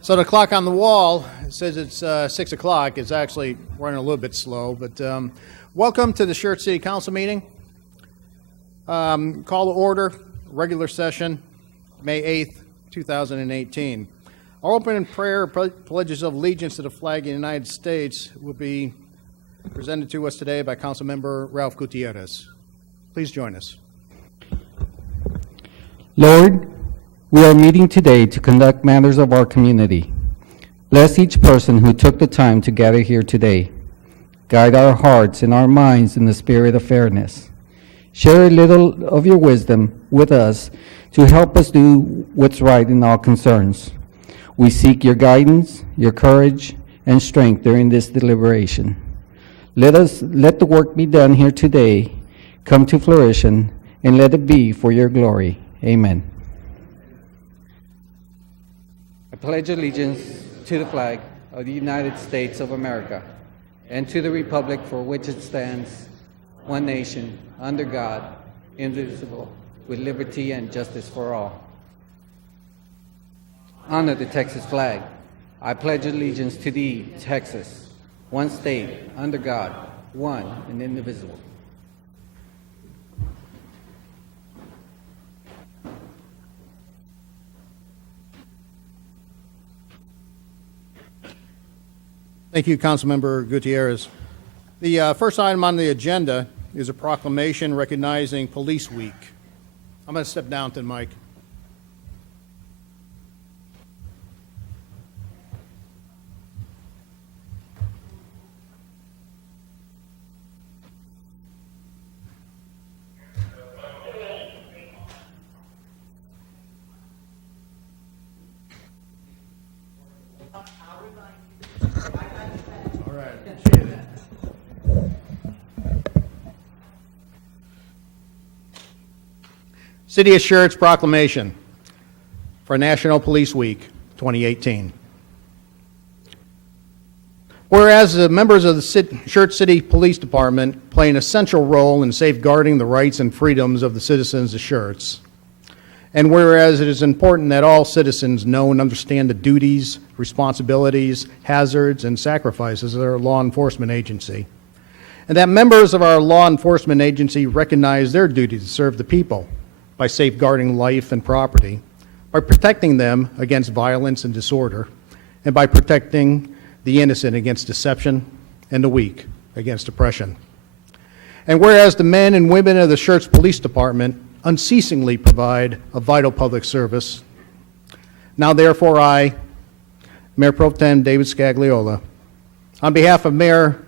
So the clock on the wall says it's 6 o'clock. It's actually running a little bit slow, but welcome to the Schertz City Council meeting. Call to order, regular session, May 8th, 2018. Our opening prayer, pledges of allegiance to the flag of the United States, will be presented to us today by Councilmember Ralph Gutierrez. Please join us. Lord, we are meeting today to conduct matters of our community. Bless each person who took the time to gather here today. Guide our hearts and our minds in the spirit of fairness. Share a little of your wisdom with us to help us do what's right in all concerns. We seek your guidance, your courage, and strength during this deliberation. Let the work be done here today come to fruition, and let it be for your glory. Amen. I pledge allegiance to the flag of the United States of America and to the republic for which it stands, one nation, under God, indivisible, with liberty and justice for all. Honor the Texas flag. I pledge allegiance to thee, Texas, one state, under God, one and indivisible. Thank you, Councilmember Gutierrez. The first item on the agenda is a proclamation recognizing Police Week. I'm going to step down to the mic. City of Schertz Proclamation for National Police Week 2018. Whereas the members of the Schertz City Police Department play an essential role in safeguarding the rights and freedoms of the citizens of Schertz, and whereas it is important that all citizens know and understand the duties, responsibilities, hazards, and sacrifices of our law enforcement agency, and that members of our law enforcement agency recognize their duty to serve the people by safeguarding life and property, by protecting them against violence and disorder, and by protecting the innocent against deception and the weak against oppression. And whereas the men and women of the Schertz Police Department unceasingly provide a vital public service, now therefore I, Mayor Pro Tem David Scagliola, on behalf of Mayor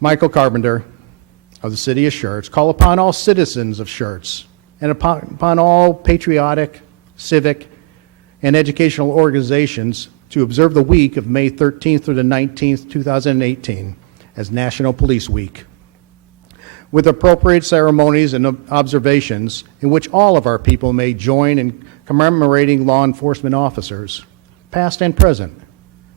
Michael Carpenter of the City of Schertz, call upon all citizens of Schertz and upon all patriotic, civic, and educational organizations to observe the week of May 13th through the 19th, 2018 as National Police Week, with appropriate ceremonies and observations in which all of our people may join in commemorating law enforcement officers, past and present,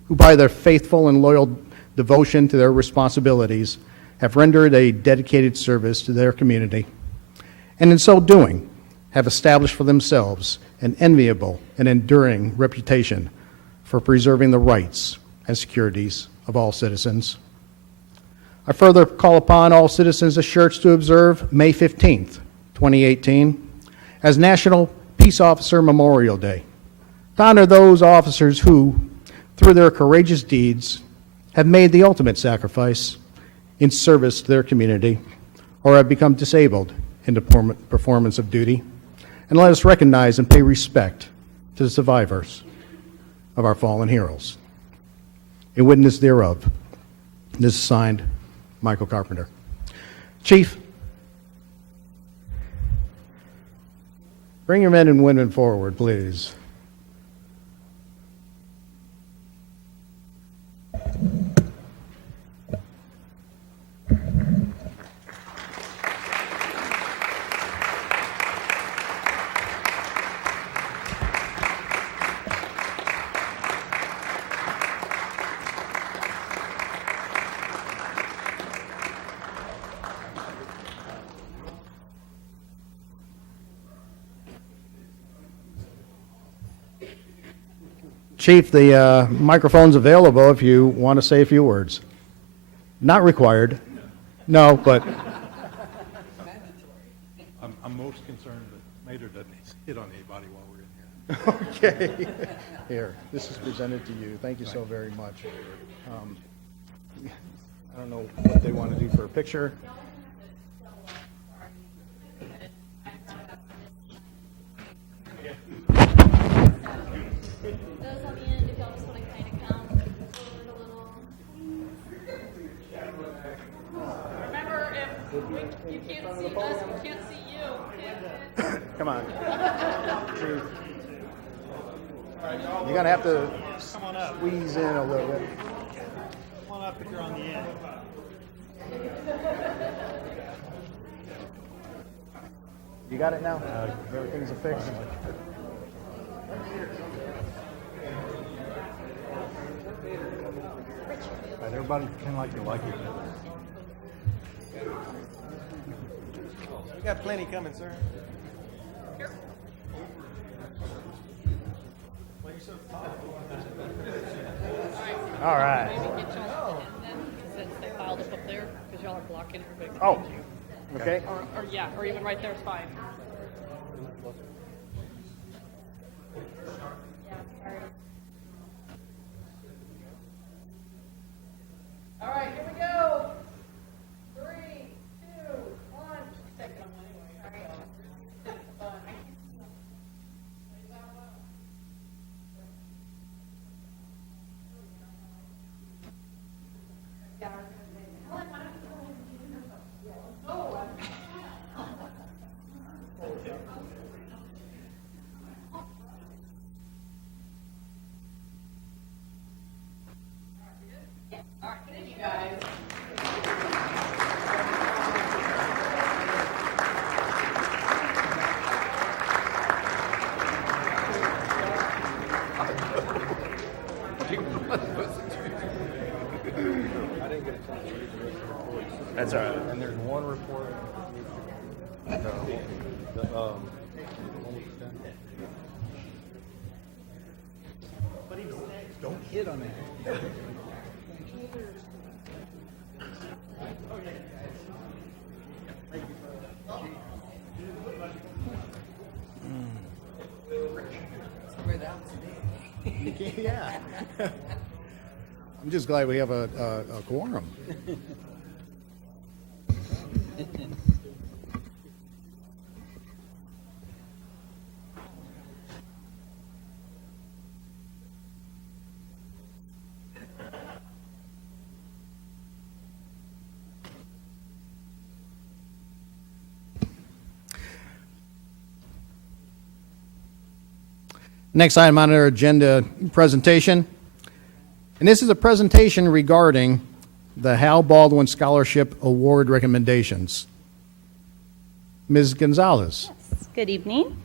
who by their faithful and loyal devotion to their responsibilities have rendered a dedicated service to their community, and in so doing have established for themselves an enviable and enduring reputation for preserving the rights and securities of all citizens. I further call upon all citizens of Schertz to observe May 15th, 2018, as National Peace Officer Memorial Day, to honor those officers who, through their courageous deeds, have made the ultimate sacrifice in service to their community or have become disabled in the performance of duty, and let us recognize and pay respect to the survivors of our fallen heroes. In witness thereof, this is signed Michael Carpenter. Chief, bring your men and women forward, please. Chief, the microphone's available if you want to say a few words. Not required. No, but I'm most concerned that Mater doesn't hit on anybody while we're in here. okay. Here, this is presented to you. Thank you so very much. I don't know what they want to do for a picture. Those on the end, if y'all just want to kind of come forward a little. Remember, if you can't see us, we can't see you. Come on. You're going to have to squeeze in a little bit. Come on up if you're on the end. You got it now? Everything's affixed? All right, everybody pretend like you like each other. We got plenty coming, sir. All right. Maybe get y'all in then, since they filed up there, because y'all are blocking everybody. Oh, okay. Or yeah, or even right there is fine. All right, here we go. 3, 2, 1. Take it on anyway. All right. That's all right. And there's one report. Don't hit on it. Yeah. I'm just glad we have a quorum. Next item on our agenda, presentation. And this is a presentation regarding the Hal Baldwin Scholarship Award recommendations. Ms. Gonzalez. Good evening.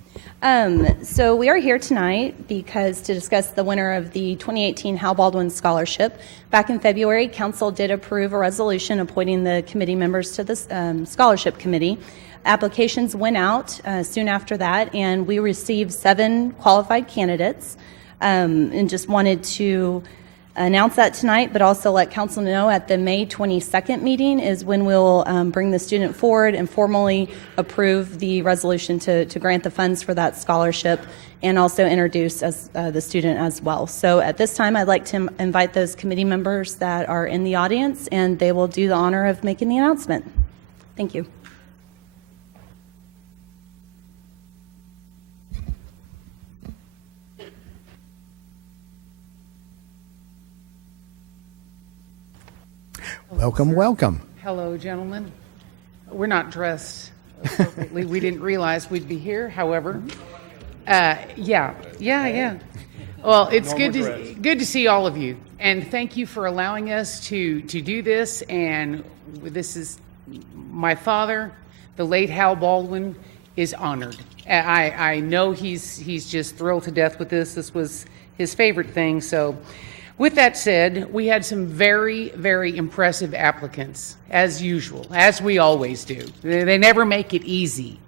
So we are here tonight because to discuss the winner of the 2018 Hal Baldwin Scholarship. Back in February, Council did approve a resolution appointing the committee members to the Scholarship Committee. Applications went out soon after that, and we received 7 qualified candidates, and just wanted to announce that tonight, but also let council know at the May 22nd meeting is when we'll bring the student forward and formally approve the resolution to grant the funds for that scholarship, and also introduce the student as well. So at this time, I'd like to invite those committee members that are in the audience, and they will do the honor of making the announcement. Thank you. Welcome, welcome. Hello, gentlemen. We're not dressed appropriately. We didn't realize we'd be here, however. Yeah. Well, it's good to see all of you, and thank you for allowing us to do this. And this is my father, the late Hal Baldwin, is honored. I know he's just thrilled to death with this. This was his favorite thing. So, with that said, we had some very, very impressive applicants, as usual, as we always do. They never make it easy.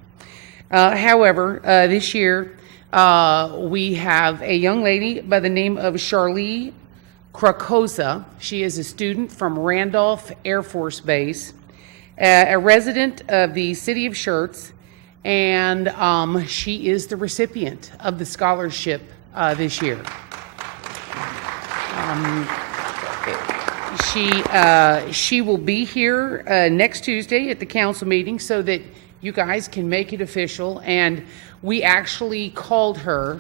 However, this year, We have a young lady by the name of Charlie Krakosa. She is a student from Randolph Air Force Base, a resident of the city of Schertz, and she is the recipient of the scholarship this year. She will be here next Tuesday at the council meeting so that you guys can make it official. And we actually called her.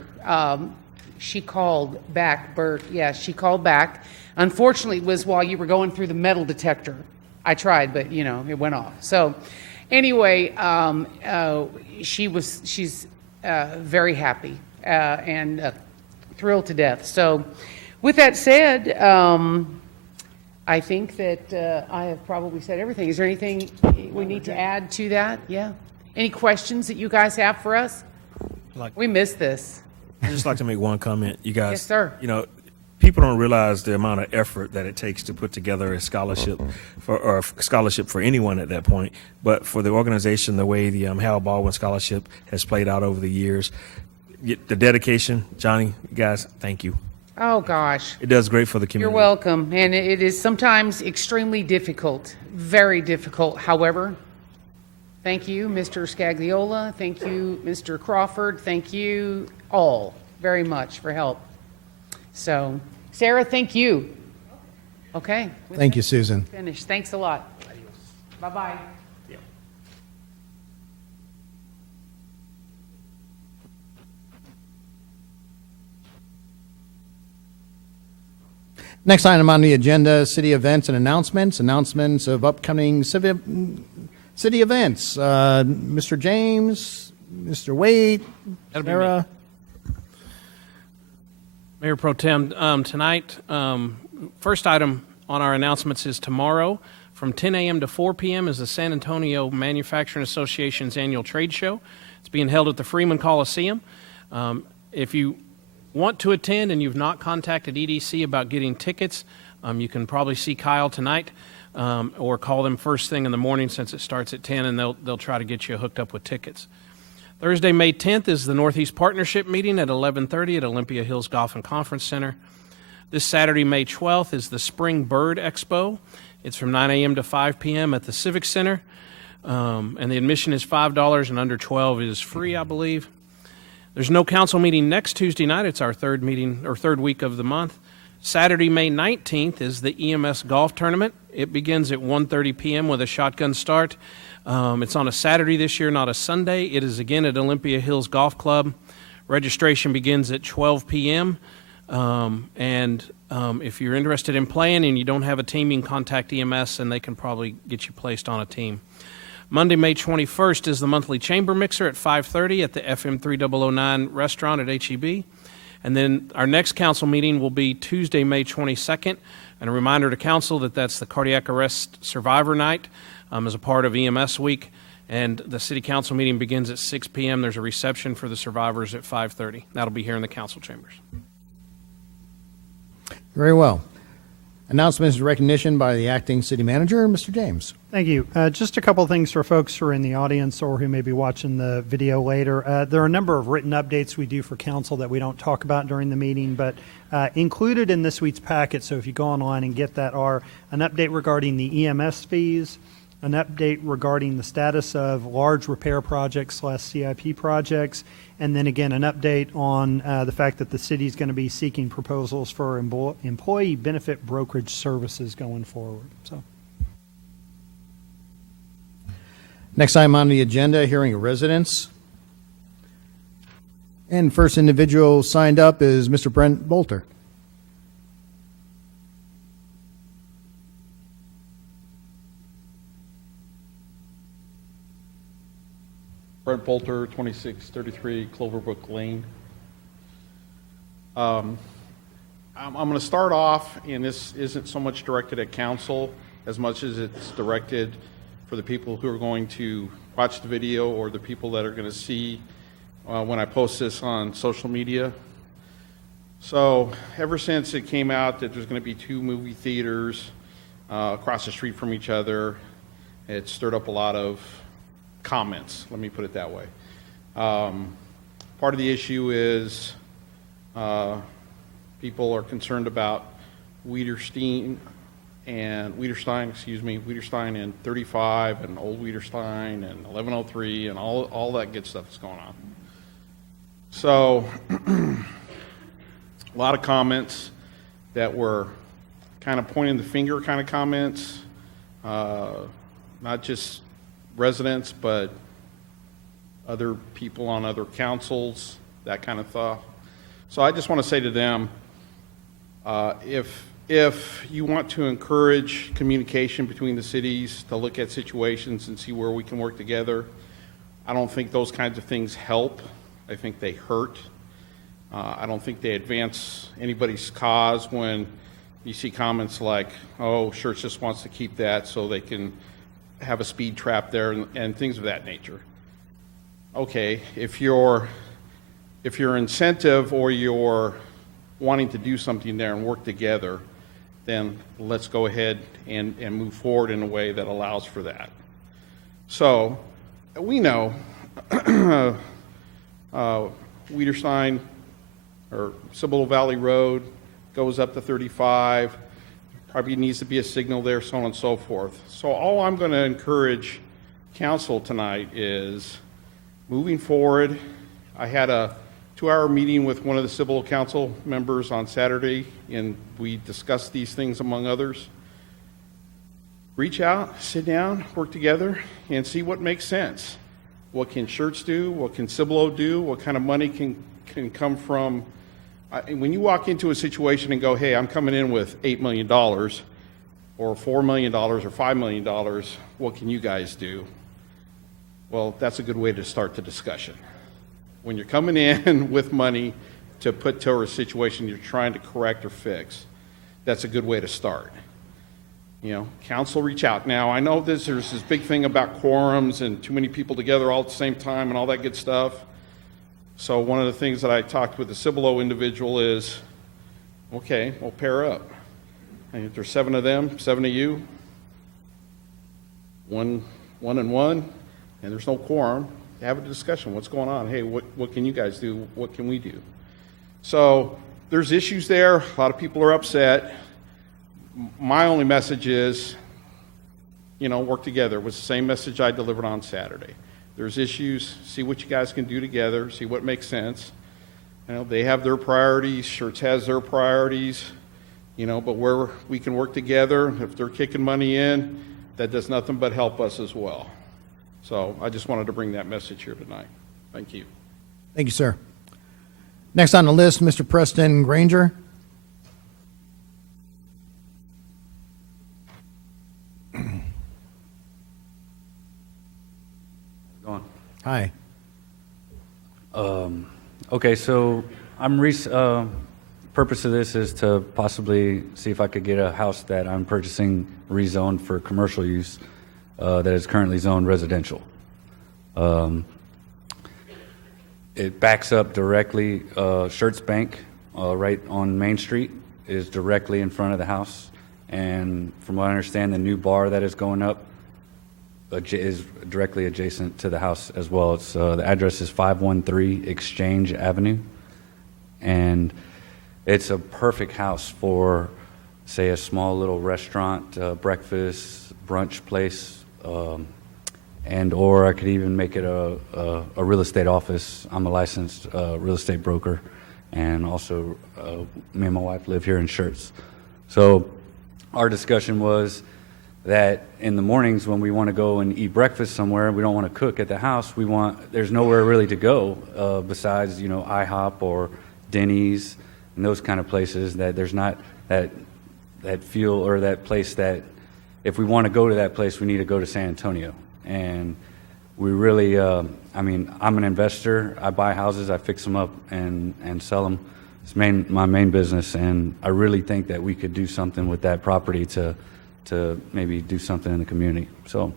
She called back, Bert. Yeah, she called back. Unfortunately, it was while you were going through the metal detector. I tried, but you know, it went off. So anyway, she's very happy and thrilled to death. So with that said, I think that I have probably said everything. Is there anything we need to add to that? Yeah. Any questions that you guys have for us? We missed this. I'd just like to make one comment. You guys, Yes, sir. You know, people don't realize the amount of effort that it takes to put together a scholarship for anyone at that point. But for the organization, the way the Hal Baldwin Scholarship has played out over the years, the dedication, Johnny, you guys, thank you. Oh, gosh. It does great for the community. You're welcome. And it is sometimes extremely difficult, very difficult. However, thank you, Mr. Scagliola. Thank you, Mr. Crawford. Thank you all very much for help. So, Sarah, thank you. Okay. Thank you, Susan. Finished. Thanks a lot. Bye-bye. Next item on the agenda, city events and announcements. Announcements of upcoming city events. Mr. James, Mr. Wade, That'll be Sarah. Mayor Pro Tem, tonight, first item on our announcements is tomorrow from 10 a.m. to 4 p.m. is the San Antonio Manufacturing Association's annual trade show. It's being held at the Freeman Coliseum. If you want to attend and you've not contacted EDC about getting tickets, you can probably see Kyle tonight or call them first thing in the morning since it starts at 10, and they'll try to get you hooked up with tickets. Thursday, May 10th is the Northeast Partnership meeting at 11:30 at Olympia Hills Golf and Conference Center. This Saturday, May 12th, is the Spring Bird Expo. It's from 9 a.m. to 5 p.m. at the Civic Center, and the admission is $5, and under 12 is free, I believe. There's no council meeting next Tuesday night. It's our third week of the month. Saturday, May 19th is the EMS Golf Tournament. It begins at 1:30 p.m. with a shotgun start. It's on a Saturday this year, not a Sunday. It is again at Olympia Hills Golf Club. Registration begins at 12 p.m. If you're interested in playing and you don't have a team, you can contact EMS and they can probably get you placed on a team. Monday, May 21st is the monthly chamber mixer at 5:30 at the FM 3009 restaurant at HEB. And then our next council meeting will be Tuesday, May 22nd. And a reminder to council that that's the cardiac arrest survivor night as a part of EMS week. And the city council meeting begins at 6 p.m. There's a reception for the survivors at 5:30. That'll be here in the council chambers. Very well. Announcements and recognition by the acting city manager, Mr. James. Thank you. Just a couple of things for folks who are in the audience or who may be watching the video later. There are a number of written updates we do for council that we don't talk about during the meeting, but included in this week's packet, so if you go online and get that, are an update regarding the EMS fees, an update regarding the status of large repair projects / CIP projects, and then again an update on the fact that the city is going to be seeking proposals for employee benefit brokerage services going forward. So, Next item on the agenda, hearing of residents. And first individual signed up is Mr. Brent Bolter. Brent Bolter, 2633 Cloverbrook Lane. I'm going to start off, and this isn't so much directed at council as much as it's directed for the people who are going to watch the video or the people that are going to see when I post this on social media. So ever since it came out that there's going to be 2 movie theaters across the street from each other, it stirred up a lot of comments, let me put it that way. Part of the issue is people are concerned about Wiederstein and 35 and Old Wiederstein and 1103 and all that good stuff that's going on. So a lot of comments that were kind of pointing the finger kind of comments, not just residents, but other people on other councils, that kind of stuff. So I just want to say to them, if you want to encourage communication between the cities to look at situations and see where we can work together, I don't think those kinds of things help. I think they hurt. I don't think they advance anybody's cause when you see comments like, oh, Schertz just wants to keep that so they can have a speed trap there and things of that nature. Okay, if your incentive or you're wanting to do something there and work together, then let's go ahead and move forward in a way that allows for that. So we know Wiederstein or Cibolo Valley Road goes up to 35, probably needs to be a signal there, so on and so forth. So all I'm going to encourage council tonight is moving forward. I had a 2-hour meeting with one of the Cibolo Council members on Saturday, and we discussed these things among others. Reach out, sit down, work together, and see what makes sense. What can Schertz do? What can Cibolo do? What kind of money can come from? When you walk into a situation and go, hey, I'm coming in with $8 million or $4 million or $5 million, what can you guys do? Well, that's a good way to start the discussion. When you're coming in with money to put to a situation you're trying to correct or fix, that's a good way to start. You know, council reach out. Now, I know there's this big thing about quorums and too many people together all at the same time and all that good stuff. So one of the things that I talked with the Cibolo individual is, okay, we'll pair up. And if there's 7 of them, 7 of you, one and one, and there's no quorum, have a discussion. What's going on? Hey, what can you guys do? What can we do? So there's issues there. A lot of people are upset. My only message is, work together. It was the same message I delivered on Saturday. There's issues. See what you guys can do together. See what makes sense. They have their priorities. Schertz has their priorities. But where we can work together, if they're kicking money in, that does nothing but help us as well. So I just wanted to bring that message here tonight. Thank you. Thank you, sir. Next on the list, Mr. Preston Granger. Going. Hi. Okay, so purpose of this is to possibly see if I could get a house that I'm purchasing rezoned for commercial use that is currently zoned residential. It backs up directly, Schertz Bank right on Main Street is directly in front of the house. And from what I understand, the new bar that is going up is directly adjacent to the house as well. It's the address is 513 Exchange Avenue. And it's a perfect house for, say, a small little restaurant, breakfast, brunch place, and or I could even make it a real estate office. I'm a licensed real estate broker, and also me and my wife live here in Schertz. So our discussion was that in the mornings when we want to go and eat breakfast somewhere, we don't want to cook at the house. There's nowhere really to go besides IHOP or Denny's and those kind of places. That there's not that feel or that place that if we want to go to that place, we need to go to San Antonio. And we really, I'm an investor. I buy houses, I fix them up and sell them. It's my main business, and I really think that we could do something with that property to maybe do something in the community. So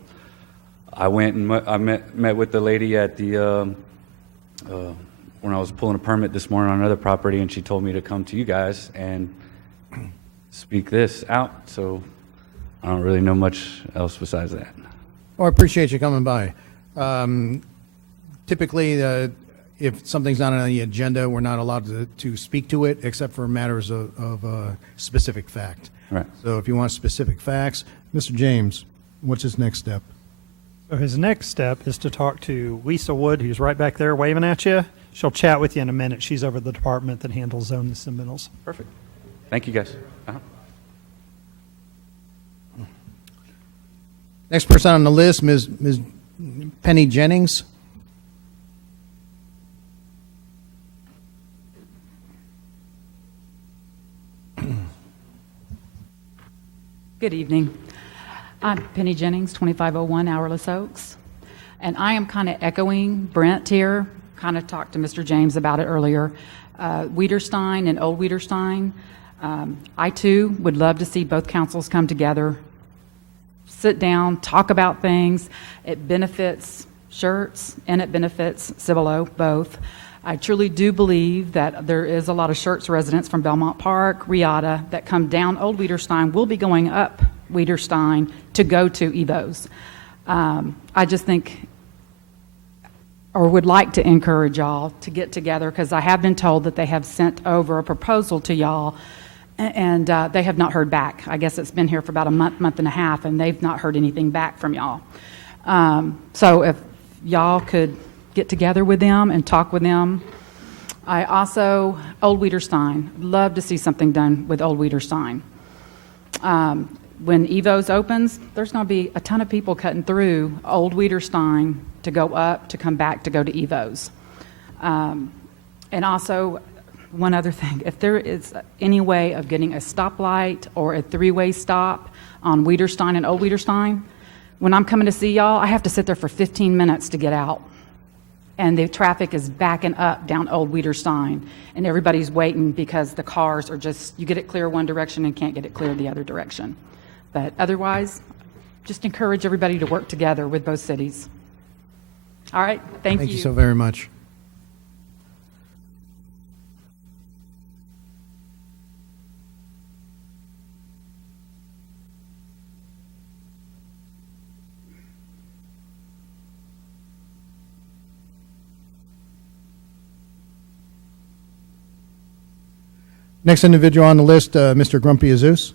I went and I met with the lady at the when I was pulling a permit this morning on another property, and she told me to come to you guys and speak this out. So I don't really know much else besides that. Oh, I appreciate you coming by. Typically, if something's not on the agenda, we're not allowed to speak to it except for matters of specific fact. Right. So if you want specific facts, Mr. James, what's his next step? So his next step is to talk to Lisa Wood, who's right back there waving at you. She'll chat with you in a minute. She's over the department that handles zone submittals. Perfect. Thank you, guys. Next person on the list, Ms. Penny Jennings. Good evening. I'm Penny Jennings, 2501 Hourless Oaks. And I am kind of echoing Brent here, kind of talked to Mr. James about it earlier. Wiederstein and Old Wiederstein, I too would love to see both councils come together, sit down, talk about things. It benefits Schertz and it benefits Cibolo, both. I truly do believe that there is a lot of Schertz residents from Belmont Park, Riata, that come down Old Wiederstein, will be going up Wiederstein to go to Evo's. I just think, or would like to encourage y'all to get together, because I have been told that they have sent over a proposal to y'all, and they have not heard back. I guess it's been here for about a month and a half, and they've not heard anything back from y'all. So if y'all could get together with them and talk with them. I also, Old Wiederstein, love to see something done with Old Wiederstein. When Evo's opens, there's going to be a ton of people cutting through Old Wiederstein to go up, to come back, to go to Evo's. And also, one other thing, if there is any way of getting a stoplight or a three-way stop on Wiederstein and Old Wiederstein, when I'm coming to see y'all, I have to sit there for 15 minutes to get out. And the traffic is backing up down Old Wiederstein, and everybody's waiting because the cars are just, you get it clear one direction and can't get it clear the other direction. But otherwise, just encourage everybody to work together with both cities. All right, thank you. Thank you so very much. Next individual on the list, Mr. Grumpy Azus.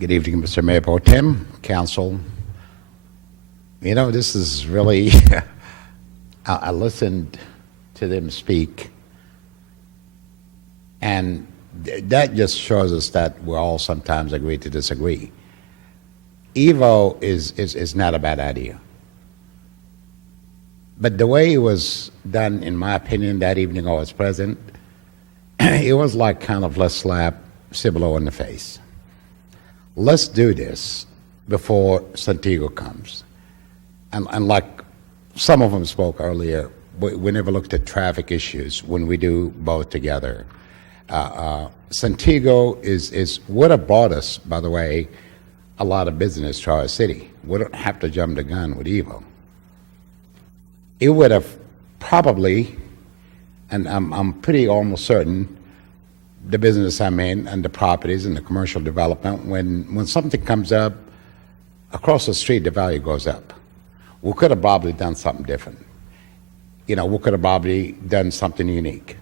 Good evening, Mr. Mayor Pro Tem, Council. You know, this is really, I listened to them speak, and that just shows us that we all sometimes agree to disagree. Evo is not a bad idea. But the way it was done, in my opinion, that evening I was present, it was like kind of, let's slap Cibolo in the face. Let's do this before Santiago comes. And like some of them spoke earlier, we never looked at traffic issues when we do both together. Santiago would have brought us, by the way, a lot of business to our city. We don't have to jump the gun with Evo. It would have probably, and I'm pretty almost certain, the business I'm in and the properties and the commercial development, when something comes up across the street, the value goes up. We could have probably done something different. You know, we could have probably done something unique.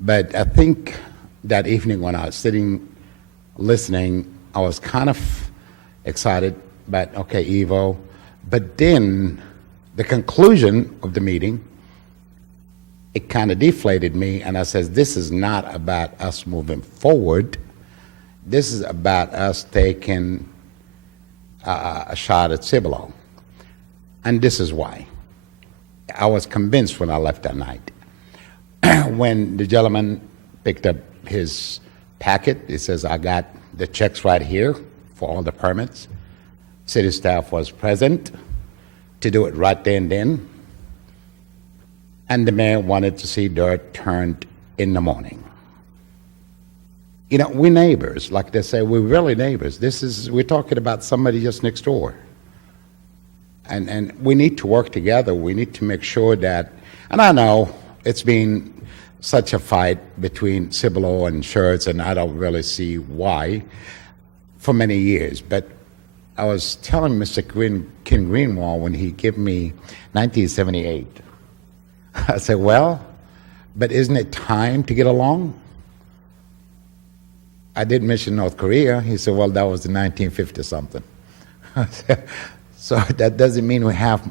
But I think that evening when I was sitting listening, I was kind of excited about, okay, Evo. But then the conclusion of the meeting, it kind of deflated me, and I says, this is not about us moving forward. This is about us taking a shot at Cibolo. And this is why. I was convinced when I left that night. When the gentleman picked up his packet, he says, I got the checks right here for all the permits. City staff was present to do it right there and then. And the mayor wanted to see dirt turned in the morning. You know, we're neighbors. Like they say, we're really neighbors. We're talking about somebody just next door. And we need to work together. We need to make sure that, and I know it's been such a fight between Cibolo and Schertz, and I don't really see why. for many years. But I was telling Mr. Ken Greenwald when he gave me 1978, I said, well, but isn't it time to get along? I did mention North Korea. He said, well, that was the 1950-something. So that doesn't mean we have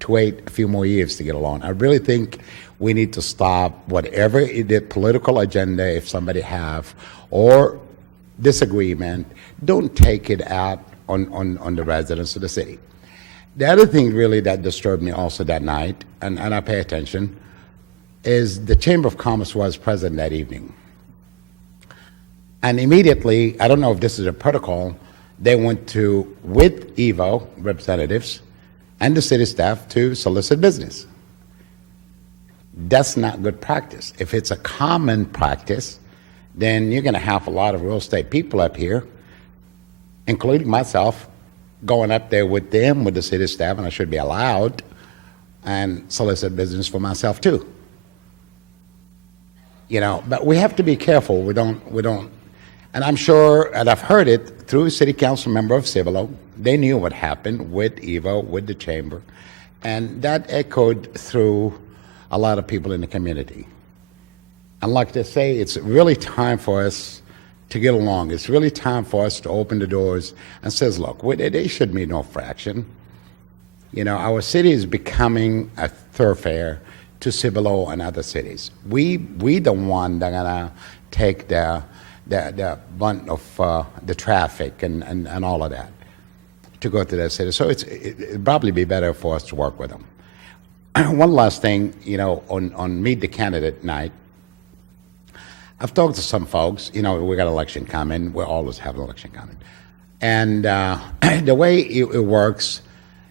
to wait a few more years to get along. I really think we need to stop whatever the political agenda, if somebody have, or disagreement, don't take it out on the residents of the city. The other thing really that disturbed me also that night, and I pay attention, is the Chamber of Commerce was present that evening. And immediately, I don't know if this is a protocol, they went to, with EVO representatives and the city staff, to solicit business. That's not good practice. If it's a common practice, then you're going to have a lot of real estate people up here, including myself, going up there with them, with the city staff, and I should be allowed, and solicit business for myself too. You know, but we have to be careful. We don't, and I'm sure, and I've heard it through a city council member of Cibolo, they knew what happened with EVO, with the chamber, and that echoed through a lot of people in the community. And like they say, it's really time for us to get along. It's really time for us to open the doors and says, look, they should be no fraction. You know, our city is becoming a thoroughfare to Cibolo and other cities. We the one that are gonna take the brunt of the traffic and all of that to go to that city. So it'd probably be better for us to work with them. One last thing, you know, on Meet the Candidate night, I've talked to some folks. You know, we got election coming. We always have an election coming. And the way it works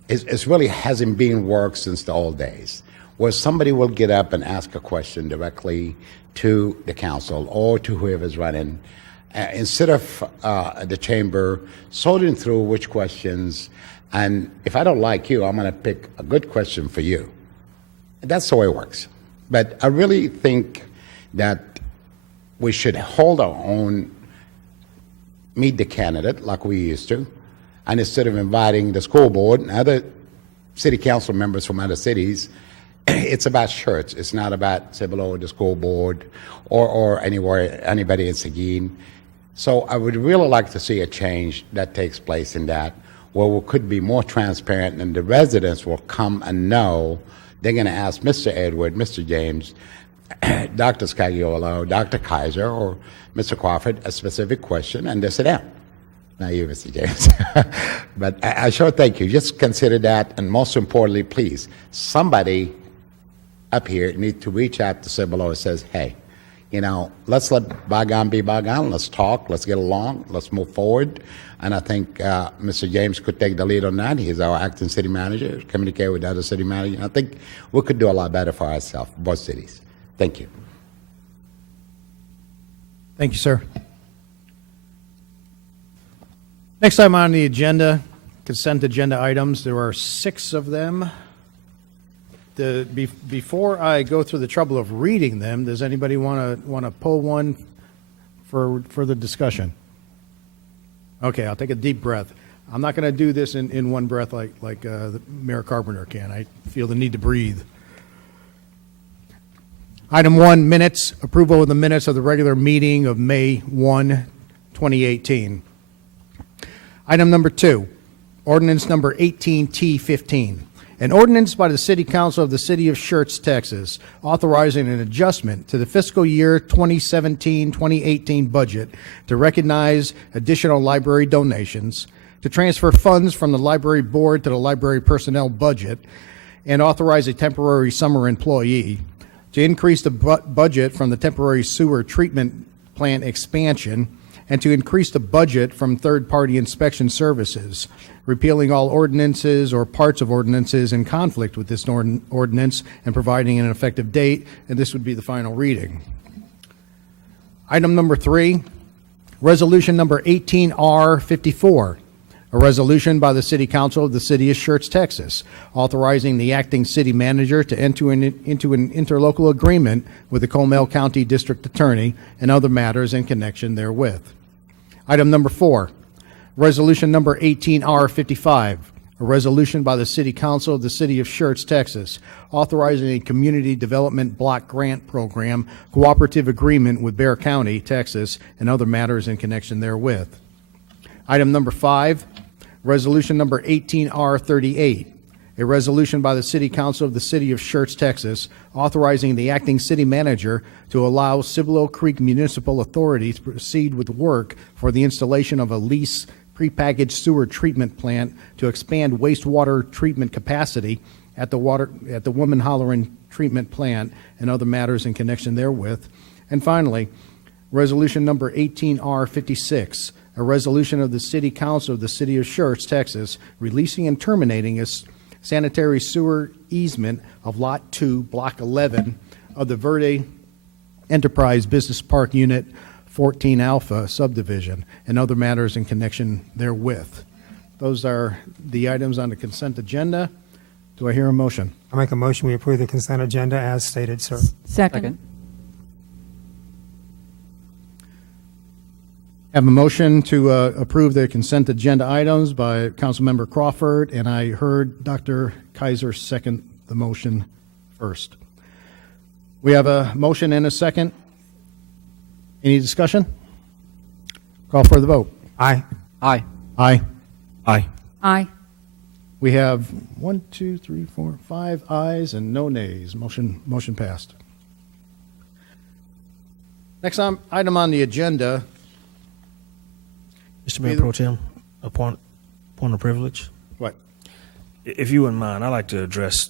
is really hasn't been worked since the old days, where somebody will get up and ask a question directly to the council or to whoever's running, instead of the chamber sorting through which questions. And if I don't like you, I'm going to pick a good question for you. That's the way it works. But I really think that we should hold our own Meet the Candidate like we used to, and instead of inviting the school board and other city council members from other cities, it's about Schertz. It's not about Cibolo or the school board or anybody in Seguin. So I would really like to see a change that takes place in that, where we could be more transparent and the residents will come and know they're going to ask Mr. Edward, Mr. James, Dr. Scagliolo, Dr. Kaiser, or Mr. Crawford a specific question, and they sit down. Not you, Mr. James. But I sure thank you. Just consider that, and most importantly, please, somebody up here need to reach out to Cibolo and says, hey, you know, let's let bygone be bygone. Let's talk. Let's get along. Let's move forward. And I think Mr. James could take the lead on that. He's our acting city manager, communicate with the other city manager. I think we could do a lot better for ourselves, both cities. Thank you. Thank you, sir. Next item on the agenda, consent agenda items. There are 6 of them. Before I go through the trouble of reading them, does anybody want to pull one for further discussion? Okay, I'll take a deep breath. I'm not going to do this in one breath like Mayor Carpenter can. I feel the need to breathe. Item 1, minutes. Approval of the minutes of the regular meeting of May 1, 2018. Item number 2, ordinance number 18T15. An ordinance by the City Council of the City of Schertz, Texas, authorizing an adjustment to the fiscal year 2017-2018 budget to recognize additional library donations, to transfer funds from the library board to the library personnel budget, and authorize a temporary summer employee, to increase the budget from the temporary sewer treatment plant expansion, and to increase the budget from third-party inspection services, repealing all ordinances or parts of ordinances in conflict with this ordinance and providing an effective date, and this would be the final reading. Item number 3, resolution number 18R54, a resolution by the City Council of the City of Schertz, Texas, authorizing the acting city manager to enter into an interlocal agreement with the Comal County District Attorney and other matters in connection therewith. Item number 4, Resolution number 18R55, a resolution by the City Council of the City of Schertz, Texas, authorizing a community development block grant program cooperative agreement with Bexar County, Texas, and other matters in connection therewith. Item number 5, resolution number 18R38, a resolution by the City Council of the City of Schertz, Texas, authorizing the acting city manager to allow Cibolo Creek Municipal Authority to proceed with work for the installation of a lease prepackaged sewer treatment plant to expand wastewater treatment capacity at the Woman Holleran treatment plant and other matters in connection therewith. And finally, resolution number 18R56, a resolution of the City Council of the City of Schertz, Texas, releasing and terminating a sanitary sewer easement of Lot 2, Block 11 of the Verde Enterprise Business Park Unit 14 Alpha subdivision and other matters in connection therewith. Those are the items on the consent agenda. Do I hear a motion? I make a motion we approve the consent agenda as stated, sir. Second. Have a motion to approve the consent agenda items by Councilmember Crawford, and I heard Dr. Kaiser second the motion first. We have a motion and a second. Any discussion? Call for the vote. Aye. Aye. Aye. Aye. Aye. We have 1, 2, 3, 4, 5 ayes and no nays. Motion passed. Next item on the agenda. Mr. Mayor Pro Tem, a point of privilege. What? If you wouldn't mind, I'd like to address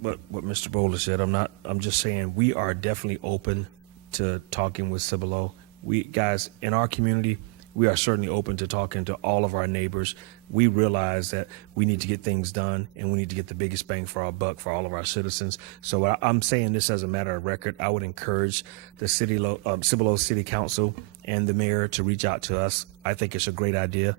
what Mr. Bowler said. I'm just saying we are definitely open to talking with Cibolo. We guys in our community, we are certainly open to talking to all of our neighbors. We realize that we need to get things done and we need to get the biggest bang for our buck for all of our citizens. So I'm saying this as a matter of record. I would encourage the Cibolo City Council and the mayor to reach out to us. I think it's a great idea.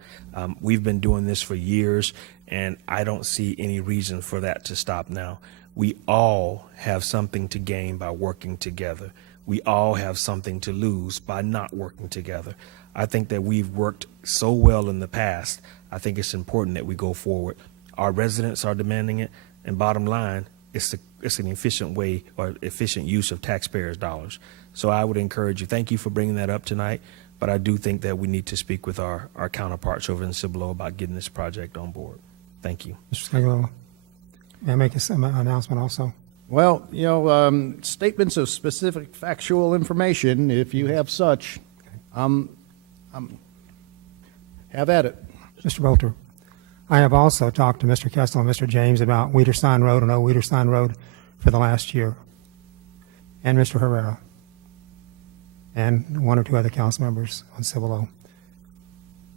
We've been doing this for years, and I don't see any reason for that to stop now. We all have something to gain by working together. We all have something to lose by not working together. I think that we've worked so well in the past. I think it's important that we go forward. Our residents are demanding it, and bottom line, it's an efficient way or efficient use of taxpayers' dollars. So I would encourage you, thank you for bringing that up tonight, but I do think that we need to speak with our counterparts over in Cibolo about getting this project on board. Thank you. Mr. Scagliola, may I make an announcement also? Well, statements of specific factual information, if you have such, have at it. Mr. Bolter, I have also talked to Mr. Kessel and Mr. James about Wiederstein Road and Old Wiederstein Road for the last year, and Mr. Herrera, and 1 or 2 other council members on Cibolo.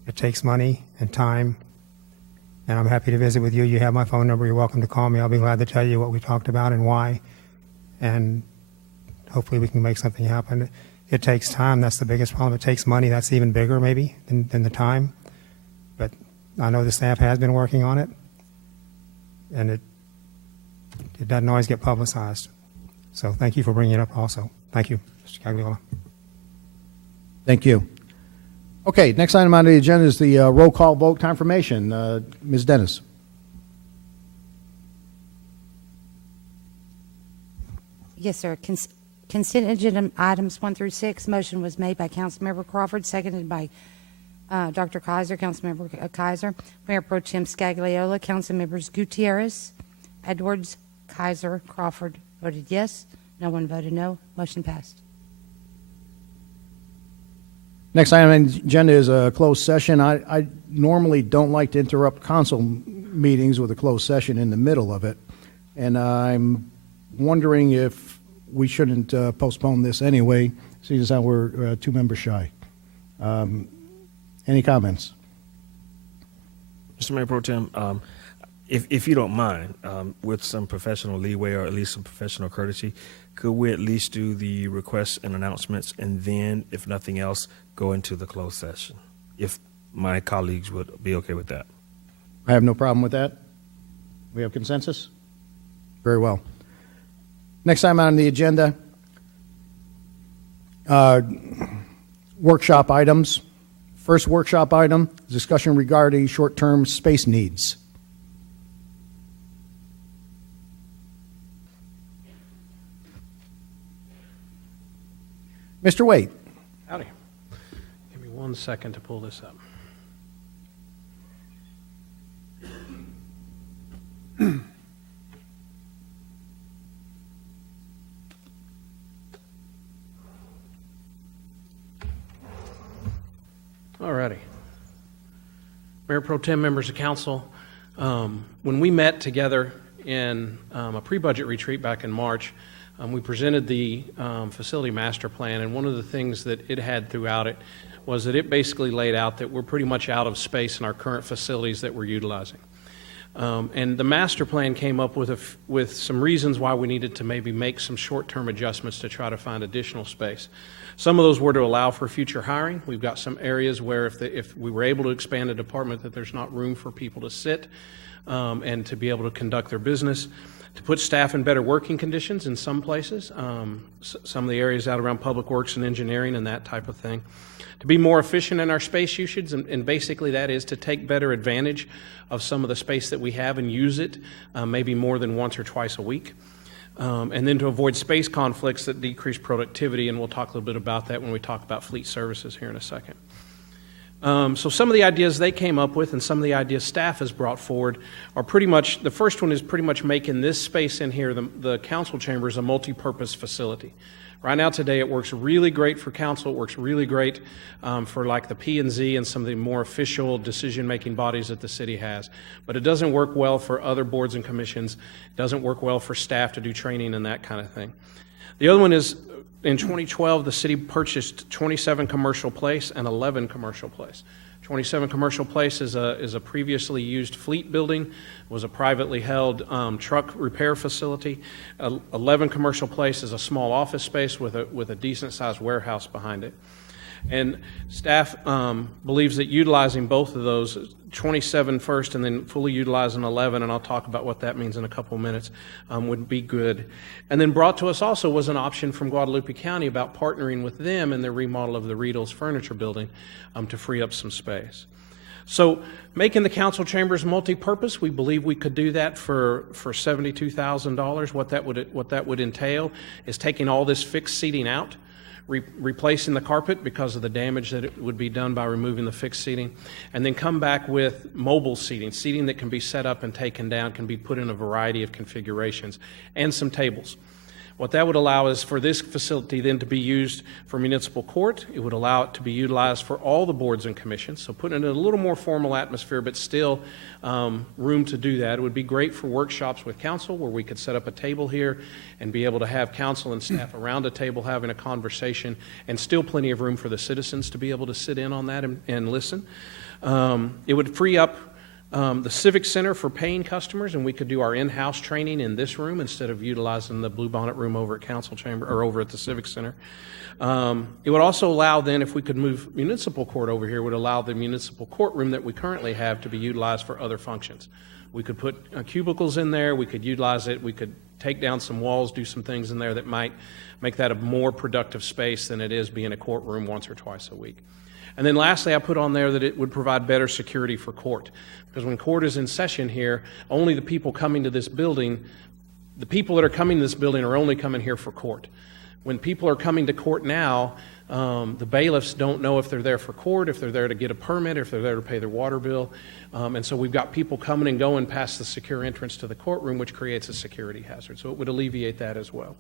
It takes money and time, and I'm happy to visit with you. You have my phone number. You're welcome to call me. I'll be glad to tell you what we talked about and why, and hopefully we can make something happen. It takes time. That's the biggest problem. It takes money. That's even bigger maybe than the time. But I know the staff has been working on it, and it doesn't always get publicized. So thank you for bringing it up also. Thank you, Mr. Cagliola. Thank you. Okay, next item on the agenda is the roll call vote confirmation. Ms. Dennis. Yes, sir. Consent agenda items 1 through 6. Motion was made by Councilmember Crawford, seconded by Dr. Kaiser, Councilmember Kaiser, Mayor Pro Tem Scagliola, Councilmembers Gutierrez, Edwards, Kaiser, Crawford voted yes. No one voted no. Motion passed. Next item on the agenda is a closed session. I normally don't like to interrupt council meetings with a closed session in the middle of it, and I'm wondering if we shouldn't postpone this anyway, seeing as how we're 2 members shy. Any comments? Mr. Mayor Pro Tem, if you don't mind, with some professional leeway or at least some professional courtesy, could we at least do the requests and announcements and then, if nothing else, go into the closed session, if my colleagues would be okay with that? I have no problem with that. We have consensus? Very well. Next item on the agenda, workshop items First workshop item, discussion regarding short-term space needs. Mr. Waite. Howdy. Give me 1 second to pull this up. All righty. Mayor Pro Tem, members of council, when we met together in a pre-budget retreat back in March, we presented the facility master plan, and one of the things that it had throughout it was that it basically laid out that we're pretty much out of space in our current facilities that we're utilizing. And the master plan came up with some reasons why we needed to maybe make some short-term adjustments to try to find additional space. Some of those were to allow for future hiring. We've got some areas where if we were able to expand a department, that there's not room for people to sit and to be able to conduct their business. To put staff in better working conditions in some places, some of the areas out around public works and engineering and that type of thing. To be more efficient in our space usage, and basically that is to take better advantage of some of the space that we have and use it maybe more than once or twice a week. And then to avoid space conflicts that decrease productivity, and we'll talk a little bit about that when we talk about fleet services here in a second. So some of the ideas they came up with and some of the ideas staff has brought forward are pretty much, the first one is pretty much making this space in here, the council chambers, a multi-purpose facility. Right now today it works really great for council, it works really great for like the P&Z and some of the more official decision-making bodies that the city has. But it doesn't work well for other boards and commissions, it doesn't work well for staff to do training and that kind of thing. The other one is, in 2012, the city purchased 27 Commercial Place and 11 Commercial Place. 27 Commercial Place is a previously used fleet building, was a privately held truck repair facility. 11 Commercial Place is a small office space with a decent-sized warehouse behind it. And staff believes that utilizing both of those, 27 first and then fully utilizing 11, and I'll talk about what that means in a couple of minutes, would be good. And then brought to us also was an option from Guadalupe County about partnering with them in the remodel of the Riedels Furniture Building to free up some space. So making the council chambers multi-purpose, we believe we could do that for $72,000. What that would entail is taking all this fixed seating out, replacing the carpet because of the damage that it would be done by removing the fixed seating, and then come back with mobile seating that can be set up and taken down, can be put in a variety of configurations, and some tables. What that would allow is for this facility then to be used for municipal court. It would allow it to be utilized for all the boards and commissions, so putting it in a little more formal atmosphere, but still room to do that. It would be great for workshops with council where we could set up a table here and be able to have council and staff around a table having a conversation, and still plenty of room for the citizens to be able to sit in on that and listen. It would free up the Civic Center for paying customers, and we could do our in-house training in this room instead of utilizing the Bluebonnet room over at Council Chamber or over at the Civic Center. It would also allow then, if we could move municipal court over here, would allow the municipal courtroom that we currently have to be utilized for other functions. We could put cubicles in there, we could utilize it, we could take down some walls, do some things in there that might make that a more productive space than it is being a courtroom once or twice a week. And then lastly, I put on there that it would provide better security for court. Because when court is in session here, only the people coming to this building, the people that are coming to this building are only coming here for court. When people are coming to court now, the bailiffs don't know if they're there for court, if they're there to get a permit, if they're there to pay their water bill. And so we've got people coming and going past the secure entrance to the courtroom, which creates a security hazard. So it would alleviate that as well.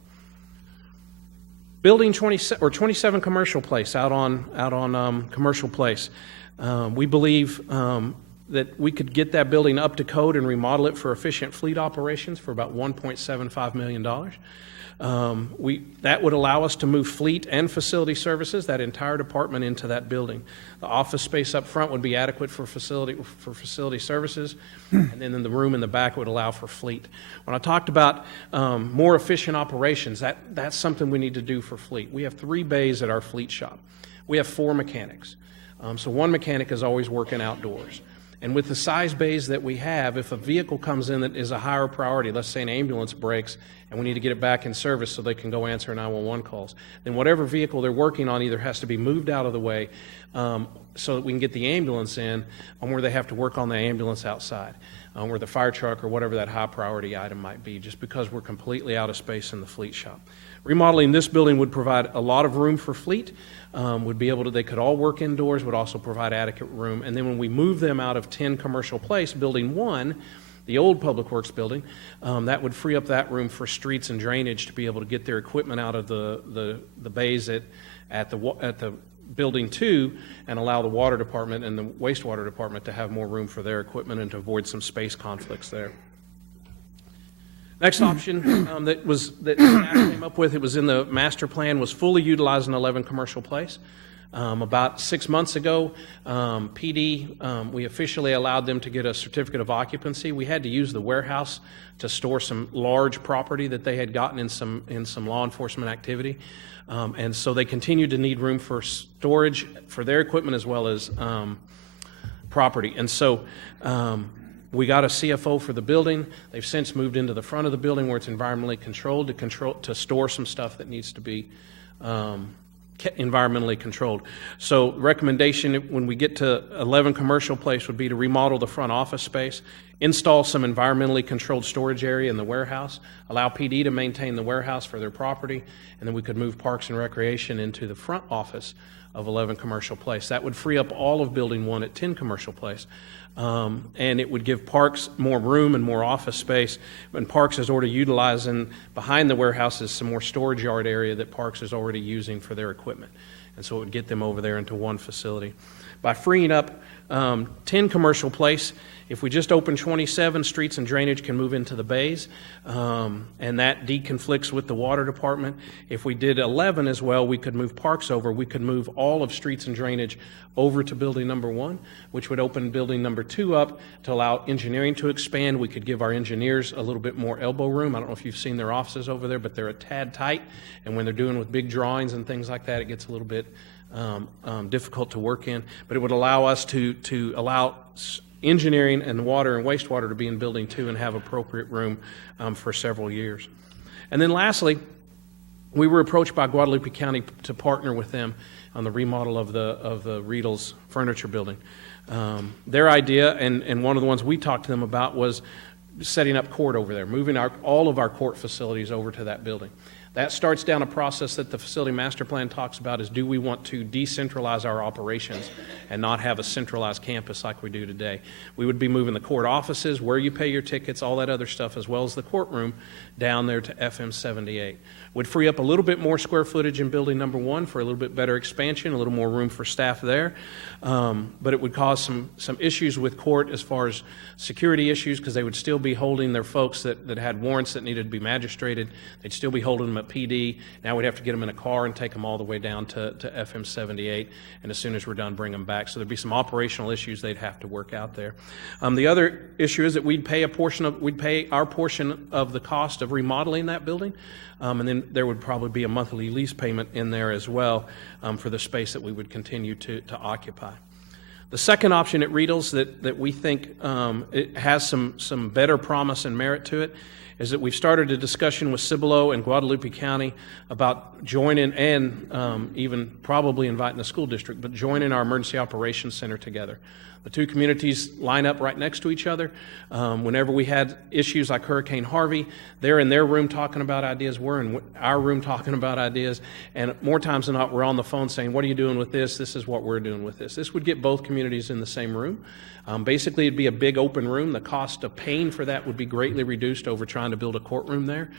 Building 27 Commercial Place out on Commercial Place. We believe that we could get that building up to code and remodel it for efficient fleet operations for about $1.75 million. That would allow us to move fleet and facility services, that entire department, into that building. The office space up front would be adequate for facility services, and then in the room in the back would allow for fleet. When I talked about more efficient operations, that's something we need to do for fleet. We have 3 bays at our fleet shop. We have 4 mechanics. So one mechanic is always working outdoors. And with the size bays that we have, if a vehicle comes in that is a higher priority, let's say an ambulance breaks and we need to get it back in service so they can go answer 911 calls. Then whatever vehicle they're working on either has to be moved out of the way so that we can get the ambulance in on where they have to work on the ambulance outside, or the fire truck or whatever that high priority item might be, just because we're completely out of space in the fleet shop. Remodeling this building would provide a lot of room for fleet, they could all work indoors, would also provide adequate room. And then when we move them out of 10 Commercial Place, Building 1, the old Public Works building, that would free up that room for streets and drainage to be able to get their equipment out of the bays at the Building 2 and allow the water department and the wastewater department to have more room for their equipment and to avoid some space conflicts there. Next option that staff came up with, it was in the master plan, was fully utilizing 11 Commercial Place. About 6 months ago, PD, we officially allowed them to get a certificate of occupancy. We had to use the warehouse to store some large property that they had gotten in some law enforcement activity. And so they continued to need room for storage for their equipment as well as property. And so we got a CFO for the building. They've since moved into the front of the building where it's environmentally controlled to store some stuff that needs to be environmentally controlled. So recommendation when we get to 11 Commercial Place would be to remodel the front office space, install some environmentally controlled storage area in the warehouse, allow PD to maintain the warehouse for their property, and then we could move Parks and Recreation into the front office of 11 Commercial Place. That would free up all of Building 1 at 10 Commercial Place. And it would give Parks more room and more office space. And Parks is already utilizing, behind the warehouse is some more storage yard area that Parks is already using for their equipment. And so it would get them over there into one facility. By freeing up 10 Commercial Place, if we just open 27, streets and drainage can move into the bays, and that deconflicts with the water department. If we did 11 as well, we could move Parks over. We could move all of streets and drainage over to building number 1, which would open building number 2 up to allow engineering to expand. We could give our engineers a little bit more elbow room. I don't know if you've seen their offices over there, but they're a tad tight, and when they're doing with big drawings and things like that, it gets a little bit difficult to work in. But it would allow us to allow engineering and water and wastewater to be in building 2 and have appropriate room for several years. And then lastly, we were approached by Guadalupe County to partner with them on the remodel of the Riedels Furniture Building. Their idea, and one of the ones we talked to them about, was setting up court over there, moving all of our court facilities over to that building. That starts down a process that the facility master plan talks about, is do we want to decentralize our operations and not have a centralized campus like we do today. We would be moving the court offices, where you pay your tickets, all that other stuff, as well as the courtroom down there to FM 78. Would free up a little bit more square footage in building number 1 for a little bit better expansion, a little more room for staff there. But it would cause some issues with court as far as security issues, because they would still be holding their folks that had warrants that needed to be magistrated. They'd still be holding them at PD. Now we'd have to get them in a car and take them all the way down to FM 78, and as soon as we're done, bring them back. So there'd be some operational issues they'd have to work out there. The other issue is that we'd pay our portion of the cost of remodeling that building. And then there would probably be a monthly lease payment in there as well for the space that we would continue to occupy. The second option at Riedels that we think it has some better promise and merit to it is that we've started a discussion with Cibolo and Guadalupe County about joining, and even probably inviting the school district, but joining our Emergency Operations Center together. The two communities line up right next to each other. Whenever we had issues like Hurricane Harvey, they're in their room talking about ideas, we're in our room talking about ideas, and more times than not, we're on the phone saying, what are you doing with this? This is what we're doing with this. This would get both communities in the same room. Basically, it'd be a big open room. The cost of paying for that would be greatly reduced over trying to build a courtroom there.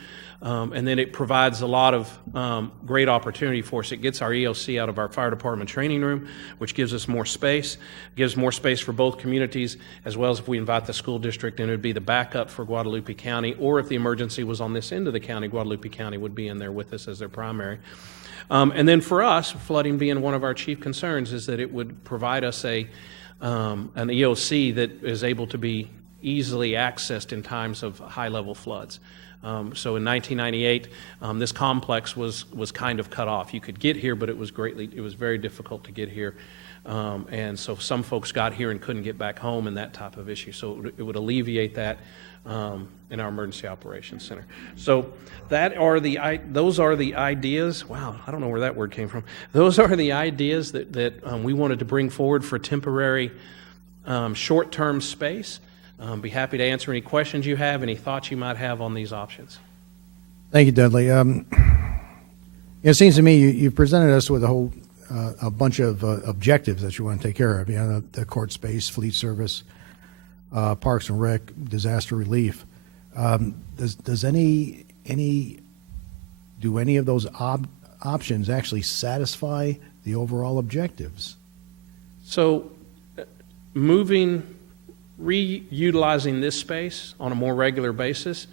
And then it provides a lot of great opportunity for us. It gets our EOC out of our fire department training room, which gives us more space, gives more space for both communities, as well as if we invite the school district, and it would be the backup for Guadalupe County, or if the emergency was on this end of the county, Guadalupe County would be in there with us as their primary. And then for us, flooding being one of our chief concerns, is that it would provide us an EOC that is able to be easily accessed in times of high-level floods. So in 1998, this complex was kind of cut off. You could get here, but it was very difficult to get here. And so some folks got here and couldn't get back home and that type of issue. So it would alleviate that in our Emergency Operations Center. So those are the ideas. Wow, I don't know where that word came from. Those are the ideas that we wanted to bring forward for temporary short-term space. Be happy to answer any questions you have, any thoughts you might have on these options. Thank you, Dudley. It seems to me you've presented us with a bunch of objectives that you want to take care of. You know, the court space, fleet service, Parks and Rec, disaster relief. Do any of those options actually satisfy the overall objectives? So, reutilizing this space on a more regular basis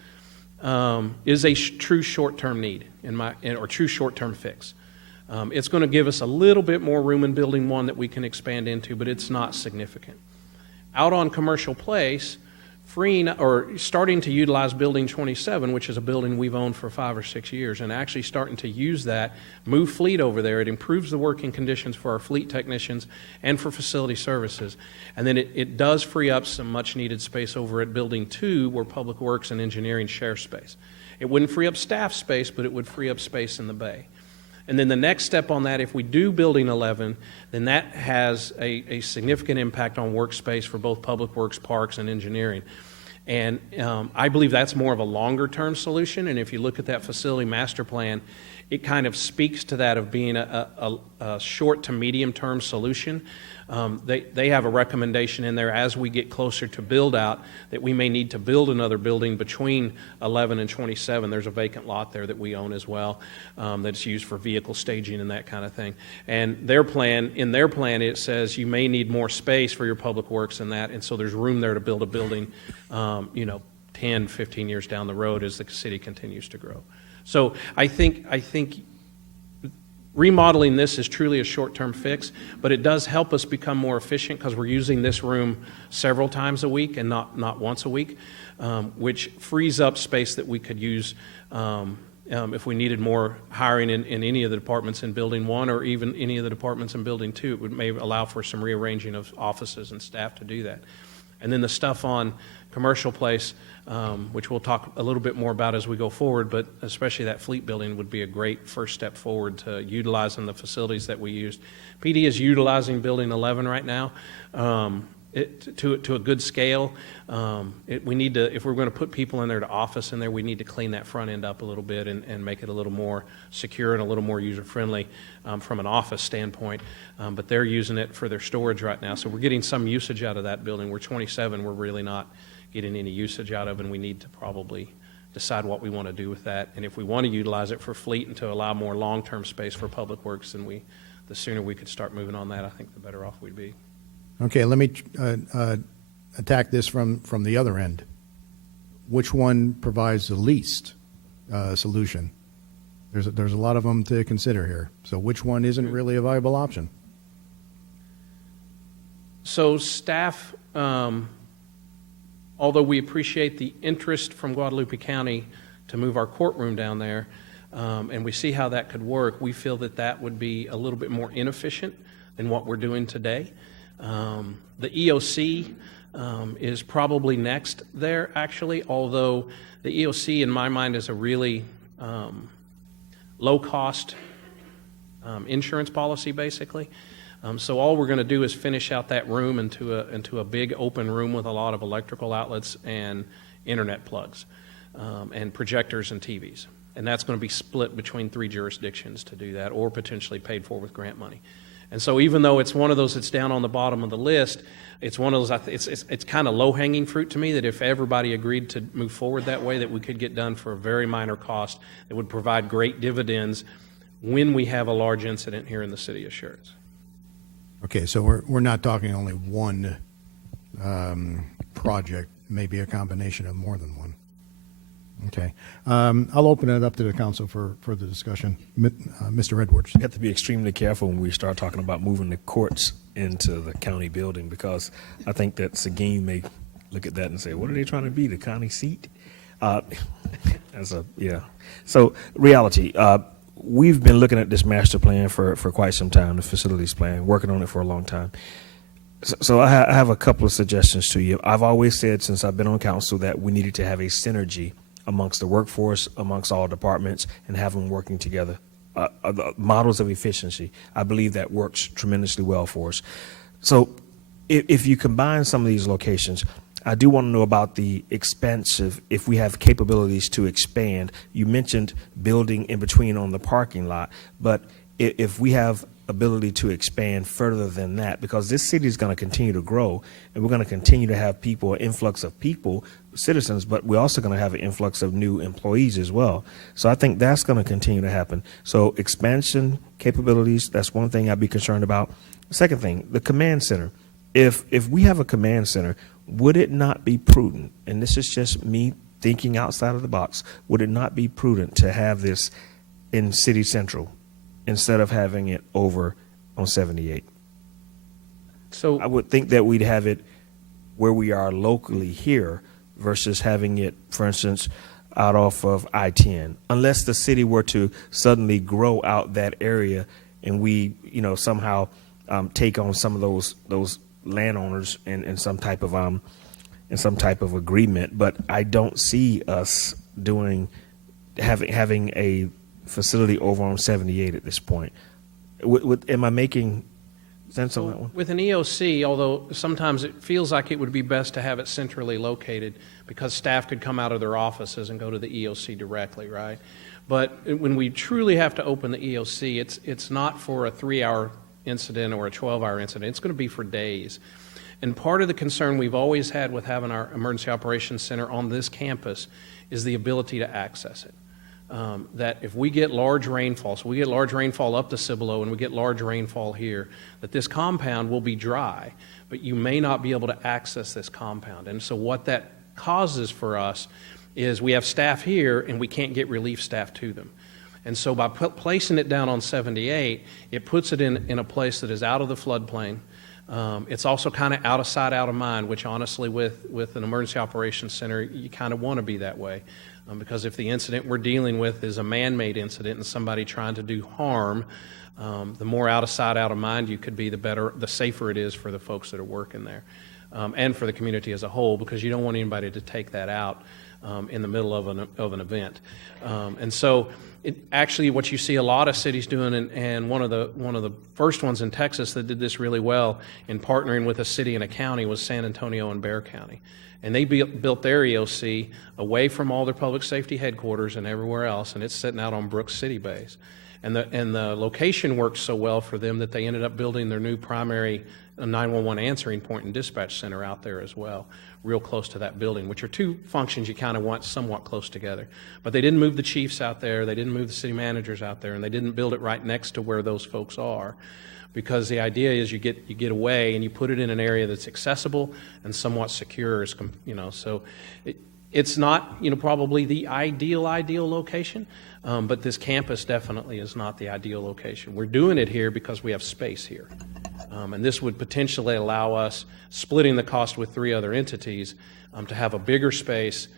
is a true short-term need or true short-term fix. It's going to give us a little bit more room in Building 1 that we can expand into, but it's not significant. Out on Commercial Place, starting to utilize Building 27, which is a building we've owned for 5 or 6 years, and actually starting to use that, move fleet over there. It improves the working conditions for our fleet technicians and for facility services. And then it does free up some much-needed space over at Building 2, where Public Works and Engineering share space. It wouldn't free up staff space, but it would free up space in the bay. And then the next step on that, if we do Building 11, then that has a significant impact on workspace for both Public Works, Parks, and Engineering. And I believe that's more of a longer-term solution. And if you look at that facility master plan, it kind of speaks to that of being a short to medium-term solution. They have a recommendation in there as we get closer to build-out that we may need to build another building between 11 and 27. There's a vacant lot there that we own as well that's used for vehicle staging and that kind of thing. And in their plan, it says you may need more space for your public works and that, and so there's room there to build a building 10, 15 years down the road as the city continues to grow. So I think remodeling this is truly a short-term fix, but it does help us become more efficient because we're using this room several times a week and not once a week, which frees up space that we could use if we needed more hiring in any of the departments in Building 1 or even any of the departments in Building 2. It would maybe allow for some rearranging of offices and staff to do that. And then the stuff on Commercial Place, which we'll talk a little bit more about as we go forward, but especially that fleet building would be a great first step forward to utilizing the facilities that we used. PD is utilizing Building 11 right now to a good scale. We need to, if we're going to put people in there to office in there, we need to clean that front end up a little bit and make it a little more secure and a little more user-friendly from an office standpoint. But they're using it for their storage right now, so we're getting some usage out of that building. We're 27, we're really not getting any usage out of, and we need to probably decide what we want to do with that. And if we want to utilize it for fleet and to allow more long-term space for Public Works, then the sooner we could start moving on that, I think the better off we'd be. Okay, let me attack this from the other end. Which one provides the least solution? There's a lot of them to consider here. So which one isn't really a viable option? So staff, although we appreciate the interest from Guadalupe County to move our courtroom down there, and we see how that could work, we feel that would be a little bit more inefficient than what we're doing today. The EOC is probably next there, actually, although the EOC, in my mind, is a really low-cost insurance policy, basically. So all we're going to do is finish out that room into a big open room with a lot of electrical outlets and internet plugs and projectors and TVs. And that's going to be split between 3 jurisdictions to do that, or potentially paid for with grant money. And so even though it's one of those that's down on the bottom of the list, it's one of those, it's kind of low-hanging fruit to me that if everybody agreed to move forward that way, that we could get done for a very minor cost that would provide great dividends when we have a large incident here in the city of Schertz. Okay, so we're not talking only one project, maybe a combination of more than one. Okay. I'll open it up to the council for further discussion. Mr. Edwards. You have to be extremely careful when we start talking about moving the courts into the county building, because I think that Seguin may look at that and say, what are they trying to be, the county seat? Yeah. So reality, we've been looking at this master plan for quite some time, the facilities plan, working on it for a long time. So I have a couple of suggestions to you. I've always said since I've been on council that we needed to have a synergy amongst the workforce, amongst all departments, and have them working together. Models of efficiency, I believe that works tremendously well for us. So if you combine some of these locations, I do want to know about the expansive, if we have capabilities to expand. You mentioned building in between on the parking lot, but if we have ability to expand further than that, because this city is going to continue to grow, and we're going to continue to have people, an influx of people, citizens, but we're also going to have an influx of new employees as well. So I think that's going to continue to happen. So expansion capabilities, that's one thing I'd be concerned about. Second thing, the command center. If we have a command center, would it not be prudent, and this is just me thinking outside of the box, would it not be prudent to have this in City Central instead of having it over on 78? So I would think that we'd have it where we are locally here versus having it, for instance, out off of I-10, unless the city were to suddenly grow out that area and we, somehow take on some of those landowners in some type of agreement. But I don't see us having a facility over on 78 at this point. Am I making sense on that one? With an EOC, although sometimes it feels like it would be best to have it centrally located because staff could come out of their offices and go to the EOC directly, right? But when we truly have to open the EOC, it's not for a 3-hour incident or a 12-hour incident. It's going to be for days. And part of the concern we've always had with having our Emergency Operations Center on this campus is the ability to access it. That if we get large rainfall, so we get large rainfall up to Cibolo and we get large rainfall here, that this compound will be dry, but you may not be able to access this compound. And so what that causes for us is we have staff here and we can't get relief staff to them. And so by placing it down on 78, it puts it in a place that is out of the floodplain. It's also kind of out of sight, out of mind, which honestly with an Emergency Operations Center, you kind of want to be that way. Because if the incident we're dealing with is a man-made incident and somebody trying to do harm, the more out of sight, out of mind you could be, the safer it is for the folks that are working there. And for the community as a whole, because you don't want anybody to take that out in the middle of an event. And so actually what you see a lot of cities doing, and one of the first ones in Texas that did this really well in partnering with a city and a county was San Antonio and Bexar County. And they built their EOC away from all their public safety headquarters and everywhere else, and it's sitting out on Brooks City Base. And the location worked so well for them that they ended up building their new primary 911 answering point and dispatch center out there as well, real close to that building, which are two functions you kind of want somewhat close together. But they didn't move the chiefs out there, they didn't move the city managers out there, and they didn't build it right next to where those folks are. Because the idea is you get away and you put it in an area that's accessible and somewhat secure, so it's not, probably the ideal location, but this campus definitely is not the ideal location. We're doing it here because we have space here. And this would potentially allow us, splitting the cost with 3 other entities, to have a bigger space,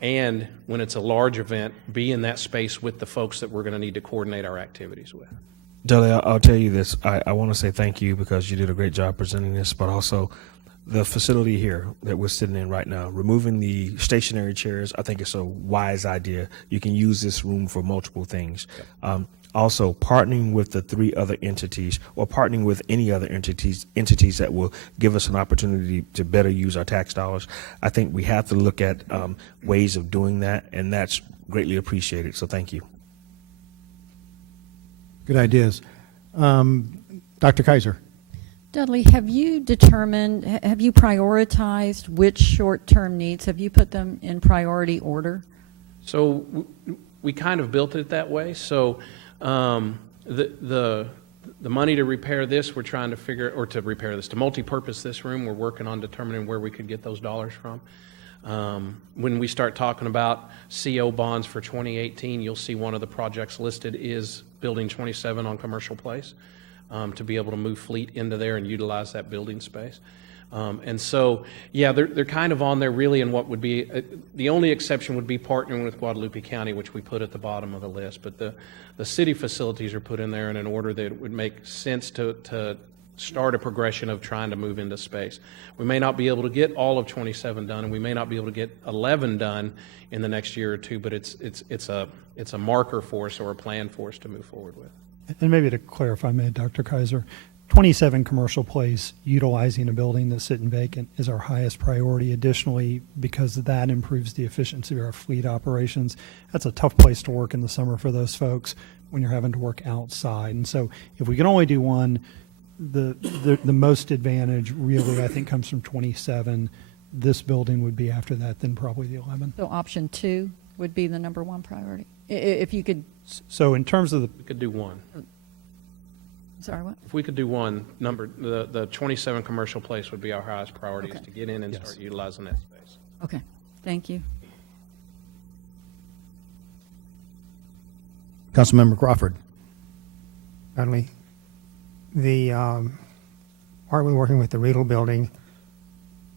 and when it's a large event, be in that space with the folks that we're going to need to coordinate our activities with. Dudley, I'll tell you this. I want to say thank you because you did a great job presenting this, but also the facility here that we're sitting in right now, removing the stationary chairs, I think it's a wise idea. You can use this room for multiple things. Also, partnering with the 3 other entities or partnering with any other entities that will give us an opportunity to better use our tax dollars. I think we have to look at ways of doing that, and that's greatly appreciated. So thank you. Good ideas. Dr. Kaiser. Dudley, have you prioritized which short-term needs? Have you put them in priority order? So we kind of built it that way. So the money to repair this, we're trying to to multi-purpose this room, we're working on determining where we could get those dollars from. When we start talking about CO bonds for 2018, you'll see one of the projects listed is Building 27 on Commercial Place, to be able to move fleet into there and utilize that building space. And so, yeah, they're kind of on there really in what would be, the only exception would be partnering with Guadalupe County, which we put at the bottom of the list. But the city facilities are put in there in an order that it would make sense to start a progression of trying to move into space. We may not be able to get all of 27 done, and we may not be able to get 11 done in the next year or two, but it's a marker for us or a plan for us to move forward with. And maybe to clarify, Dr. Kaiser, 27 Commercial Place, utilizing a building that's sitting vacant is our highest priority. Additionally, because that improves the efficiency of our fleet operations, that's a tough place to work in the summer for those folks when you're having to work outside. And so if we can only do one, the most advantage really, I think, comes from 27. This building would be after that, then probably the 11. So option 2 would be the number 1 priority. If you could, So in terms of We could do one. sorry, what? If we could do one, the 27 Commercial Place would be our highest priority, is to get in and start utilizing that space. Okay, thank you. Councilmember Crawford. Dudley, the part we're working with the Riedel building,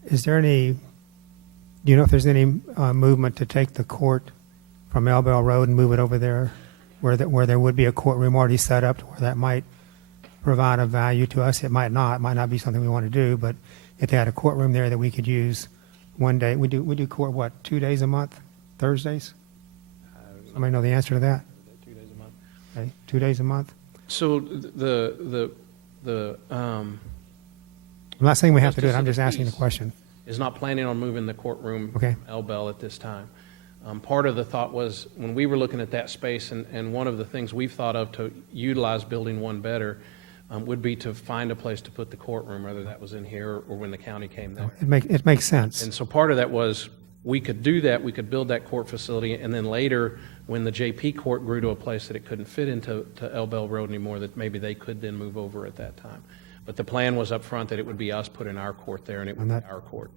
is there any, do you know if there's any movement to take the court from Elbell Road and move it over there where there would be a courtroom already set up to where that might provide a value to us? It might not be something we want to do, but if they had a courtroom there that we could use one day, we do court, what, 2 days a month, Thursdays? Somebody know the answer to that? 2 days a month. Okay, 2 days a month? So I'm not saying we have to do it, I'm just asking the question. Is not planning on moving the courtroom Okay. from El Bell at this time. Part of the thought was, when we were looking at that space, and one of the things we've thought of to utilize Building 1 better would be to find a place to put the courtroom, whether that was in here or when the county came there. It makes sense. And so part of that was, we could do that, we could build that court facility, and then later, when the Jaypee court grew to a place that it couldn't fit into El Bell Road anymore, that maybe they could then move over at that time. But the plan was up front that it would be us putting our court there, and it would be our court.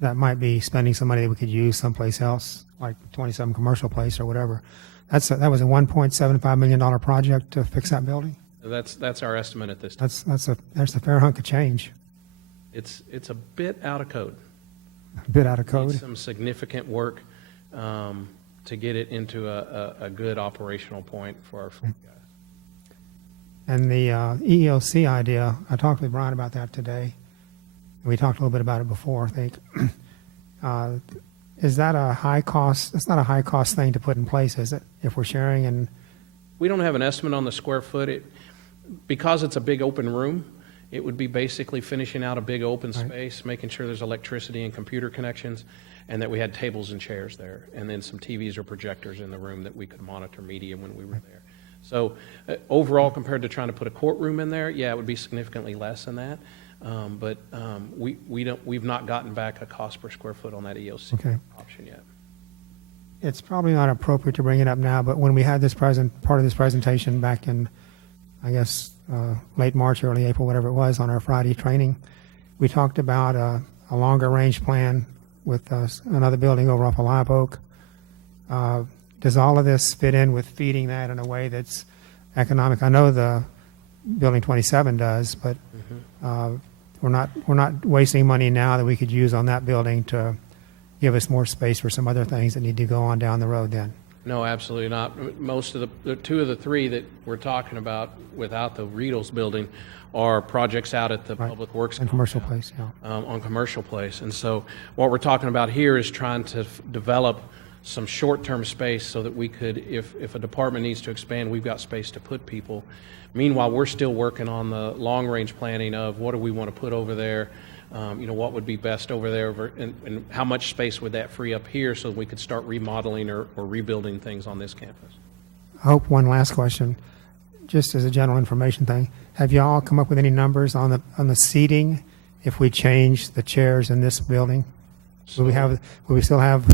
That might be spending some money that we could use someplace else, like 27 Commercial Place or whatever. That was a $1.75 million project to fix that building. That's our estimate at this time. That's a fair hunk of change. It's a bit out of code. A bit out of code. Needs some significant work to get it into a good operational point for our fleet guys. And the EEOC idea, I talked with Brian about that today. We talked a little bit about it before, I think. Is that a high cost? It's not a high cost thing to put in place, is it? If we're sharing and We don't have an estimate on the square foot. Because it's a big open room, it would be basically finishing out a big open space, making sure there's electricity and computer connections, and that we had tables and chairs there, and then some TVs or projectors in the room that we could monitor media when we were there. So overall, compared to trying to put a courtroom in there, yeah, it would be significantly less than that. But we've not gotten back a cost per square foot on that EOC option yet. it's probably not appropriate to bring it up now, but when we had this part of this presentation back in, I guess, late March, early April, whatever it was, on our Friday training, we talked about a longer range plan with another building over off of Live Oak. Does all of this fit in with feeding that in a way that's economic? I know the Building 27 does, but we're not wasting money now that we could use on that building to give us more space for some other things that need to go on down the road then. No, absolutely not. Most of the two of the three that we're talking about without the Riedel's building are projects out at the Public Works And Commercial Place, on Commercial Place. And so what we're talking about here is trying to develop some short-term space so that we could, if a department needs to expand, we've got space to put people. Meanwhile, we're still working on the long-range planning of what do we want to put over there, what would be best over there, and how much space would that free up here so that we could start remodeling or rebuilding things on this campus. I hope one last question, just as a general information thing. Have you all come up with any numbers on the seating if we change the chairs in this building? Will we still have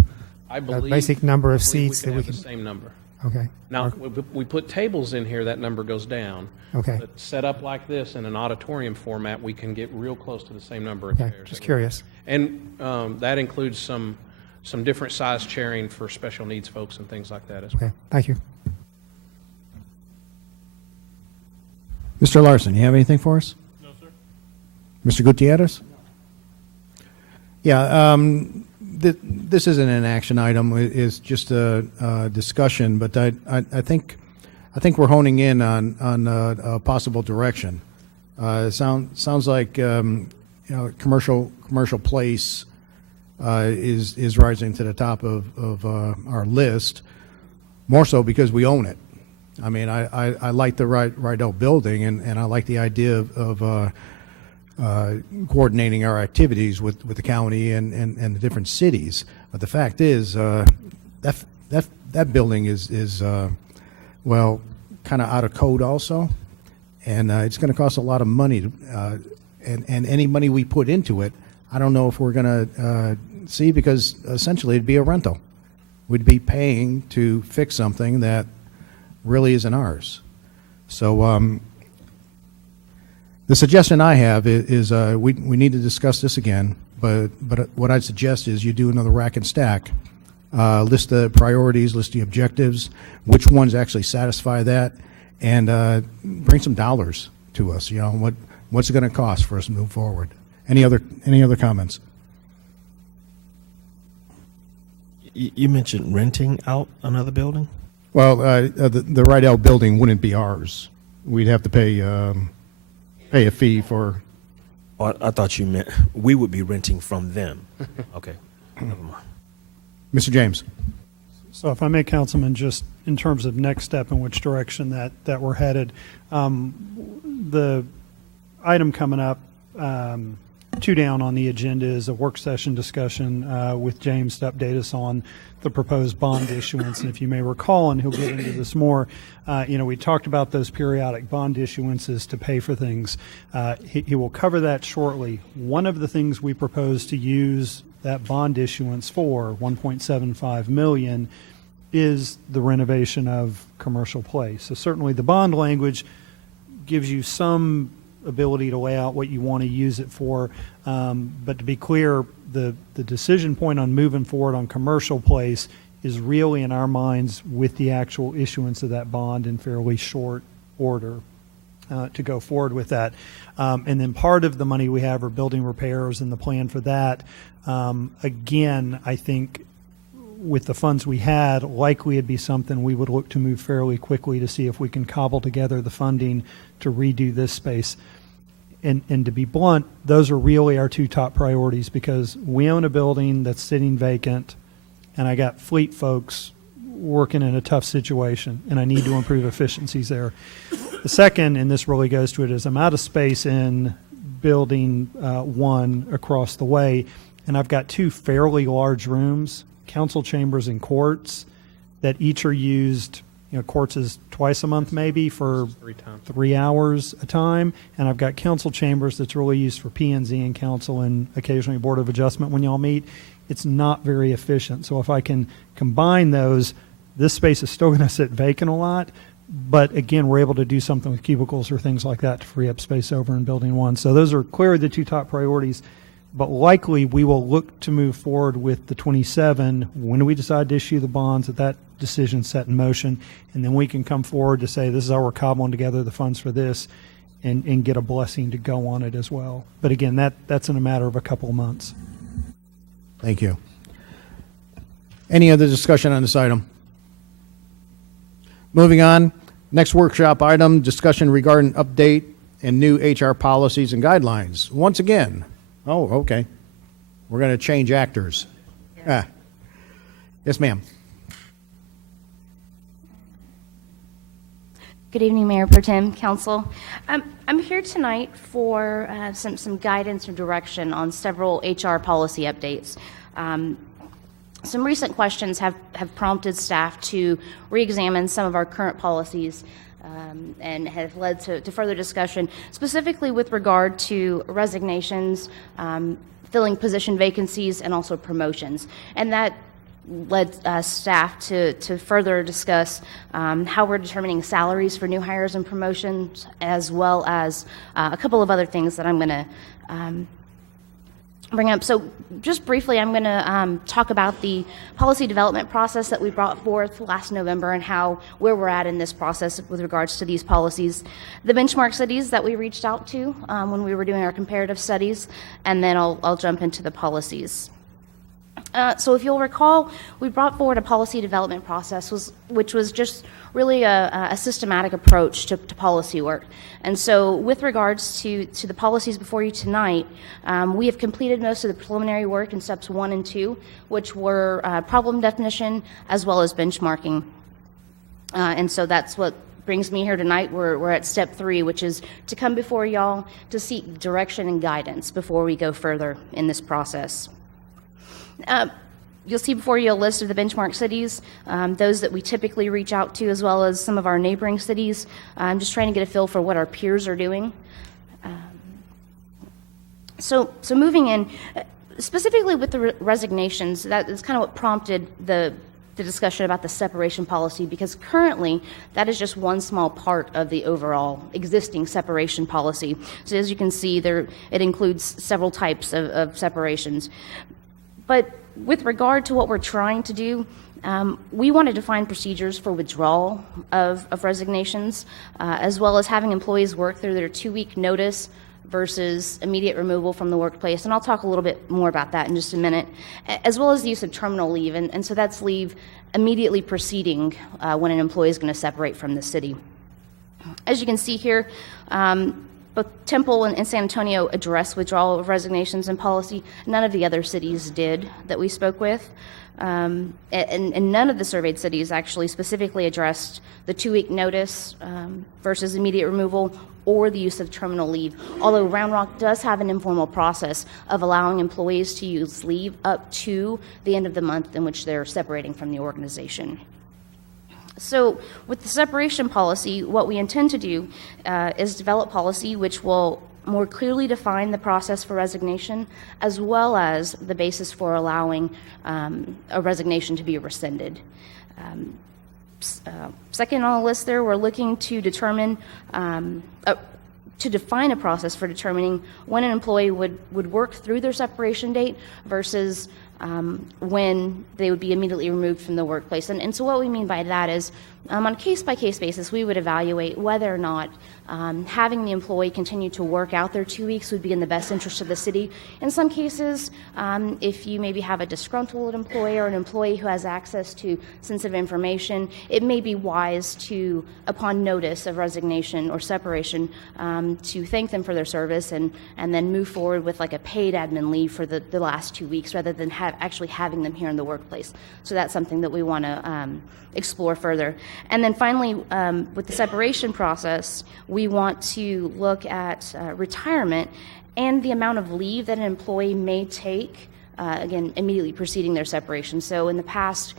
I a believe, basic number of seats that we have can? the same number. Okay. Now, we put tables in here, that number goes down. Okay. But set up like this in an auditorium format, we can get real close to the same number of Okay, chairs. just curious. And that includes some different size chairing for special needs folks and things like that as well. Okay, thank you. Mr. Larson, you have anything for us? No, sir. Mr. Gutierrez? Yeah, this isn't an action item. It's just a discussion, but I think we're honing in on a possible direction. Sounds like commercial place is rising to the top of our list, more so because we own it. I mean, I like the Rydell building, and I like the idea of coordinating our activities with the county and the different cities. But the fact is, that building is well, kind of out of code also, and it's going to cost a lot of money. And any money we put into it, I don't know if we're going to see, because essentially it'd be a rental. We'd be paying to fix something that really isn't ours. So the suggestion I have is we need to discuss this again, but what I'd suggest is you do another rack and stack, list the priorities, list the objectives, which ones actually satisfy that, and bring some dollars to us. You know, what's it going to cost for us to move forward? Any other comments? You mentioned renting out another building? Well, the Rydell building wouldn't be ours. We'd have to pay a fee for. Oh, I thought you meant we would be renting from them. Okay, never mind. Mr. James. So if I may, Councilman, just in terms of next step in which direction that we're headed, the item coming up, 2 down on the agenda, is a work session discussion with James to update us on the proposed bond issuance. And if you may recall, and he'll get into this more, we talked about those periodic bond issuances to pay for things. He will cover that shortly. One of the things we propose to use that bond issuance for, $1.75 million, is the renovation of Commercial Place. So certainly the bond language gives you some ability to lay out what you want to use it for. But to be clear, the decision point on moving forward on Commercial Place is really, in our minds, with the actual issuance of that bond in fairly short order to go forward with that. And then part of the money we have are building repairs and the plan for that. Again, I think with the funds we had, likely it'd be something we would look to move fairly quickly to see if we can cobble together the funding to redo this space. And to be blunt, those are really our 2 top priorities, because we own a building that's sitting vacant, and I got fleet folks working in a tough situation, and I need to improve efficiencies there. The second, and this really goes to it, is I'm out of space in building 1 across the way, and I've got 2 fairly large rooms, council chambers and courts, that each are used. Courts is twice a month maybe for 3 hours a time, and I've got council chambers that's really used for P&Z and council and occasionally Board of Adjustment when y'all meet. It's not very efficient. So if I can combine those, this space is still going to sit vacant a lot, but again, we're able to do something with cubicles or things like that to free up space over in Building 1. So those are clearly the 2 top priorities. But likely we will look to move forward with the 27 when we decide to issue the bonds, that decision set in motion, and then we can come forward to say this is how we're cobbling together the funds for this, and get a blessing to go on it as well. But again, that's in a matter of a couple of months. Thank you. Any other discussion on this item? Moving on, next workshop item, discussion regarding update and new HR policies and guidelines. Once again, oh, okay. We're going to change actors. Yes, yes, ma'am. Good evening, Mayor Pro Tem, Council. I'm here tonight for some guidance or direction on several HR policy updates. Some recent questions have prompted staff to re-examine some of our current policies and have led to further discussion, specifically with regard to resignations, filling position vacancies, and also promotions. And that led staff to further discuss how we're determining salaries for new hires and promotions, as well as a couple of other things that I'm going to bring up. So just briefly, I'm going to talk about the policy development process that we brought forth last November and where we're at in this process with regards to these policies, the benchmark cities that we reached out to when we were doing our comparative studies, and then I'll jump into the policies. So if you'll recall, we brought forward a policy development process, which was just really a systematic approach to policy work. And so with regards to the policies before you tonight, we have completed most of the preliminary work in steps 1 and 2, which were problem definition as well as benchmarking. And so that's what brings me here tonight. We're at step 3, which is to come before y'all to seek direction and guidance before we go further in this process. You'll see before you a list of the benchmark cities, those that we typically reach out to, as well as some of our neighboring cities. I'm just trying to get a feel for what our peers are doing. So moving in, specifically with the resignations, that is kind of what prompted the discussion about the separation policy, because currently that is just one small part of the overall existing separation policy. So as you can see, it includes several types of separations. But with regard to what we're trying to do, we want to define procedures for withdrawal of resignations, as well as having employees work through their 2-week notice versus immediate removal from the workplace. And I'll talk a little bit more about that in just a minute, as well as the use of terminal leave. And so that's leave immediately preceding when an employee is going to separate from the city. As you can see here, both Temple and San Antonio address withdrawal of resignations in policy. None of the other cities did that we spoke with. And none of the surveyed cities actually specifically addressed the 2-week notice versus immediate removal or the use of terminal leave, although Round Rock does have an informal process of allowing employees to use leave up to the end of the month in which they're separating from the organization. So with the separation policy, what we intend to do is develop policy which will more clearly define the process for resignation, as well as the basis for allowing a resignation to be rescinded. Second on the list there, we're looking to determine, to define a process for determining when an employee would work through their separation date versus when they would be immediately removed from the workplace. And so what we mean by that is, on a case-by-case basis, we would evaluate whether or not having the employee continue to work out their 2 weeks would be in the best interest of the city. In some cases, if you maybe have a disgruntled employee or an employee who has access to sensitive information, it may be wise to, upon notice of resignation or separation, to thank them for their service and then move forward with like a paid admin leave for the last 2 weeks rather than actually having them here in the workplace. So that's something that we want to explore further. And then finally, with the separation process, we want to look at retirement and the amount of leave that an employee may take, again, immediately preceding their separation. So in the past,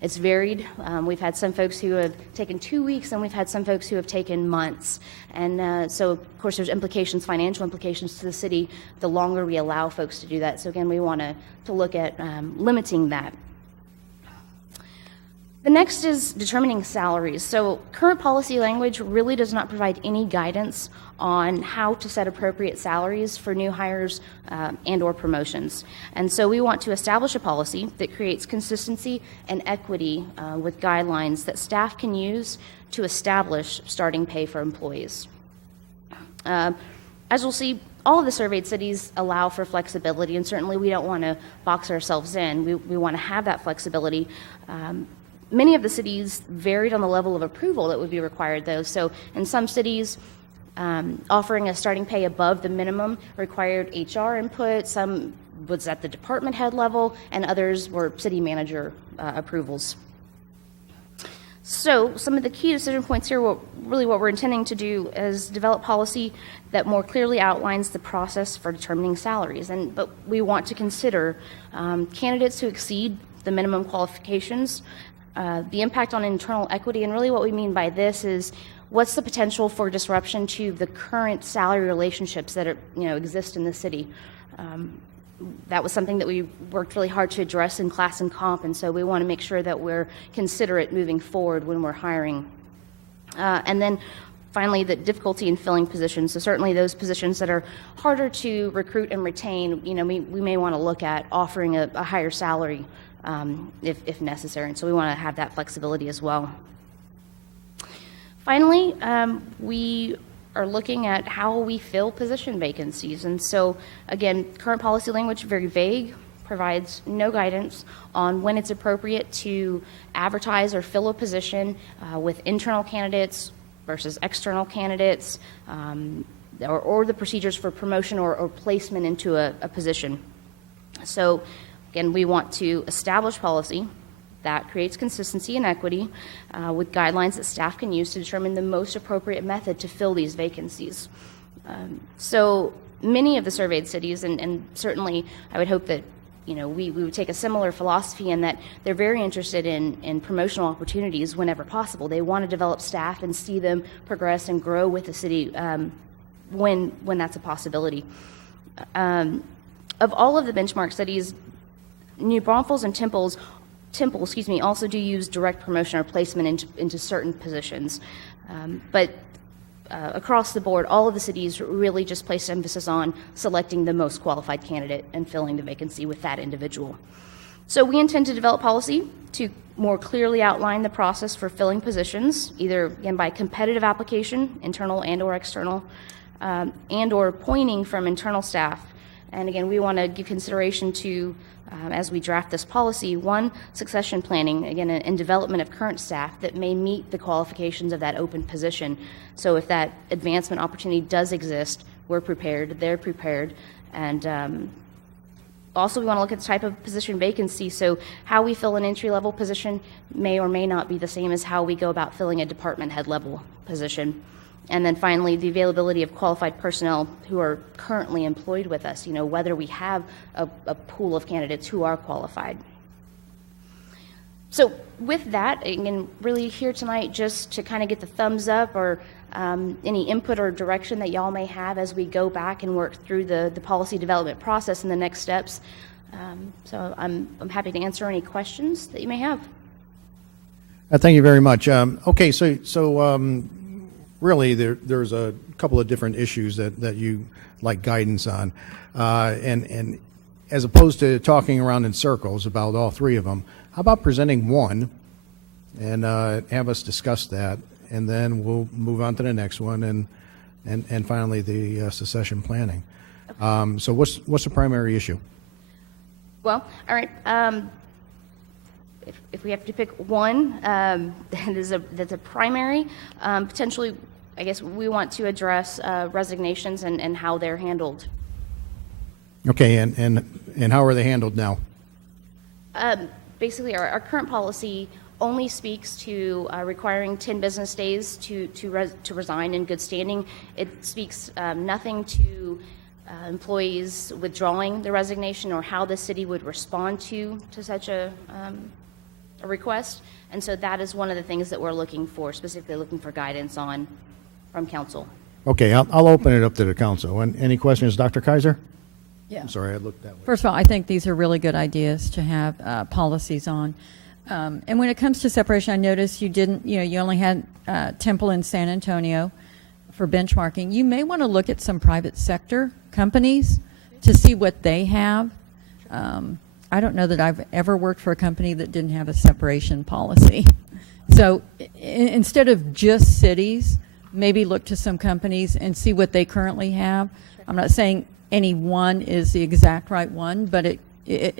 it's varied. We've had some folks who have taken 2 weeks, and we've had some folks who have taken months. And so, of course, there's implications, financial implications to the city, the longer we allow folks to do that. So again, we want to look at limiting that. The next is determining salaries. So current policy language really does not provide any guidance on how to set appropriate salaries for new hires and or promotions. And so we want to establish a policy that creates consistency and equity with guidelines that staff can use to establish starting pay for employees. As we'll see, all of the surveyed cities allow for flexibility, and certainly we don't want to box ourselves in. We want to have that flexibility. Many of the cities varied on the level of approval that would be required, though. So in some cities, offering a starting pay above the minimum required HR input. Some was at the department head level, and others were city manager approvals. So some of the key decision points here, what we're intending to do is develop policy that more clearly outlines the process for determining salaries. But we want to consider candidates who exceed the minimum qualifications, the impact on internal equity, and really what we mean by this is what's the potential for disruption to the current salary relationships that exist in the city. That was something that we worked really hard to address in class and comp, and so we want to make sure that we're considerate moving forward when we're hiring. And then Finally, the difficulty in filling positions. So certainly those positions that are harder to recruit and retain, we may want to look at offering a higher salary if necessary. And so we want to have that flexibility as well. Finally, we are looking at how we fill position vacancies. And so, again, current policy language, very vague, provides no guidance on when it's appropriate to advertise or fill a position with internal candidates versus external candidates, or the procedures for promotion or placement into a position. So, again, we want to establish policy that creates consistency and equity with guidelines that staff can use to determine the most appropriate method to fill these vacancies. So many of the surveyed cities, and certainly I would hope that we would take a similar philosophy in that they're very interested in promotional opportunities whenever possible. They want to develop staff and see them progress and grow with the city when that's a possibility. Of all of the benchmark studies, New Braunfels and Temple, also do use direct promotion or placement into certain positions. But across the board, all of the cities really just place emphasis on selecting the most qualified candidate and filling the vacancy with that individual. So we intend to develop policy to more clearly outline the process for filling positions, either, again, by competitive application, internal and or external, and or appointing from internal staff. And again, we want to give consideration to, as we draft this policy, one, succession planning, again, and development of current staff that may meet the qualifications of that open position. So if that advancement opportunity does exist, we're prepared, they're prepared. And also we want to look at the type of position vacancy. So how we fill an entry-level position may or may not be the same as how we go about filling a department head level position. And then finally, the availability of qualified personnel who are currently employed with us, whether we have a pool of candidates who are qualified. So with that, again, really here tonight just to kind of get the thumbs up or any input or direction that y'all may have as we go back and work through the policy development process and the next steps. So I'm happy to answer any questions that you may have. Thank you very much. Okay, so really, there's a couple of different issues that you like guidance on, and as opposed to talking around in circles about all three of them, how about presenting one and have us discuss that, and then we'll move on to the next one, and finally the succession planning. Okay. So what's the primary issue? Well, all right. If we have to pick one that's a primary, potentially, I guess we want to address resignations and how they're handled. Okay, and how are they handled now? Basically, our current policy only speaks to requiring 10 business days to resign in good standing. It speaks nothing to employees withdrawing the resignation or how the city would respond to such a request. And so that is one of the things that we're looking for, specifically looking for guidance on from council. Okay, I'll open it up to the council. And any questions, Dr. Kaiser? Yeah. I'm sorry, I looked that way. First of all, I think these are really good ideas to have policies on. And when it comes to separation, I noticed you didn't, you only had Temple and San Antonio for benchmarking. You may want to look at some private sector companies to see what they have. I don't know that I've ever worked for a company that didn't have a separation policy. So instead of just cities, maybe look to some companies and see what they currently have. I'm not saying any one is the exact right one, but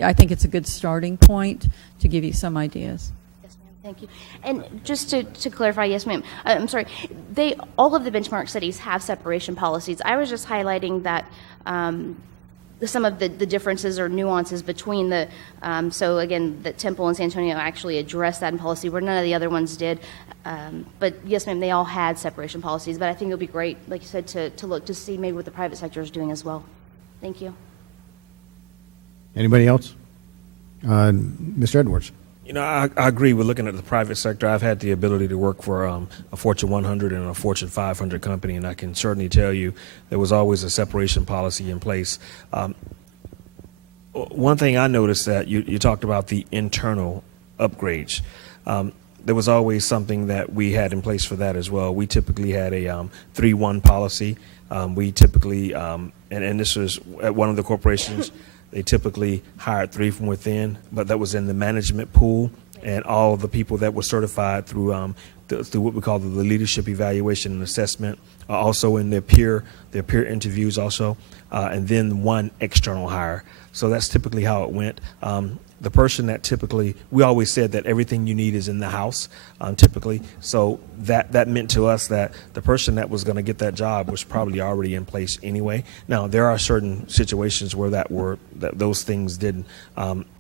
I think it's a good starting point to give you some ideas. Yes, ma'am. Thank you. And just to clarify, yes, ma'am. I'm sorry. All of the benchmark studies have separation policies. I was just highlighting that some of the differences or nuances between the, so again, that Temple and San Antonio actually addressed that in policy where none of the other ones did. But yes, ma'am, they all had separation policies. But I think it would be great, like you said, to look to see maybe what the private sector is doing as well. Thank you. Anybody else? Mr. Edwards. I agree with looking at the private sector. I've had the ability to work for a Fortune 100 and a Fortune 500 company, and I can certainly tell you there was always a separation policy in place. One thing I noticed that you talked about the internal upgrades. there was always something that we had in place for that as well. We typically had a 3-1 policy. We typically, and this was at one of the corporations, they typically hired 3 from within, but that was in the management pool, and all the people that were certified through through what we call the leadership evaluation and assessment, also in their peer interviews also, and then 1 external hire. So that's typically how it went. The person that typically, we always said that everything you need is in the house, typically. So that meant to us that the person that was going to get that job was probably already in place anyway. Now, there are certain situations where that those things didn't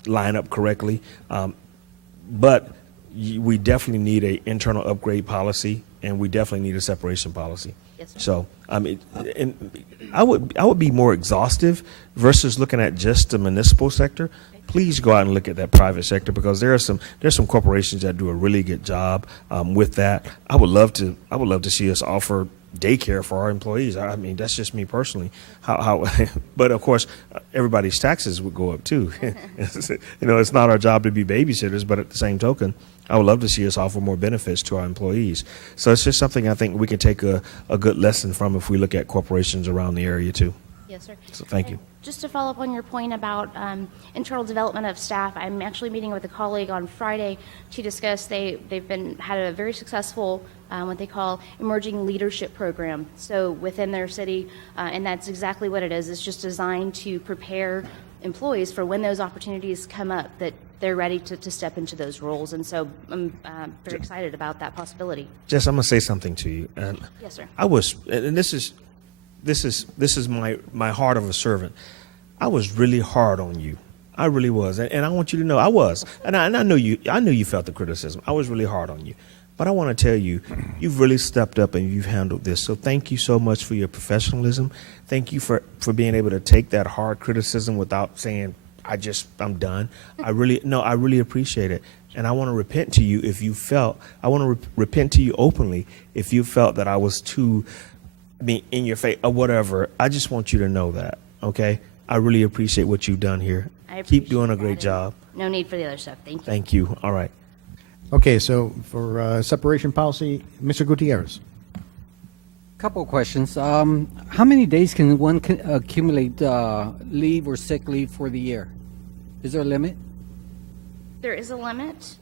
line up correctly, but we definitely need an internal upgrade policy, and we definitely need a separation policy. Yes, sir. So, I mean, and I would be more exhaustive versus looking at just the municipal sector. Please go out and look at that private sector, because there's some corporations that do a really good job with that. I would love to see us offer daycare for our employees. I mean, that's just me personally. But of course, everybody's taxes would go up too. It's not our job to be babysitters, but at the same token, I would love to see us offer more benefits to our employees. So it's just something I think we can take a good lesson from if we look at corporations around the area too. Yes, sir. So thank you. Just to follow up on your point about internal development of staff, I'm actually meeting with a colleague on Friday to discuss. They've had a very successful what they call emerging leadership program. So within their city, and that's exactly what it is. It's just designed to prepare employees for when those opportunities come up, that they're ready to step into those roles. And so I'm very excited about that possibility. Jess, I'm going to say something to you. Yes, sir. I was, and this is my heart of a servant. I was really hard on you. I really was, and I want you to know I was, and I know you. I knew you felt the criticism. I was really hard on you, but I want to tell you, you've really stepped up and you've handled this. So thank you so much for your professionalism. Thank you for being able to take that hard criticism without saying I'm done. I really appreciate it. And I want to repent to you if you felt, I want to repent to you openly if you felt that I was too, in your face or whatever. I just want you to know that, okay? I really appreciate what you've done here. Keep doing a great job. No need for the other stuff. Thank you. Thank you. All right. Okay, so for separation policy, Mr. Gutierrez. Couple of questions. How many days can one accumulate leave or sick leave for the year? Is there a limit? There is a limit.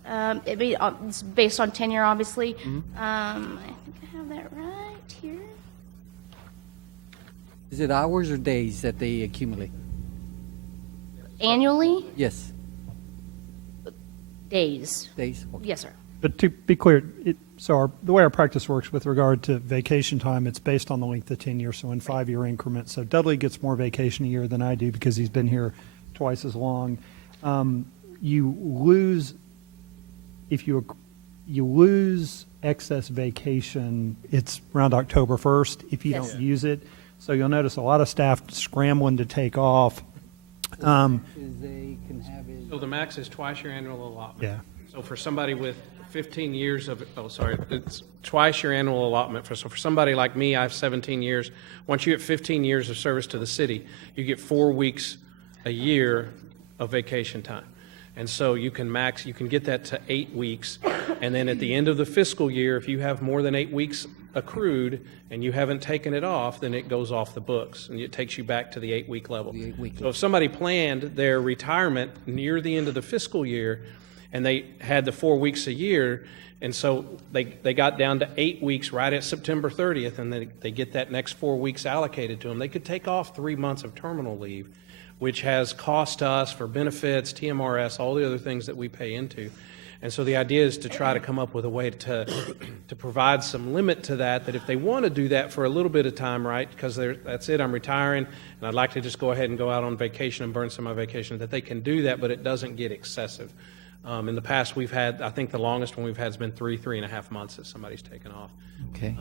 It's based on tenure, obviously. Mm-hmm. I think I have that right here. Is it hours or days that they accumulate? Annually? Yes. Days. Days. Okay. Yes, sir. But to be clear, the way our practice works with regard to vacation time, it's based on the length of tenure, so in 5-year increments. So Dudley gets more vacation a year than I do because he's been here twice as long. You lose, if you lose excess vacation, it's around October 1st if you Yes. don't use it. So you'll notice a lot of staff scrambling to take off. They can have it. So the max is twice your annual allotment. Yeah. So for somebody with 15 years of, it's twice your annual allotment. So for somebody like me, I have 17 years. Once you get 15 years of service to the city, you get 4 weeks a year of vacation time. And so you can get that to 8 weeks. And then at the end of the fiscal year, if you have more than 8 weeks accrued and you haven't taken it off, then it goes off the books and it takes you back to the 8-week level. So if somebody planned their retirement near the end of the fiscal year and they had the 4 weeks a year, and so they got down to 8 weeks right at September 30th, and they get that next 4 weeks allocated to them, they could take off 3 months of terminal leave, which has cost to us for benefits, TMRS, all the other things that we pay into. And so the idea is to try to come up with a way to provide some limit to that if they want to do that for a little bit of time, right, because that's it, I'm retiring, and I'd like to just go ahead and go out on vacation and burn some of my vacation, that they can do that, but it doesn't get excessive. In the past, we've had, I think the longest one we've had has been 3.5 months that somebody's taken off. Okay.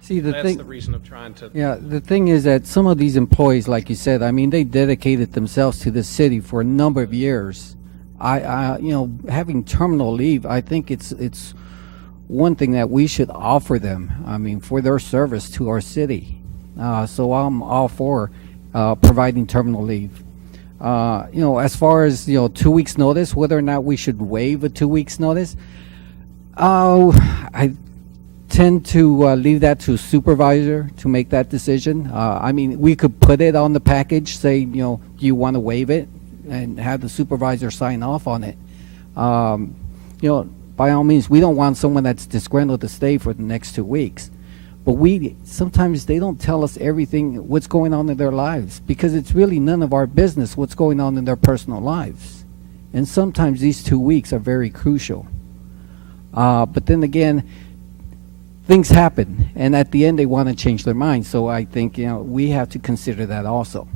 See, That's the reason of trying to. Yeah, the thing is that some of these employees, like you said, I mean, they dedicated themselves to the city for a number of years. Having terminal leave, I think it's one thing that we should offer them. I mean, for their service to our city. So I'm all for providing terminal leave. As far as, 2 weeks' notice, whether or not we should waive a 2 weeks' notice, I tend to leave that to supervisor to make that decision. We could put it on the package, say, do you want to waive it, and have the supervisor sign off on it. By all means, we don't want someone that's disgruntled to stay for the next 2 weeks. But sometimes they don't tell us everything, what's going on in their lives, because it's really none of our business what's going on in their personal lives. And sometimes these 2 weeks are very crucial. But then again, things happen, and at the end they want to change their mind. So I think, we have to consider that also.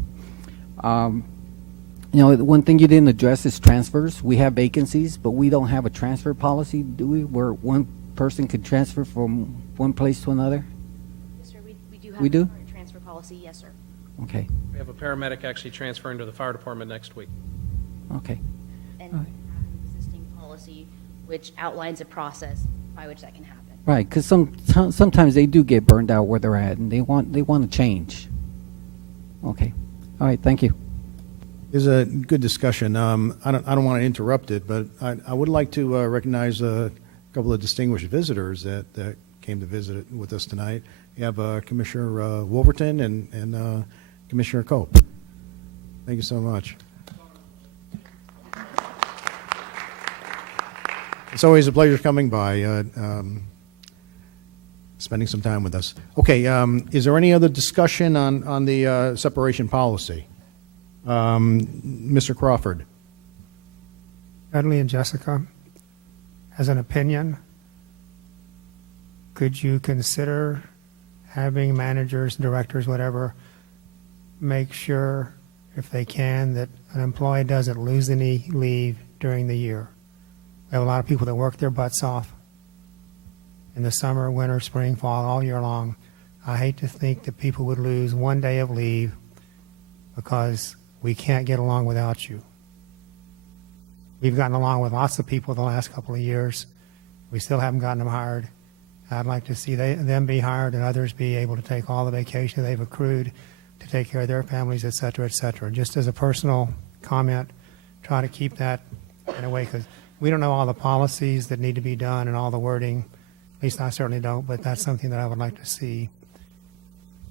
One thing you didn't address is transfers. We have vacancies, but we don't have a transfer policy, do we, where one person could transfer from one place to another? Yes, sir, we do have We a do? current transfer policy, yes, sir. Okay, We have a paramedic actually transferring to the fire department next week. okay. And we have an existing policy which outlines a process by which that can happen. Right, because sometimes they do get burned out where they're at, and they want to change. Okay, all right, thank you. It was a good discussion. I don't want to interrupt it, but I would like to recognize a couple of distinguished visitors that came to visit with us tonight. You have Commissioner Wolverton and Commissioner Cope. Thank you so much. It's always a pleasure coming by, spending some time with us. Okay, is there any other discussion on the separation policy? Mr. Crawford. Dudley and Jessica, as an opinion, could you consider having managers, directors, whatever, make sure, if they can, that an employee doesn't lose any leave during the year? We have a lot of people that work their butts off in the summer, winter, spring, fall, all year long. I hate to think that people would lose 1 day of leave because we can't get along without you. We've gotten along with lots of people the last couple of years. We still haven't gotten them hired. I'd like to see them be hired and others be able to take all the vacation they've accrued to take care of their families, et cetera, et cetera. Just as a personal comment, try to keep that in a way, because we don't know all the policies that need to be done and all the wording. At least I certainly don't, but that's something that I would like to see.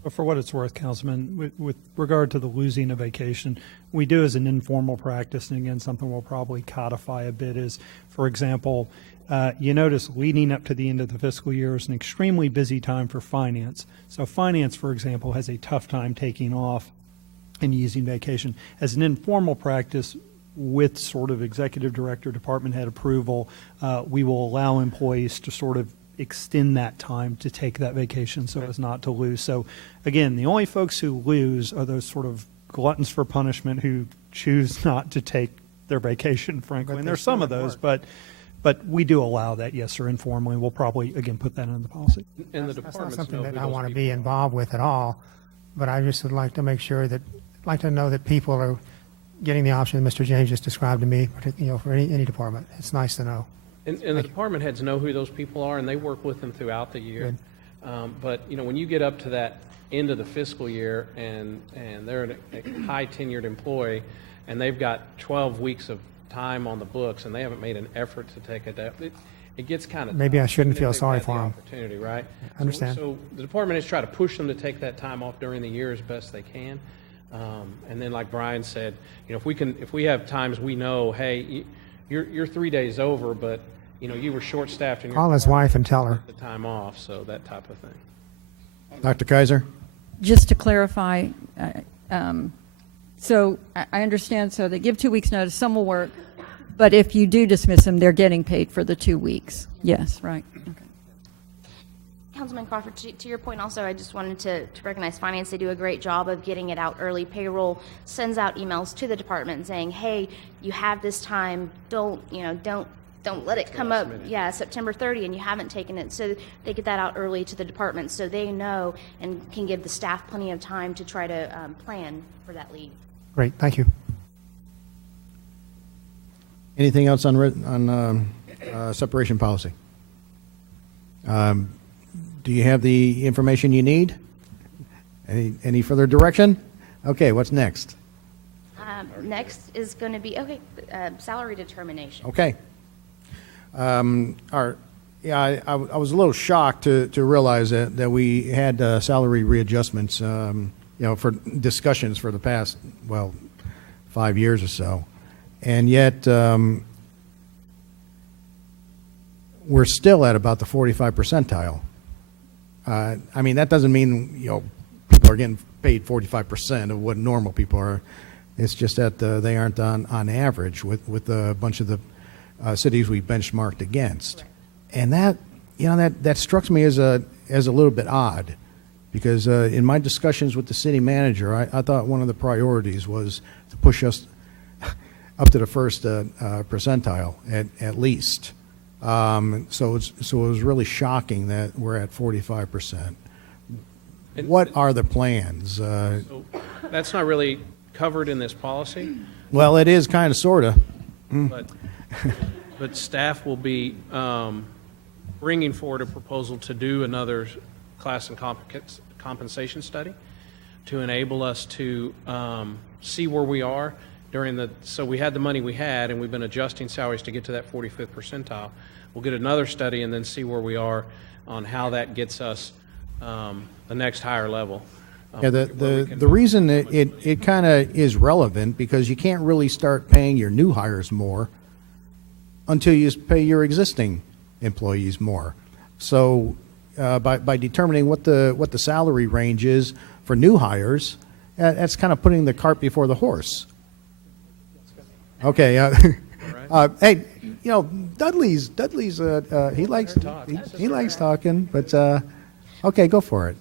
But for what it's worth, Councilman, with regard to the losing a vacation, we do as an informal practice, and again, something we'll probably codify a bit is, for example, you notice leading up to the end of the fiscal year is an extremely busy time for finance. So finance, for example, has a tough time taking off and using vacation. As an informal practice, with sort of executive director, department head approval, we will allow employees to sort of extend that time to take that vacation so as not to lose. So again, the only folks who lose are those sort of gluttons for punishment who choose not to take their vacation, frankly. And there's some of those, but we do allow that, yes, sir, informally. We'll probably, again, put that in the policy. And the That's not departments something know that who I those want to people be are. involved with at all, but I just would like to make sure that, like to know that people are getting the option that Mr. James just described to me, particularly, for any department. It's nice to know. And the department heads know who those people are, and they work with them throughout the year. But, when you get up to that end of the fiscal year and they're a high tenured employee and they've got 12 weeks of time on the books and they haven't made an effort to take a day, it gets kind of Maybe I tough, shouldn't even if feel they've sorry had for the 'em. opportunity, right? I understand. So the department heads try to push them to take that time off during the year as best they can. And then, like Brian said, if we have times we know, hey, you're 3 days over, but you were short-staffed and Call his wife and tell her. the time off, so that type of thing. Dr. Kaiser? Just to clarify, so I understand, so they give 2 weeks' notice, some will work, but if you do dismiss them, they're getting paid for the 2 weeks. Yes, right. Okay. Councilman Crawford, to your point also, I just wanted to recognize finance. They do a great job of getting it out early. Payroll sends out emails to the department saying, hey, you have this time, don't let it come up, September 30, and you haven't taken it. So they get that out early to the department so they know and can give the staff plenty of time to try to plan for that leave. Great, thank you. Anything else on separation policy? Do you have the information you need? Any further direction? Okay, what's next? Next is going to be, salary determination. Okay. Yeah, I was a little shocked to realize that we had salary readjustments, for discussions for the past, 5 years or so. And yet, we're still at about the 45 percentile. I mean, that doesn't mean, people are getting paid 45% of what normal people are. It's just that they aren't on average with a bunch of the cities we benchmarked against. Right. And that struck me as a little bit odd, because in my discussions with the city manager, I thought one of the priorities was to push us up to the first percentile at least. So it was really shocking that we're at 45%. What are the plans? So that's not really covered in this policy, Well, it is kind of, sort of. but staff will be bringing forward a proposal to do another class and compensation study to enable us to see where we are so we had the money we had, and we've been adjusting salaries to get to that 45th percentile. We'll get another study and then see where we are on how that gets us the next higher level. Yeah, the reason it kind of is relevant, because you can't really start paying your new hires more until you pay your existing employees more. So by determining what the salary range is for new hires, that's kind of putting the cart before the horse. Okay. Hey, Dudley's he likes talking, but okay, go for it.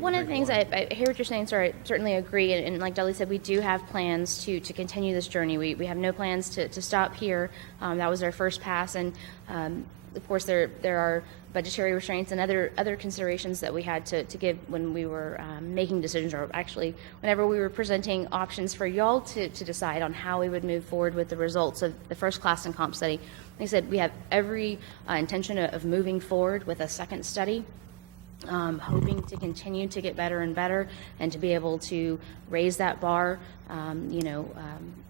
One of the things I hear what you're saying, sir. I certainly agree, and like Dudley said, we do have plans to continue this journey. We have no plans to stop here. That was our first pass, and of course there are budgetary restraints and other considerations that we had to give when we were making decisions, or actually whenever we were presenting options for y'all to decide on how we would move forward with the results of the first class and comp study. Like I said, we have every intention of moving forward with a second study. Hoping to continue to get better and better, and to be able to raise that bar,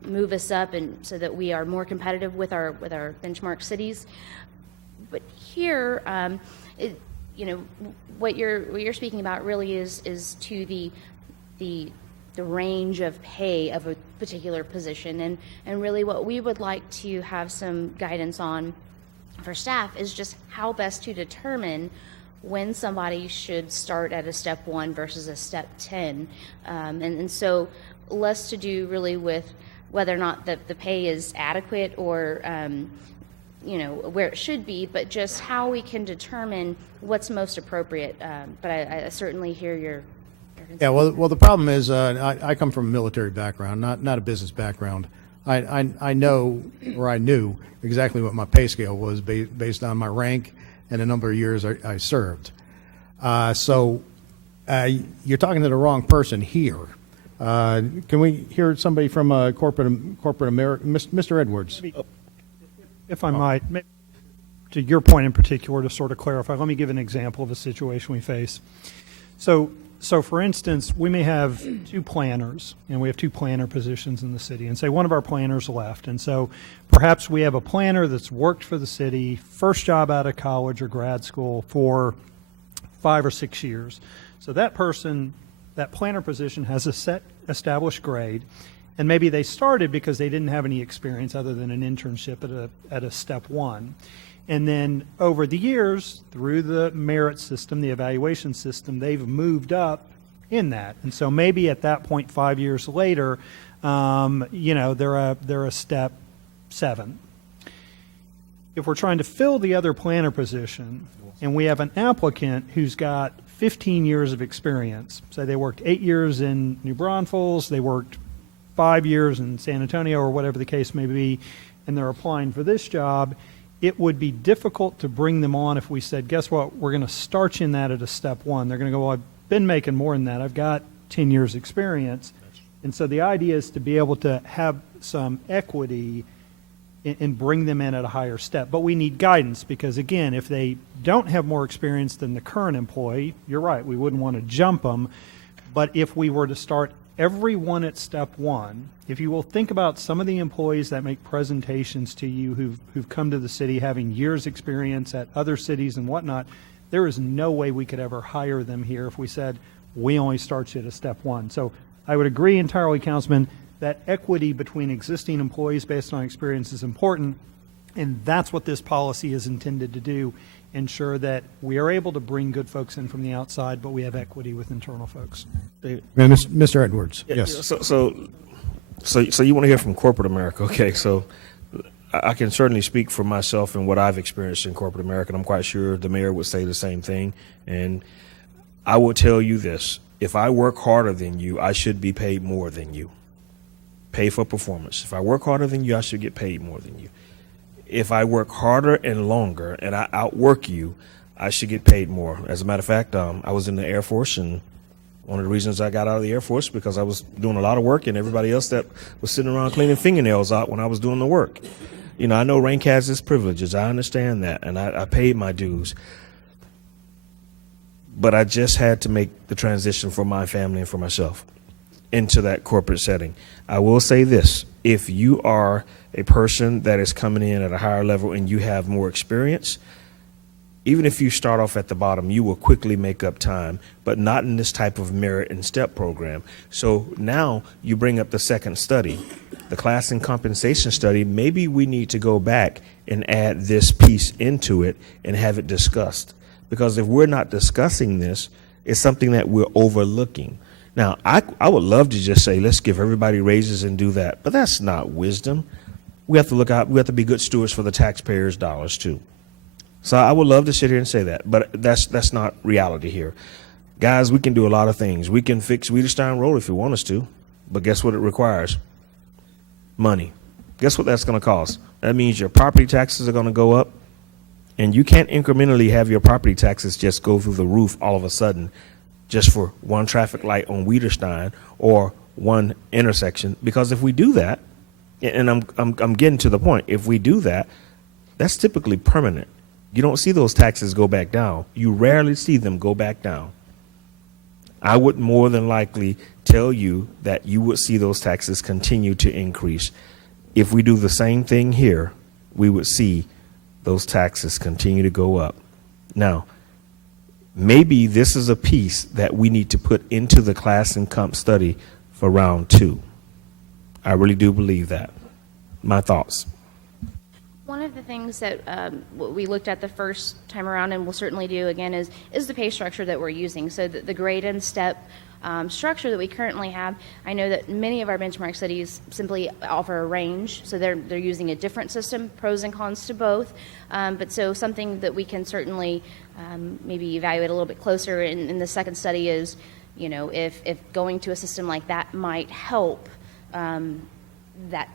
move us up, and so that we are more competitive with our benchmark cities. But here, what you're speaking about really is to the range of pay of a particular position, and really what we would like to have some guidance on for staff is just how best to determine when somebody should start at a step 1 versus a step 10. And so less to do really with whether or not the pay is adequate or, where it should be, but just how we can determine what's most appropriate. But I certainly hear your concern. Yeah, well, the problem is I come from a military background, not a business background. I know, or I knew exactly what my pay scale was based on my rank and the number of years I served. So you're talking to the wrong person here. Can we hear somebody from corporate America? Mr. Edwards. If I might, to your point in particular, to sort of clarify, let me give an example of a situation we face. So for instance, we may have 2 planners, and we have 2 planner positions in the city, and say one of our planners left. And so perhaps we have a planner that's worked for the city, first job out of college or grad school, for 5 or 6 years. So that person, that planner position, has a set established grade, and maybe they started because they didn't have any experience other than an internship at a step 1. And then over the years, through the merit system, the evaluation system, they've moved up in that. And so maybe at that point, 5 years later, they're a step 7. If we're trying to fill the other planner position, and we have an applicant who's got 15 years of experience, say they worked 8 years in New Braunfels, they worked 5 years in San Antonio, or whatever the case may be, and they're applying for this job, it would be difficult to bring them on if we said, guess what, we're going to start you in that at a step 1. They're going to go, well, I've been making more than that. I've got 10 years experience. And so the idea is to be able to have some equity and bring them in at a higher step. But we need guidance, because, again, if they don't have more experience than the current employee, you're right, we wouldn't want to jump them. But if we were to start everyone at step one, if you will think about some of the employees that make presentations to you who've come to the city having years experience at other cities and whatnot, there is no way we could ever hire them here if we said we only start you at a step one. So I would agree entirely, Councilman, that equity between existing employees based on experience is important, and that's what this policy is intended to do, ensure that we are able to bring good folks in from the outside, but we have equity with internal folks. Mr. Edwards, yes. So you want to hear from corporate America? Okay, so I can certainly speak for myself and what I've experienced in corporate America, and I'm quite sure the mayor would say the same thing. And I will tell you this: if I work harder than you, I should be paid more than you. Pay for performance. If I work harder than you, I should get paid more than you. If I work harder and longer and I outwork you, I should get paid more. As a matter of fact, I was in the Air Force, and one of the reasons I got out of the Air Force because I was doing a lot of work and everybody else that was sitting around cleaning fingernails out when I was doing the work. You know, I know rank has its privileges. I understand that, and I paid my dues. But I just had to make the transition for my family and for myself into that corporate setting. I will say this: if you are a person that is coming in at a higher level and you have more experience, even if you start off at the bottom, you will quickly make up time, but not in this type of merit and step program. So now you bring up the second study, the class and compensation study. Maybe we need to go back and add this piece into it and have it discussed. Because if we're not discussing this, it's something that we're overlooking. Now, I would love to just say, let's give everybody raises and do that, but that's not wisdom. We have to look out, we have to be good stewards for the taxpayers' dollars too. So I would love to sit here and say that, but that's not reality here. Guys, we can do a lot of things. We can fix Weiderstein Road if we want us to, but guess what it requires? Money. Guess what that's going to cost? That means your property taxes are going to go up, and you can't incrementally have your property taxes just go through the roof all of a sudden just for one traffic light on Weiderstein or one intersection. Because if we do that, and I'm getting to the point, if we do that, that's typically permanent. You don't see those taxes go back down. You rarely see them go back down. I would more than likely tell you that you would see those taxes continue to increase. If we do the same thing here, we would see those taxes continue to go up. Now, maybe this is a piece that we need to put into the class and comp study for round 2. I really do believe that. My thoughts. One of the things that we looked at the first time around, and we'll certainly do again, is the pay structure that we're using. So the grade and step structure that we currently have, I know that many of our benchmark studies simply offer a range, so they're using a different system, pros and cons to both. But so something that we can certainly maybe evaluate a little bit closer in the second study is, you know, if going to a system like that might help that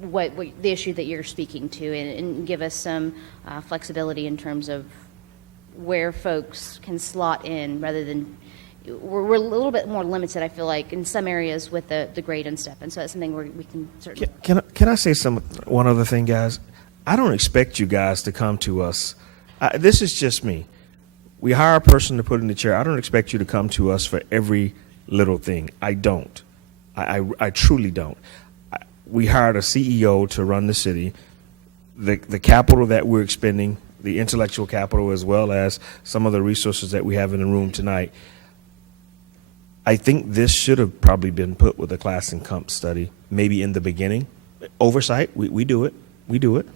what the issue that you're speaking to, and give us some flexibility in terms of where folks can slot in, rather than we're a little bit more limited, I feel like, in some areas with the grade and step, and so that's something we can certainly. Can I say one other thing, guys? I don't expect you guys to come to us. This is just me. We hire a person to put in the chair. I don't expect you to come to us for every little thing. I don't. I truly don't. We hired a CEO to run the city. The capital that we're expending, the intellectual capital, as well as some of the resources that we have in the room tonight, I think this should have probably been put with a class and comp study, maybe in the beginning. Oversight, we do it. We do it.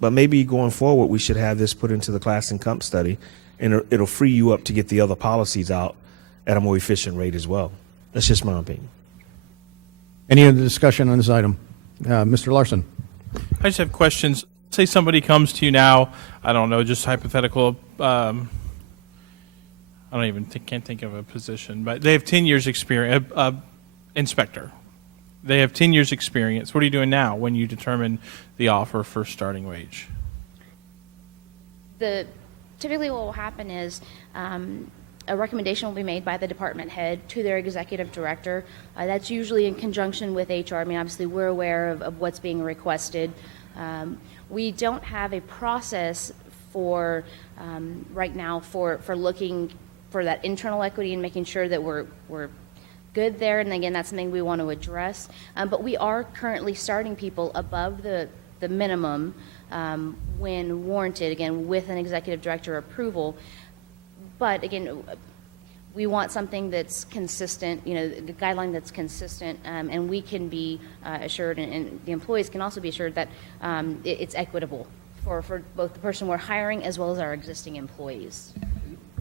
But maybe going forward, we should have this put into the class and comp study, and it'll free you up to get the other policies out at a more efficient rate as well. That's just my opinion. Any other discussion on this item? Mr. Larson. I just have questions. Say somebody comes to you now, I don't know, just hypothetical, can't think of a position, but they have 10 years experience, inspector. They have 10 years experience. What are you doing now when you determine the offer for starting wage? Typically what will happen is a recommendation will be made by the department head to their executive director. That's usually in conjunction with HR. I mean, obviously we're aware of what's being requested. We don't have a process for right now for looking for that internal equity and making sure that we're good there, and again, that's something we want to address. But we are currently starting people above the minimum when warranted, again, with an executive director approval. But again, we want something that's consistent, the guideline that's consistent, and we can be assured, and the employees can also be assured that it's equitable for both the person we're hiring as well as our existing employees.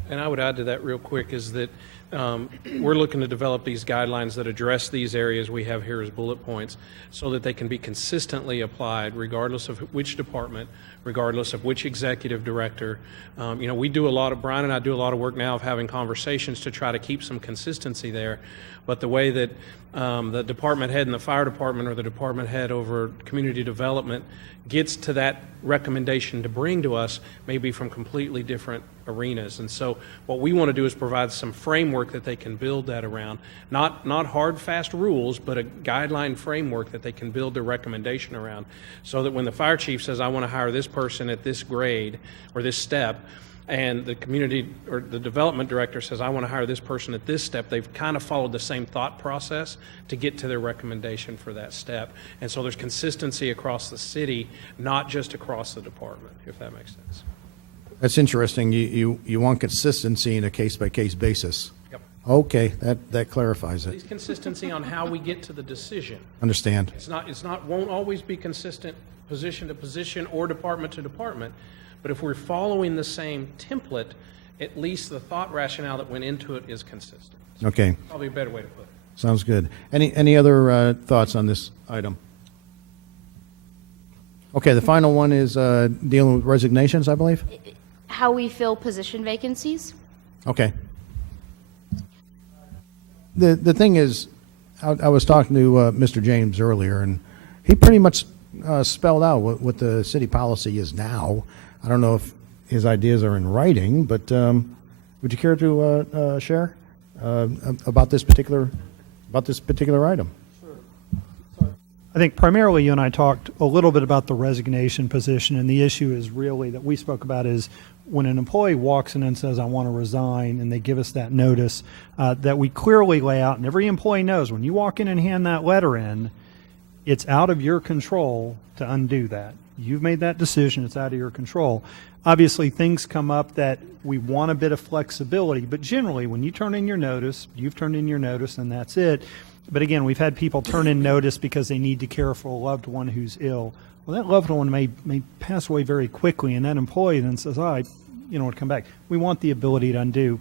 And I would add to that real quick is that we're looking to develop these guidelines that address these areas we have here as bullet points so that they can be consistently applied regardless of which department, regardless of which executive director. We do Brian and I do a lot of work now of having conversations to try to keep some consistency there. But the way that the department head in the fire department or the department head over community development gets to that recommendation to bring to us may be from completely different arenas. And so what we want to do is provide some framework that they can build that around. Not hard, fast rules, but a guideline framework that they can build their recommendation around so that when the fire chief says, I want to hire this person at this grade or this step, and the community or the development director says, I want to hire this person at this step, they've kind of followed the same thought process to get to their recommendation for that step. And so there's consistency across the city, not just across the department, if that makes sense. That's interesting. You want consistency in a case-by-case basis. Yep. Okay, that clarifies At least it. consistency on how we get to the decision. Understand. Won't always be consistent position to position or department to department. But if we're following the same template, at least the thought rationale that went into it is consistent. Okay. Probably a better way to put it. Sounds good. Any other thoughts on this item? Okay, the final one is dealing with resignations, I believe? How we fill position vacancies? Okay. The thing is, I was talking to Mr. James earlier, and he pretty much spelled out what the city policy is now. I don't know if his ideas are in writing, but would you care to share about this particular item? I think primarily you and I talked a little bit about the resignation position, and the issue is really that we spoke about is when an employee walks in and says, I want to resign, and they give us that notice, that we clearly lay out, and every employee knows when you walk in and hand that letter in, it's out of your control to undo that. You've made that decision, it's out of your control. Obviously, things come up that we want a bit of flexibility, but generally, when you turn in your notice, you've turned in your notice, and that's it. But again, we've had people turn in notice because they need to care for a loved one who's ill. Well, that loved one may pass away very quickly, and that employee then says, I want to come back. We want the ability to undo.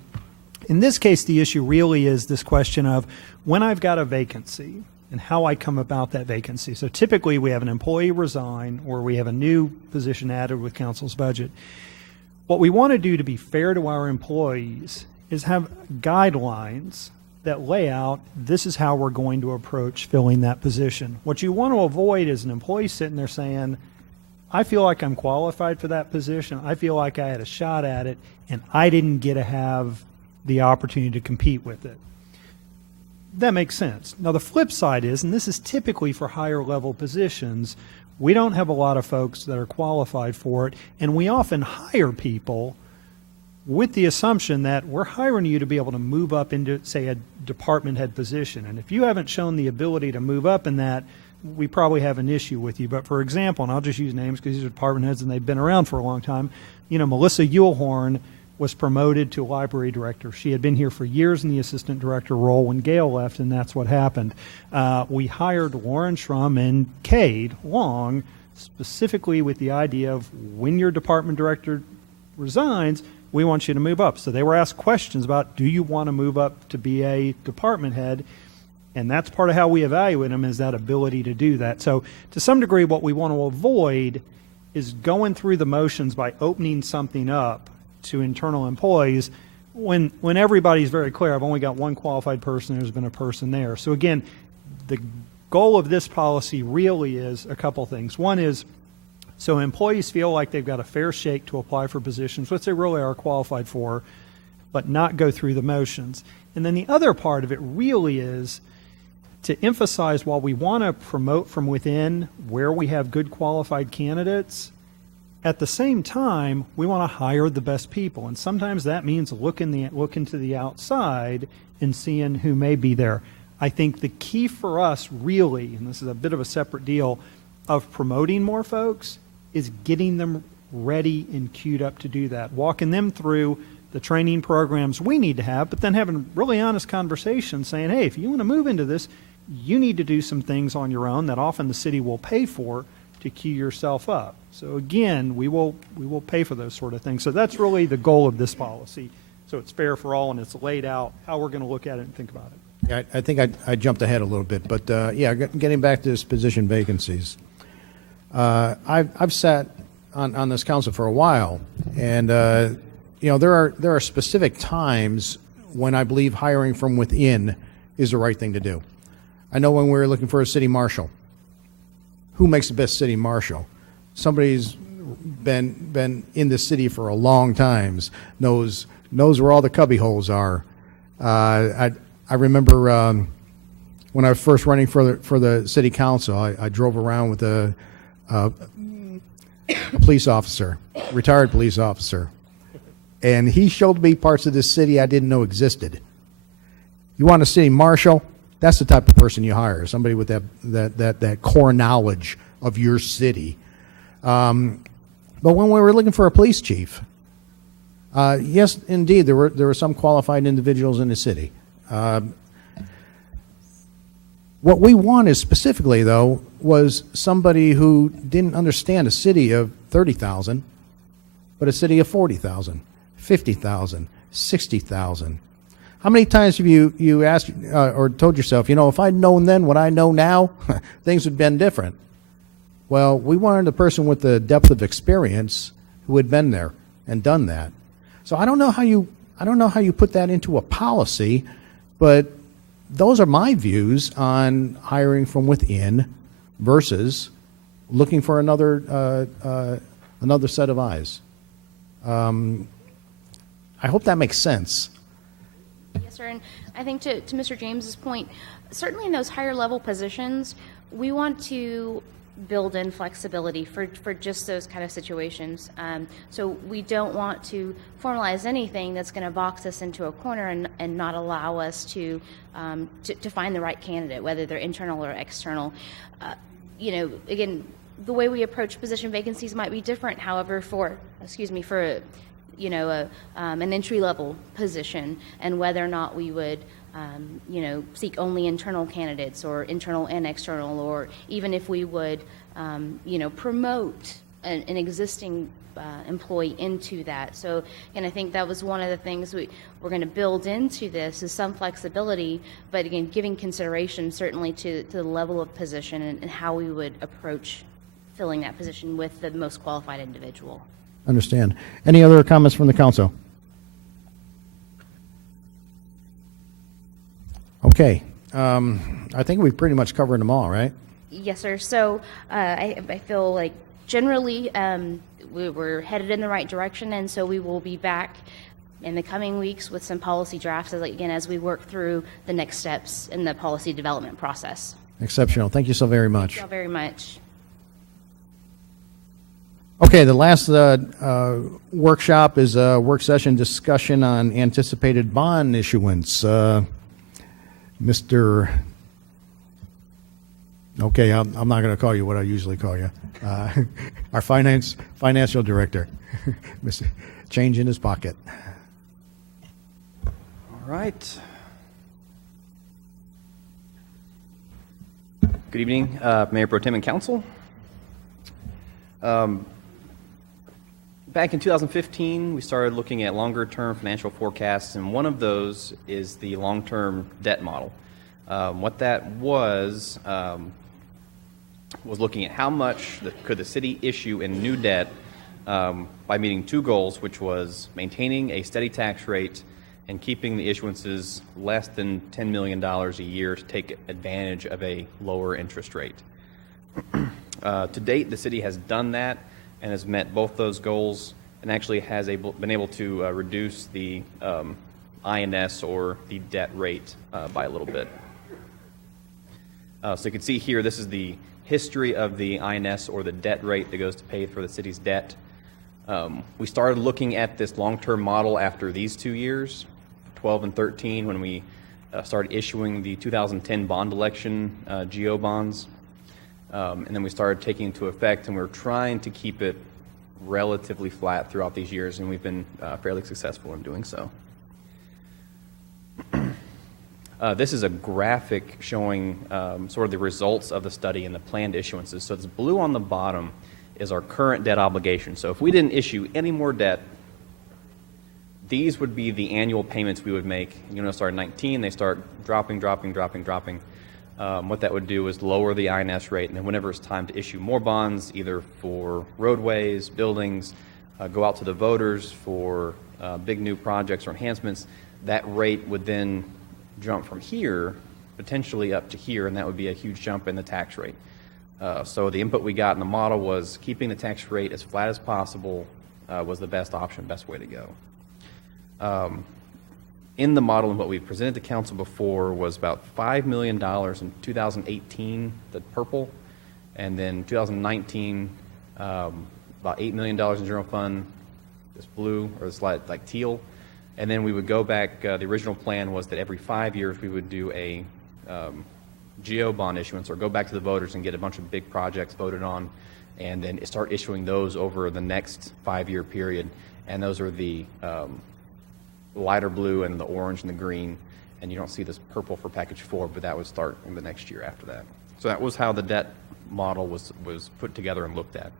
In this case, the issue really is this question of when I've got a vacancy and how I come about that vacancy. So typically, we have an employee resign or we have a new position added with council's budget. What we want to do to be fair to our employees is have guidelines that lay out, this is how we're going to approach filling that position. What you want to avoid is an employee sitting there saying, I feel like I'm qualified for that position. I feel like I had a shot at it, and I didn't get to have the opportunity to compete with it. That makes sense. Now, the flip side is, and this is typically for higher level positions, we don't have a lot of folks that are qualified for it, and we often hire people with the assumption that we're hiring you to be able to move up into, say, a department head position. And if you haven't shown the ability to move up in that, we probably have an issue with you. But for example, and I'll just use names because these are department heads and they've been around for a long time, Melissa Yulhorn was promoted to library director. She had been here for years in the assistant director role when Gail left, and that's what happened. We hired Lauren Schrum and Cade Long specifically with the idea of when your department director resigns, we want you to move up. So they were asked questions about, do you want to move up to be a department head? And that's part of how we evaluate them, is that ability to do that. So to some degree, what we want to avoid is going through the motions by opening something up to internal employees when everybody's very clear, I've only got one qualified person, there's been a person there. So again, the goal of this policy really is a couple things. One is, so employees feel like they've got a fair shake to apply for positions, which they really are qualified for, but not go through the motions. And then the other part of it really is to emphasize, while we want to promote from within where we have good qualified candidates, at the same time, we want to hire the best people. And sometimes that means looking to the outside and seeing who may be there. I think the key for us really, and this is a bit of a separate deal, of promoting more folks is getting them ready and queued up to do that, walking them through the training programs we need to have, but then having really honest conversations saying, hey, if you want to move into this, you need to do some things on your own that often the city will pay for to queue yourself up. So again, we will pay for those sort of things. So that's really the goal of this policy. So it's fair for all and it's laid out how we're going to look at it and think about it. Yeah, I think I jumped ahead a little bit, but yeah, getting back to this position vacancies. I've sat on this council for a while, and there are specific times when I believe hiring from within is the right thing to do. I know when we were looking for a city marshal, who makes the best city marshal? Somebody's been in the city for a long time, knows where all the cubby holes are. I remember when I was first running for the city council, I drove around with a police officer, retired police officer, and he showed me parts of this city I didn't know existed. You want a city marshal? That's the type of person you hire, somebody with that core knowledge of your city. But when we were looking for a police chief, yes, indeed, there were some qualified individuals in the city. What we wanted specifically, though, was somebody who didn't understand a city of 30,000, but a city of 40,000, 50,000, 60,000. How many times have you asked or told yourself, if I'd known then what I know now, things would have been different? Well, we wanted a person with the depth of experience who had been there and done that. So I don't know how you put that into a policy, but those are my views on hiring from within versus looking for another set of eyes. I hope that makes sense. Yes, sir. And I think to Mr. James's point, certainly in those higher level positions, we want to build in flexibility for just those kind of situations. So we don't want to formalize anything that's going to box us into a corner and not allow us to find the right candidate, whether they're internal or external. Again, the way we approach position vacancies might be different. However, for an entry-level position, and whether or not we would, seek only internal candidates or internal and external, or even if we would, promote an existing employee into that. So, and I think that was one of the things we're going to build into this is some flexibility, but again, giving consideration certainly to the level of position and how we would approach filling that position with the most qualified individual. Understand. Any other comments from the council? Okay. I think we've pretty much covered them all, right? Yes, sir. So I feel like generally we're headed in the right direction, and so we will be back in the coming weeks with some policy drafts, as we work through the next steps in the policy development process. Exceptional. Thank you so very much. Thank you all very much. Okay, the last workshop is a work session discussion on anticipated bond issuance. Mr. Okay, I'm not going to call you what I usually call you. Our financial director, Mr. Change in his pocket. All right. Good evening, Mayor Pro Tem and Council. Back in 2015, we started looking at longer-term financial forecasts, and one of those is the long-term debt model. What that was looking at how much could the city issue in new debt by meeting two goals, which was maintaining a steady tax rate and keeping the issuances less than $10 million a year to take advantage of a lower interest rate. To date, the city has done that and has met both those goals, and actually has been able to reduce the INS, or the debt rate, by a little bit. So you can see here, this is the history of the INS, or the debt rate that goes to pay for the city's debt. We started looking at this long-term model after these 2 years, 12 and 13, when we started issuing the 2010 bond election GO bonds. And then we started taking into effect, and we were trying to keep it relatively flat throughout these years, and we've been fairly successful in doing so. This is a graphic showing sort of the results of the study and the planned issuances. So this blue on the bottom is our current debt obligation. So if we didn't issue any more debt, these would be the annual payments we would make. You know, start at 19, they start dropping. What that would do is lower the INS rate, and then whenever it's time to issue more bonds, either for roadways, buildings, go out to the voters for big new projects or enhancements, that rate would then jump from here potentially up to here, and that would be a huge jump in the tax rate. So the input we got in the model was keeping the tax rate as flat as possible was the best option, best way to go. In the model and what we presented to council before was about $5 million in 2018, the purple, and then 2019, about $8 million in general fund, this blue, or this like teal. And then we would go back, the original plan was that every 5 years we would do a GO bond issuance, or go back to the voters and get a bunch of big projects voted on, and then start issuing those over the next 5-year period. And those are the lighter blue and the orange and the green, and you don't see this purple for package 4, but that would start in the next year after that. So that was how the debt model was put together and looked at.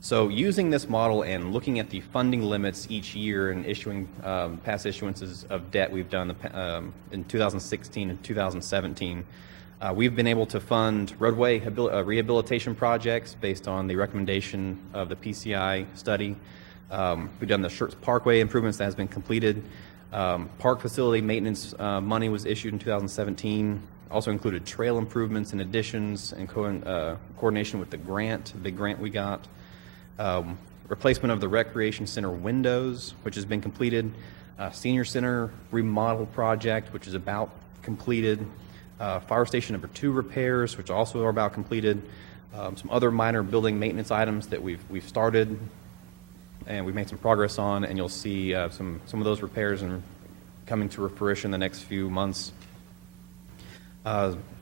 So using this model and looking at the funding limits each year and issuing past issuances of debt we've done in 2016 and 2017, we've been able to fund roadway rehabilitation projects based on the recommendation of the PCI study. We've done the Schertz Parkway improvements that has been completed. Park facility maintenance money was issued in 2017. Also included trail improvements and additions in coordination with the big grant we got. Replacement of the recreation center windows, which has been completed. Senior center remodel project, which is about completed. Fire station number 2 repairs, which also are about completed. Some other minor building maintenance items that we've started and we've made some progress on, and you'll see some of those repairs and coming to fruition the next few months.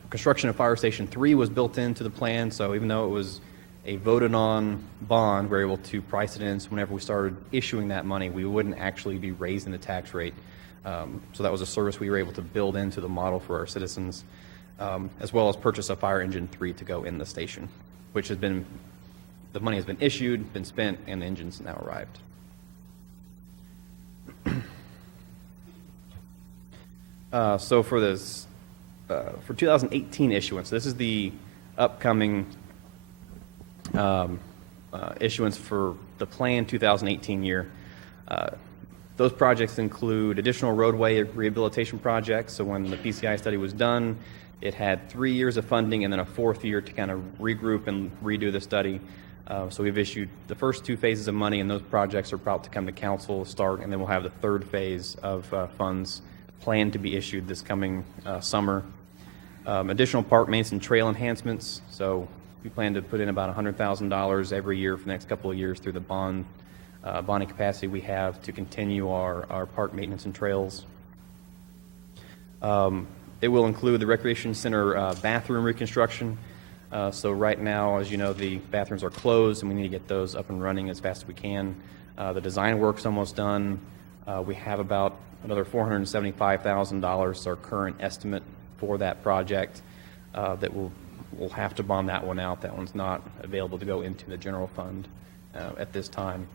Construction of Fire Station 3 was built into the plan, so even though it was a voted on bond, we were able to price it in, so whenever we started issuing that money, we wouldn't actually be raising the tax rate. So that was a service we were able to build into the model for our citizens, as well as purchase a Fire Engine 3 to go in the station, which has been, the money has been issued, been spent, and the engine's now arrived. So for this, for 2018 issuance, this is the upcoming issuance for the planned 2018 year. Those projects include additional roadway rehabilitation projects. So when the PCI study was done, it had 3 years of funding and then a 4th year to kind of regroup and redo the study. So we've issued the first 2 phases of money, and those projects are about to come to council start, and then we'll have the 3rd phase of funds planned to be issued this coming summer. Additional park maintenance and trail enhancements. So we plan to put in about $100,000 every year for the next couple of years through the bonding capacity we have to continue our park maintenance and trails. It will include the recreation center bathroom reconstruction. So right now, as you know, the bathrooms are closed, and we need to get those up and running as fast as we can. The design work's almost done. We have about another $475,000, our current estimate for that project, that we'll have to bond that one out. That one's not available to go into the general fund at this time.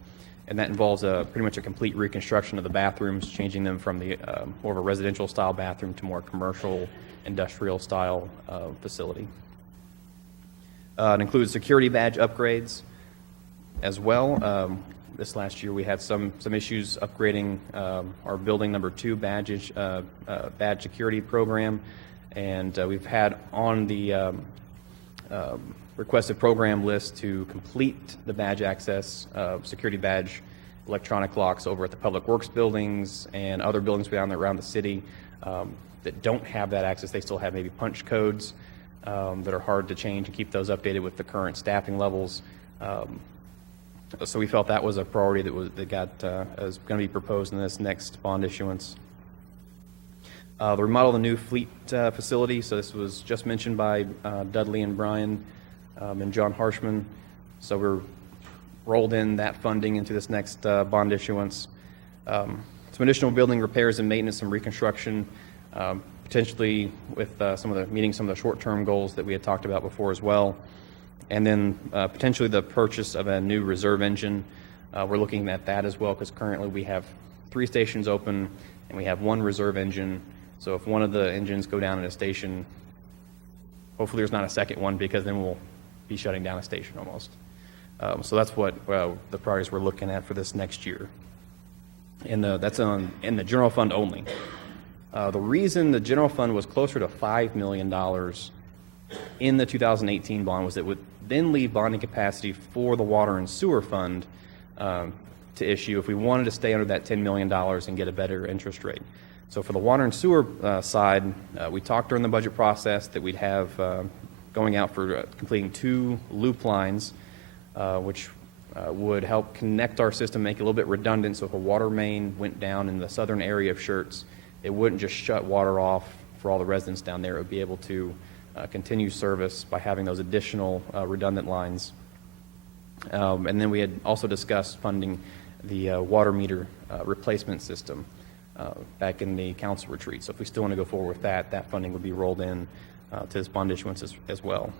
And that involves pretty much a complete reconstruction of the bathrooms, changing them from the more of a residential style bathroom to more commercial, industrial style facility. It includes security badge upgrades as well. This last year we had some issues upgrading our building number 2 badge security program, and we've had on the requested program list to complete the badge access security badge electronic locks over at the Public Works buildings and other buildings around the city that don't have that access. They still have maybe punch codes that are hard to change, and keep those updated with the current staffing levels. So we felt that was a priority that was going to be proposed in this next bond issuance. The remodel of the new fleet facility, so this was just mentioned by Dudley and Brian and John Harshman. So we're rolled in that funding into this next bond issuance. Some additional building repairs and maintenance, some reconstruction, potentially with meeting some of the short-term goals that we had talked about before as well. And then potentially the purchase of a new reserve engine. We're looking at that as well, because currently we have 3 stations open and we have 1 reserve engine. So if one of the engines go down in a station, hopefully there's not a second one, because then we'll be shutting down a station almost. So that's what the priorities we're looking at for this next year. And that's in the general fund only. The reason the general fund was closer to $5 million in the 2018 bond was it would then leave bonding capacity for the water and sewer fund to issue if we wanted to stay under that $10 million and get a better interest rate. So for the water and sewer side, we talked during the budget process that we'd have going out for completing 2 loop lines, which would help connect our system, make it a little bit redundant, so if a water main went down in the southern area of Schertz, it wouldn't just shut water off for all the residents down there. It would be able to continue service by having those additional redundant lines. And then we had also discussed funding the water meter replacement system back in the council retreat. So if we still want to go forward with that, that funding would be rolled in to this bond issuance as well.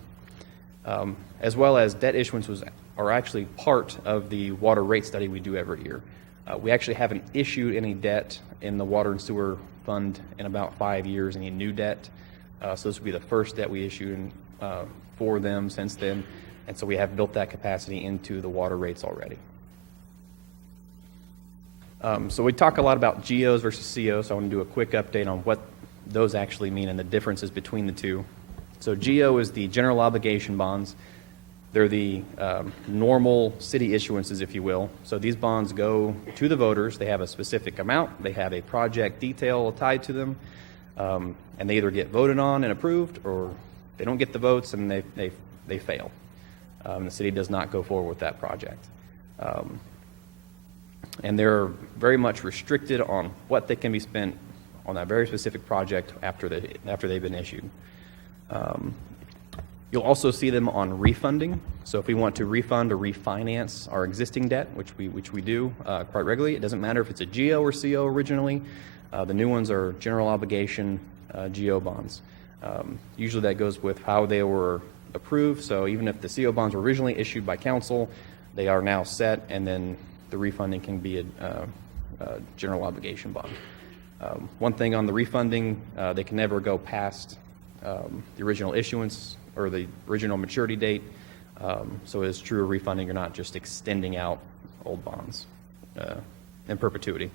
As well as debt issuance are actually part of the water rate study we do every year. We actually haven't issued any debt in the water and sewer fund in about 5 years, any new debt. So this would be the first debt we issued for them since then. And so we have built that capacity into the water rates already. So we talk a lot about GOs versus COs, so I want to do a quick update on what those actually mean and the differences between the two. So GO is the general obligation bonds. They're the normal city issuances, if you will. So these bonds go to the voters. They have a specific amount. They have a project detail tied to them. And they either get voted on and approved, or they don't get the votes and they fail. The city does not go forward with that project. And they're very much restricted on what they can be spent on that very specific project after they've been issued. You'll also see them on refunding. So if we want to refund or refinance our existing debt, which we do quite regularly, it doesn't matter if it's a GO or CO originally. The new ones are general obligation GO bonds. Usually that goes with how they were approved. So even if the CO bonds were originally issued by council, they are now set, and then the refunding can be a general obligation bond. One thing on the refunding, they can never go past the original issuance or the original maturity date. So it's true refunding, you're not just extending out old bonds in perpetuity.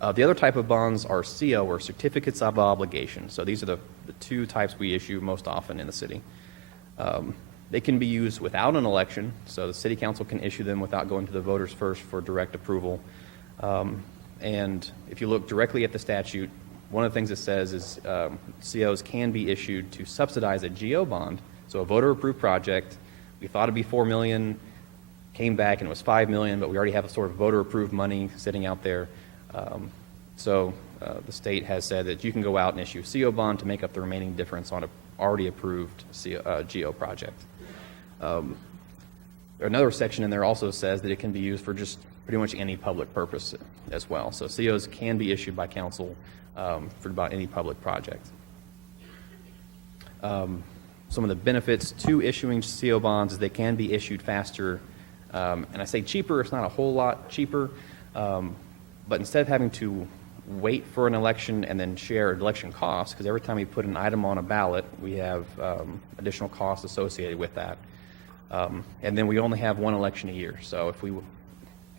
The other type of bonds are CO, or certificates of obligation. So these are the 2 types we issue most often in the city. They can be used without an election, so the city council can issue them without going to the voters first for direct approval. And if you look directly at the statute, one of the things it says is COs can be issued to subsidize a GO bond, so a voter-approved project. We thought it'd be $4 million, came back and it was $5 million, but we already have a sort of voter-approved money sitting out there. So the state has said that you can go out and issue a CO bond to make up the remaining difference on an already approved GO project. Another section in there also says that it can be used for just pretty much any public purpose as well. So COs can be issued by council for about any public project. Some of the benefits to issuing CO bonds is they can be issued faster. And I say cheaper, it's not a whole lot cheaper. But instead of having to wait for an election and then share election costs, because every time we put an item on a ballot, we have additional costs associated with that. And then we only have one election a year. So if we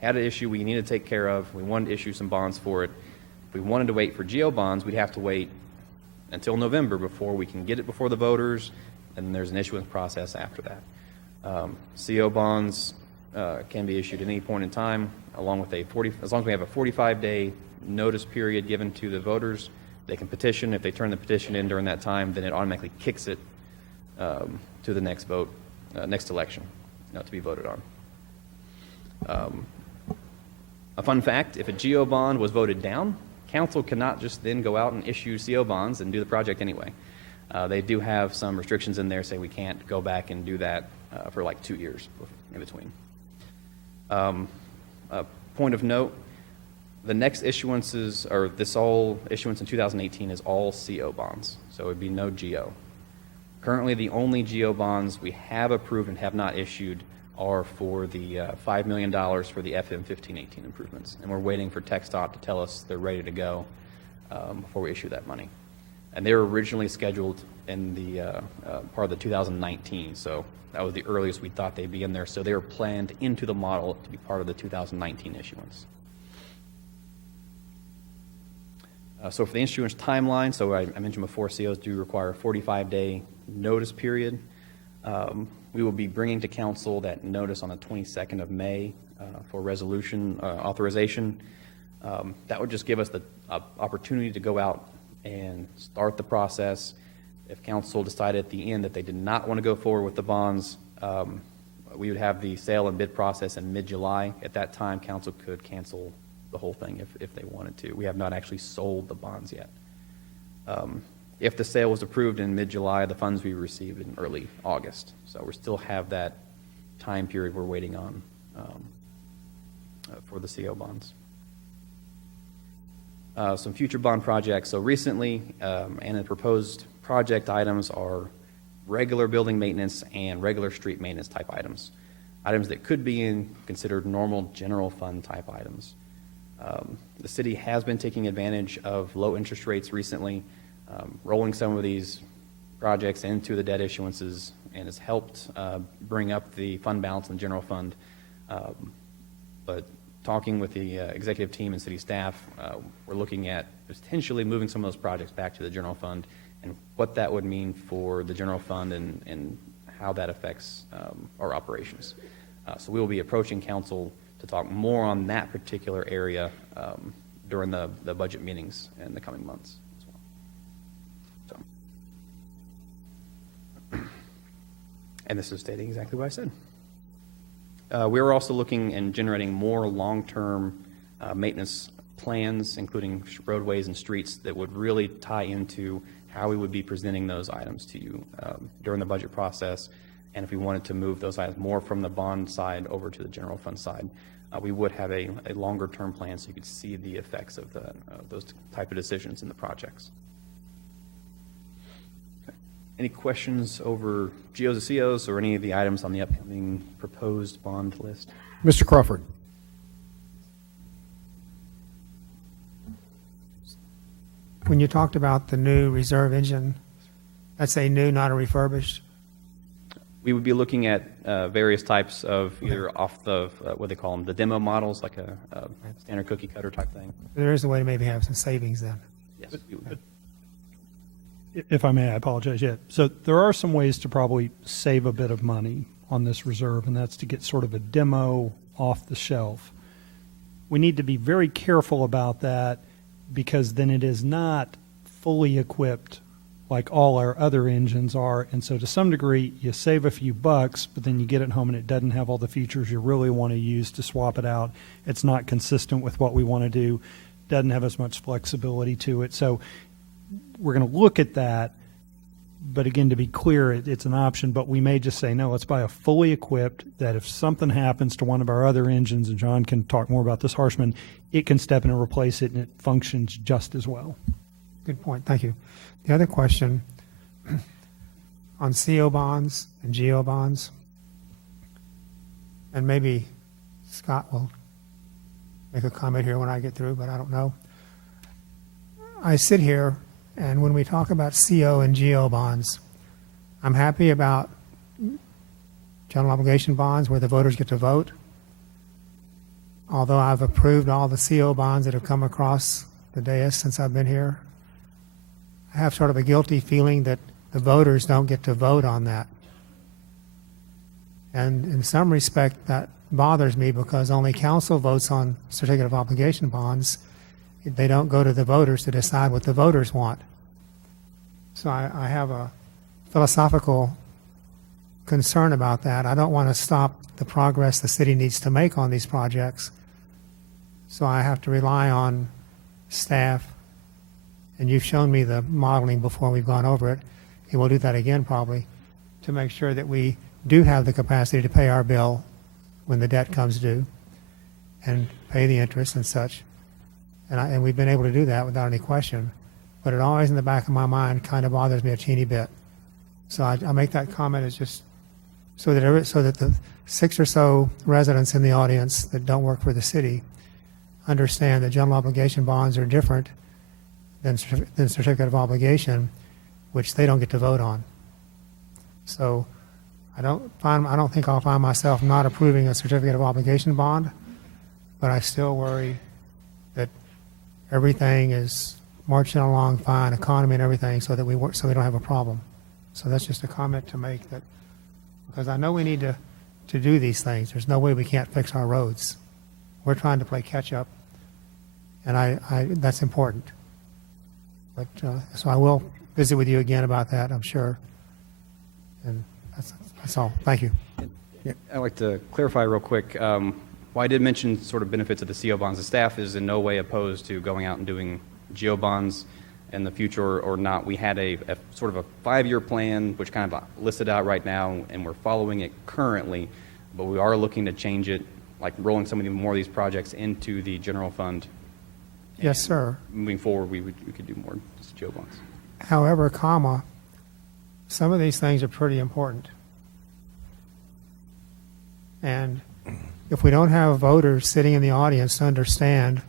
had an issue we needed to take care of, we wanted to issue some bonds for it, if we wanted to wait for GO bonds, we'd have to wait until November before we can get it before the voters, and then there's an issuance process after that. CO bonds can be issued at any point in time, along with as long as we have a 45-day notice period given to the voters. They can petition. If they turn the petition in during that time, then it automatically kicks it to the next vote, next election, to be voted on. A fun fact, if a GO bond was voted down, council cannot just then go out and issue CO bonds and do the project anyway. They do have some restrictions in there, say we can't go back and do that for like 2 years in between. Point of note, the next issuances, or this all issuance in 2018 is all CO bonds, so it would be no GO. Currently, the only GO bonds we have approved and have not issued are for the $5 million for the FM 1518 improvements, and we're waiting for TxDOT to tell us they're ready to go before we issue that money. And they were originally scheduled in the part of the 2019, so that was the earliest we thought they'd be in there. So they were planned into the model to be part of the 2019 issuance. So for the issuance timeline, so I mentioned before, COs do require a 45-day notice period. We will be bringing to council that notice on the 22nd of May for resolution authorization. That would just give us the opportunity to go out and start the process. If council decided at the end that they did not want to go forward with the bonds, we would have the sale and bid process in mid-July. At that time, council could cancel the whole thing if they wanted to. We have not actually sold the bonds yet. If the sale was approved in mid-July, the funds we received in early August. So we still have that time period we're waiting on for the CO bonds. Some future bond projects. So recently, and the proposed project items are regular building maintenance and regular street maintenance type items. Items that could be considered normal general fund type items. The city has been taking advantage of low interest rates recently, rolling some of these projects into the debt issuances, and has helped bring up the fund balance in the general fund. But talking with the executive team and city staff, we're looking at potentially moving some of those projects back to the general fund and what that would mean for the general fund and how that affects our operations. So we will be approaching council to talk more on that particular area during the budget meetings in the coming months as well. So. And this is stating exactly what I said. We're also looking and generating more long-term maintenance plans, including roadways and streets, that would really tie into how we would be presenting those items to you during the budget process. And if we wanted to move those items more from the bond side over to the general fund side, we would have a longer-term plan so you could see the effects of those type of decisions in the projects. Okay. Any questions over GOs or COs or any of the items on the upcoming proposed bond list? Mr. Crawford. When you talked about the new reserve engine, that's a new, not a refurbished? We would be looking at various types of either off the, what they call them, the demo models, like a standard cookie cutter type thing. There is a way to maybe have some savings then. Yes. If I may, I apologize. Yeah. So there are some ways to probably save a bit of money on this reserve, and that's to get sort of a demo off the shelf. We need to be very careful about that because then it is not fully equipped like all our other engines are. And so to some degree, you save a few bucks, but then you get it home and it doesn't have all the features you really want to use to swap it out. It's not consistent with what we want to do. Doesn't have as much flexibility to it. So we're going to look at that. But again, to be clear, it's an option, but we may just say, no, let's buy a fully equipped that if something happens to one of our other engines, and John can talk more about this, Harshman, it can step in and replace it and it functions just as well. Good point. Thank you. The other question on CO bonds and GO bonds, and maybe Scott will make a comment here when I get through, but I don't know. I sit here, and when we talk about CO and GO bonds, I'm happy about general obligation bonds where the voters get to vote. Although I've approved all the CO bonds that have come across the dais since I've been here, I have sort of a guilty feeling that the voters don't get to vote on that. And in some respect, that bothers me because only council votes on certificate of obligation bonds. They don't go to the voters to decide what the voters want. So I have a philosophical concern about that. I don't want to stop the progress the city needs to make on these projects. So I have to rely on staff, and you've shown me the modeling before we've gone over it, and we'll do that again probably, to make sure that we do have the capacity to pay our bill when the debt comes due and pay the interest and such. And we've been able to do that without any question. But it always in the back of my mind kind of bothers me a teeny bit. So I make that comment as just so that the 6 or so residents in the audience that don't work for the city understand that general obligation bonds are different than certificate of obligation, which they don't get to vote on. So I don't think I'll find myself not approving a certificate of obligation bond, but I still worry that everything is marching along fine, economy and everything, so we don't have a problem. So that's just a comment to make, that because I know we need to do these things. There's no way we can't fix our roads. We're trying to play catch up, and that's important. But so I will visit with you again about that, I'm sure. And that's all. Thank you. Yeah, I'd like to clarify real quick. While I did mention sort of benefits of the CO bonds, the staff is in no way opposed to going out and doing GO bonds in the future or not. We had a sort of a 5-year plan, which kind of listed out right now, and we're following it currently, but we are looking to change it, like rolling some of more of these projects into the general fund. Yes, sir. Moving forward, we could do more GO bonds. However, some of these things are pretty important. And if we don't have voters sitting in the audience to understand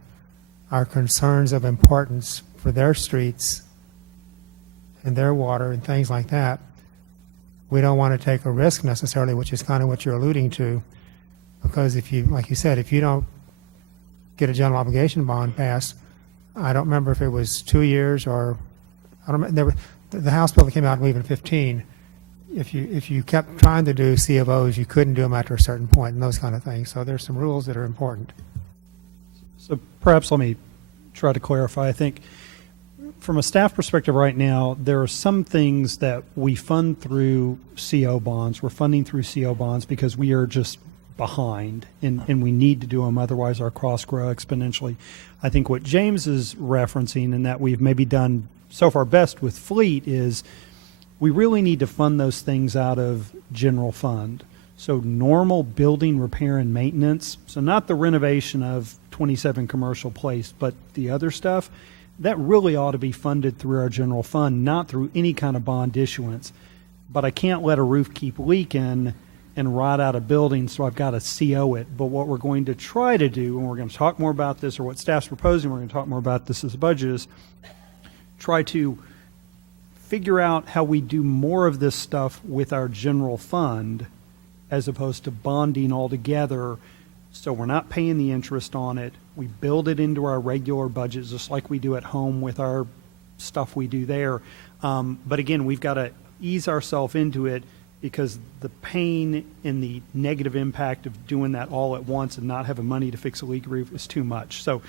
our concerns of importance for their streets and their water and things like that, we don't want to take a risk necessarily, which is kind of what you're alluding to, because if you, like you said, if you don't get a general obligation bond passed, I don't remember if it was 2 years or, I don't remember, the House bill that came out in even 15, if you kept trying to do C of Os, you couldn't do them after a certain point and those kind of things. So there's some rules that are important. So perhaps let me try to clarify. I think from a staff perspective right now, there are some things that we fund through CO bonds. We're funding through CO bonds because we are just behind and we need to do them, otherwise our costs grow exponentially. I think what James is referencing, and that we've maybe done so far best with fleet, is we really need to fund those things out of general fund. So normal building repair and maintenance, so not the renovation of 27 Commercial Place, but the other stuff, that really ought to be funded through our general fund, not through any kind of bond issuance. But I can't let a roof keep leaking and rot out a building, so I've got to CO it. But what we're going to try to do, and we're going to talk more about this, or what staff's proposing, we're going to talk more about this as a budget, is try to figure out how we do more of this stuff with our general fund as opposed to bonding altogether, so we're not paying the interest on it. We build it into our regular budget just like we do at home with our stuff we do there. But again, we've got to ease ourselves into it, because the pain and the negative impact of doing that all at once and not having money to fix a leak roof is too much. So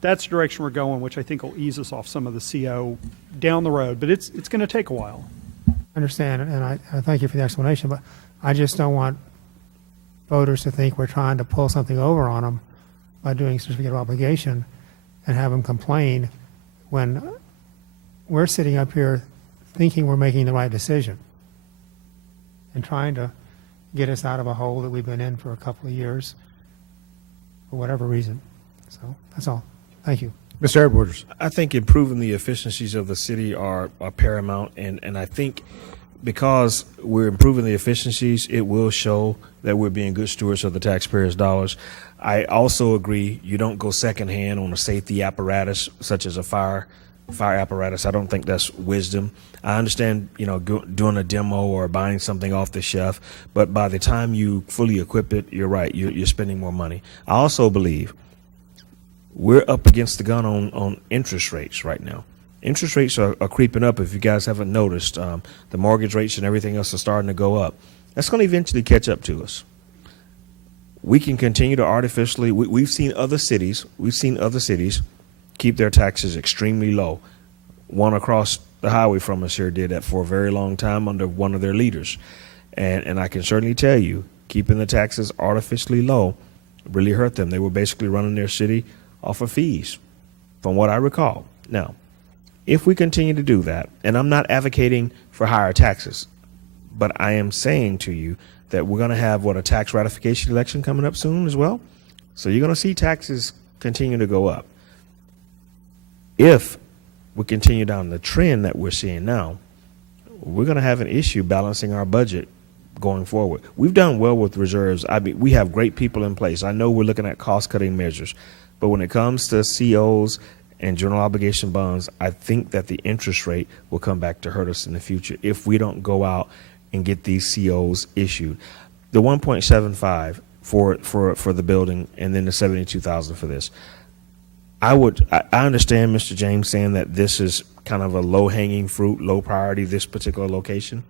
that's the direction we're going, which I think will ease us off some of the CO down the road, but it's going to take a while. I understand, and I thank you for the explanation, but I just don't want voters to think we're trying to pull something over on them by doing certificate of obligation and have them complain when we're sitting up here thinking we're making the right decision and trying to get us out of a hole that we've been in for a couple of years for whatever reason. So that's all. Thank you. Mr. Edwards. I think improving the efficiencies of the city are paramount, and I think because we're improving the efficiencies, it will show that we're being good stewards of the taxpayers' dollars. I also agree you don't go secondhand on a safety apparatus such as a fire apparatus. I don't think that's wisdom. I understand, doing a demo or buying something off the shelf, but by the time you fully equip it, you're right, you're spending more money. I also believe we're up against the gun on interest rates right now. Interest rates are creeping up. If you guys haven't noticed, the mortgage rates and everything else are starting to go up. That's going to eventually catch up to us. We can continue to artificially, we've seen other cities keep their taxes extremely low. One across the highway from us here did that for a very long time under one of their leaders. And I can certainly tell you, keeping the taxes artificially low really hurt them. They were basically running their city off of fees. from what I recall. Now, if we continue to do that, and I'm not advocating for higher taxes, but I am saying to you that we're going to have, a tax ratification election coming up soon as well. So you're going to see taxes continue to go up. If we continue down the trend that we're seeing now, we're going to have an issue balancing our budget going forward. We've done well with reserves. I mean, we have great people in place. I know we're looking at cost-cutting measures, but when it comes to COs and general obligation bonds, I think that the interest rate will come back to hurt us in the future if we don't go out and get these COs issued. The 1.75 for the building, and then the 72,000 for this. I understand Mr. James saying that this is kind of a low-hanging fruit, low priority, this particular location,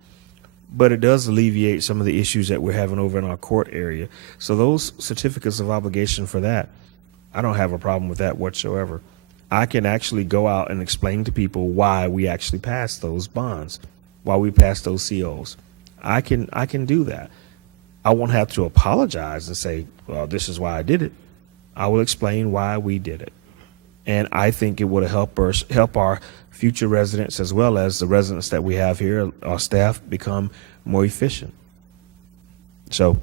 but it does alleviate some of the issues that we're having over in our court area. So those certificates of obligation for that, I don't have a problem with that whatsoever. I can actually go out and explain to people why we actually passed those bonds, why we passed those COs. I can do that. I won't have to apologize and say, well, this is why I did it. I will explain why we did it. And I think it would help our future residents, as well as the residents that we have here, our staff, become more efficient. So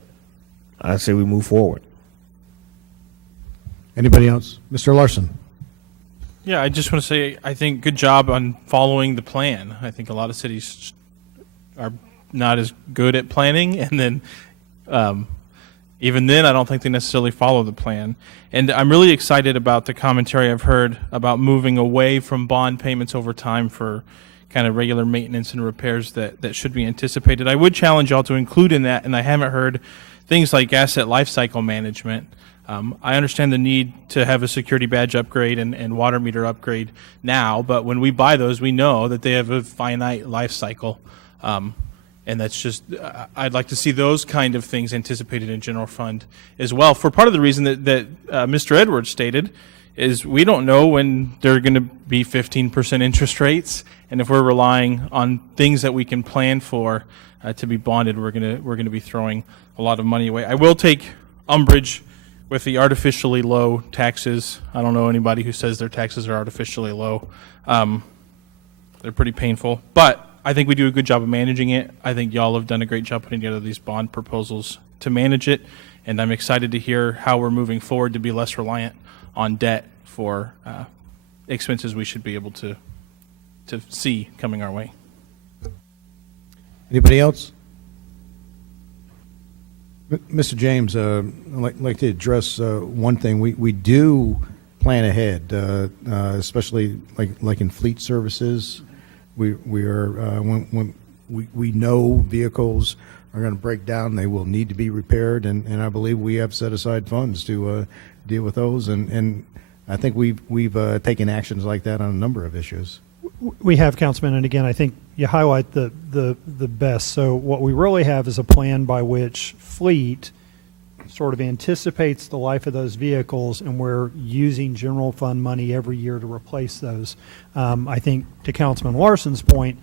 I say we move forward. Anybody else? Mr. Larson. Yeah, I just want to say I think good job on following the plan. I think a lot of cities are not as good at planning, and then even then I don't think they necessarily follow the plan. And I'm really excited about the commentary I've heard about moving away from bond payments over time for kind of regular maintenance and repairs that should be anticipated. I would challenge y'all to include in that, and I haven't heard things like asset lifecycle management. I understand the need to have a security badge upgrade and water meter upgrade now, but when we buy those, we know that they have a finite life cycle. And that's just, I'd like to see those kind of things anticipated in general fund as well. For part of the reason that Mr. Edwards stated is we don't know when there are going to be 15% interest rates, and if we're relying on things that we can plan for to be bonded, we're going to be throwing a lot of money away. I will take umbrage with the artificially low taxes. I don't know anybody who says their taxes are artificially low. They're pretty painful, but I think we do a good job of managing it. I think y'all have done a great job putting together these bond proposals to manage it, and I'm excited to hear how we're moving forward to be less reliant on debt for expenses we should be able to see coming our way. Anybody else? Mr. James, I'd like to address one thing. We do plan ahead, especially like in fleet services. We are when we know vehicles are going to break down, they will need to be repaired, and I believe we have set aside funds to deal with those, and I think we've taken actions like that on a number of issues. We have, Councilman, and again, I think you highlight the best. So what we really have is a plan by which fleet sort of anticipates the life of those vehicles, and we're using general fund money every year to replace those. I think to Councilman Larson's point,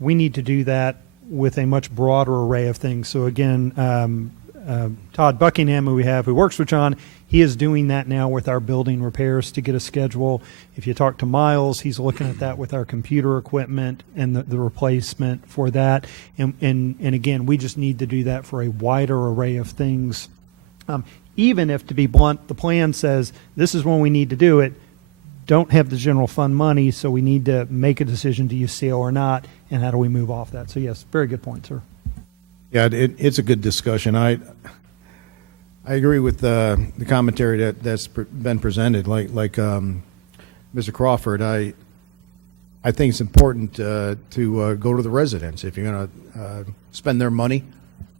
we need to do that with a much broader array of things. So again, Todd Buckingham, who works with John, he is doing that now with our building repairs to get a schedule. If you talk to Miles, he's looking at that with our computer equipment and the replacement for that. And again, we just need to do that for a wider array of things. Even if, to be blunt, the plan says this is when we need to do it, don't have the general fund money, so we need to make a decision to use CO or not, and how do we move off that? So yes, very good point, sir. Yeah, it's a good discussion. I agree with the commentary that's been presented. Like Mr. Crawford, I think it's important to go to the residents. If you're going to spend their money,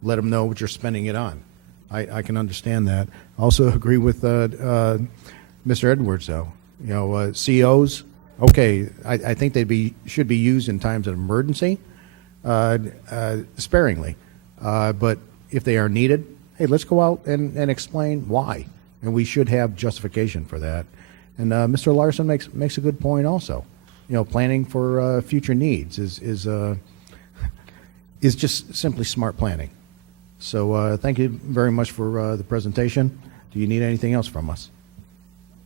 let them know what you're spending it on. I can understand that. Also agree with Mr. Edwards, though. You know, COs, okay, I think should be used in times of emergency, sparingly. But if they are needed, hey, let's go out and explain why. And we should have justification for that. And Mr. Larson makes a good point also. You know, planning for future needs is just simply smart planning. So thank you very much for the presentation. Do you need anything else from us?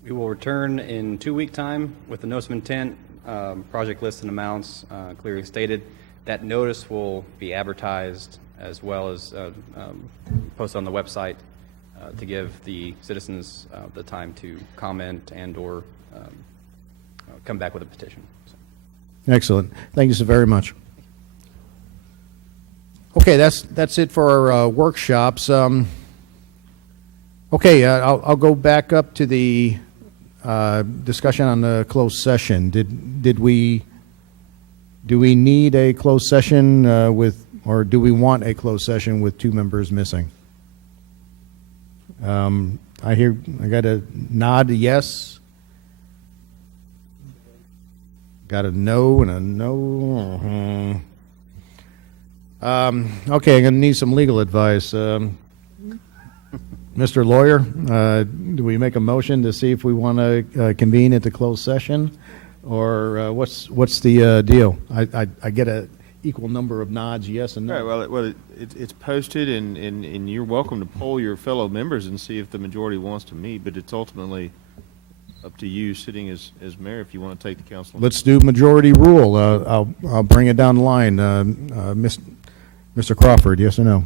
We will return in 2-week time with the notice of intent, project list and amounts clearly stated. That notice will be advertised as well as posted on the website to give the citizens the time to comment and/or come back with a petition. Excellent. Thank you so very much. Okay, that's it for our workshops. Okay, I'll go back up to the discussion on the closed session. Do we need a closed session or do we want a closed session with 2 members missing? I got a nod, yes. Got a no and a no. Okay, I'm going to need some legal advice. Mr. Lawyer, do we make a motion to see if we want to convene at the closed session? Or what's the deal? I get a equal number of nods, yes and no. Right, well, it's posted, and you're welcome to poll your fellow members and see if the majority wants to meet, but it's ultimately up to you, sitting as mayor, if you want to take the council. Let's do majority rule. I'll bring it down the line. Mr. Crawford, yes or no?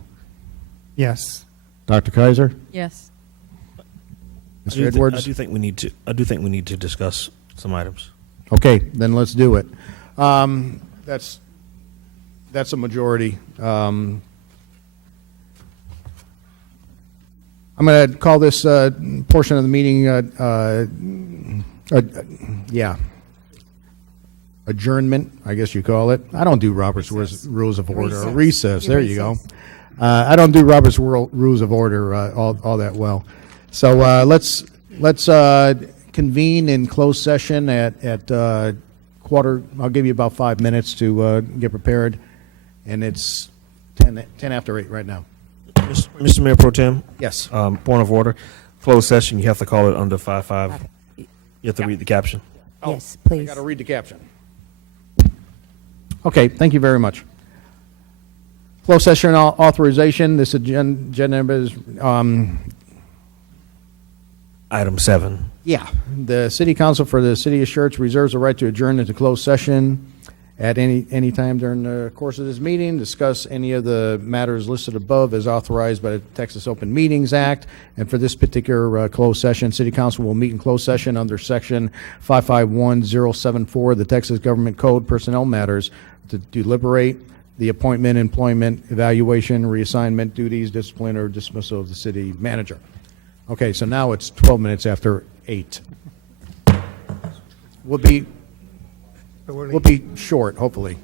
Yes. Dr. Kaiser? Yes. Mr. Edwards? I do think we need to discuss some items. Okay, then let's do it. That's a majority. I'm going to call this portion of the meeting, adjournment, I guess you call it. I don't do Robert's Rules of Order. Recess, there you go. I don't do Robert's Rules of Order all that well. So let's convene in closed session at quarter. I'll give you about 5 minutes to get prepared, and it's 10 after 8 right now. Mr. Mayor Pro Tem? Yes. Point of order. Closed session, you have to call it under 5.5. You have to read the caption. Yes, please. I got to read the caption. Okay, thank you very much. Closed session authorization. This agenda is Item 7. Yeah, the City Council for the City of Schertz reserves the right to adjourn into closed session at any time during the course of this meeting, discuss any of the matters listed above as authorized by the Texas Open Meetings Act. And for this particular closed session, City Council will meet in closed session under Section 551074 of the Texas Government Code, Personnel Matters, to deliberate the appointment, employment, evaluation, reassignment, duties, discipline, or dismissal of the city manager. Okay, so now it's 12 minutes after 8. We'll be short, hopefully.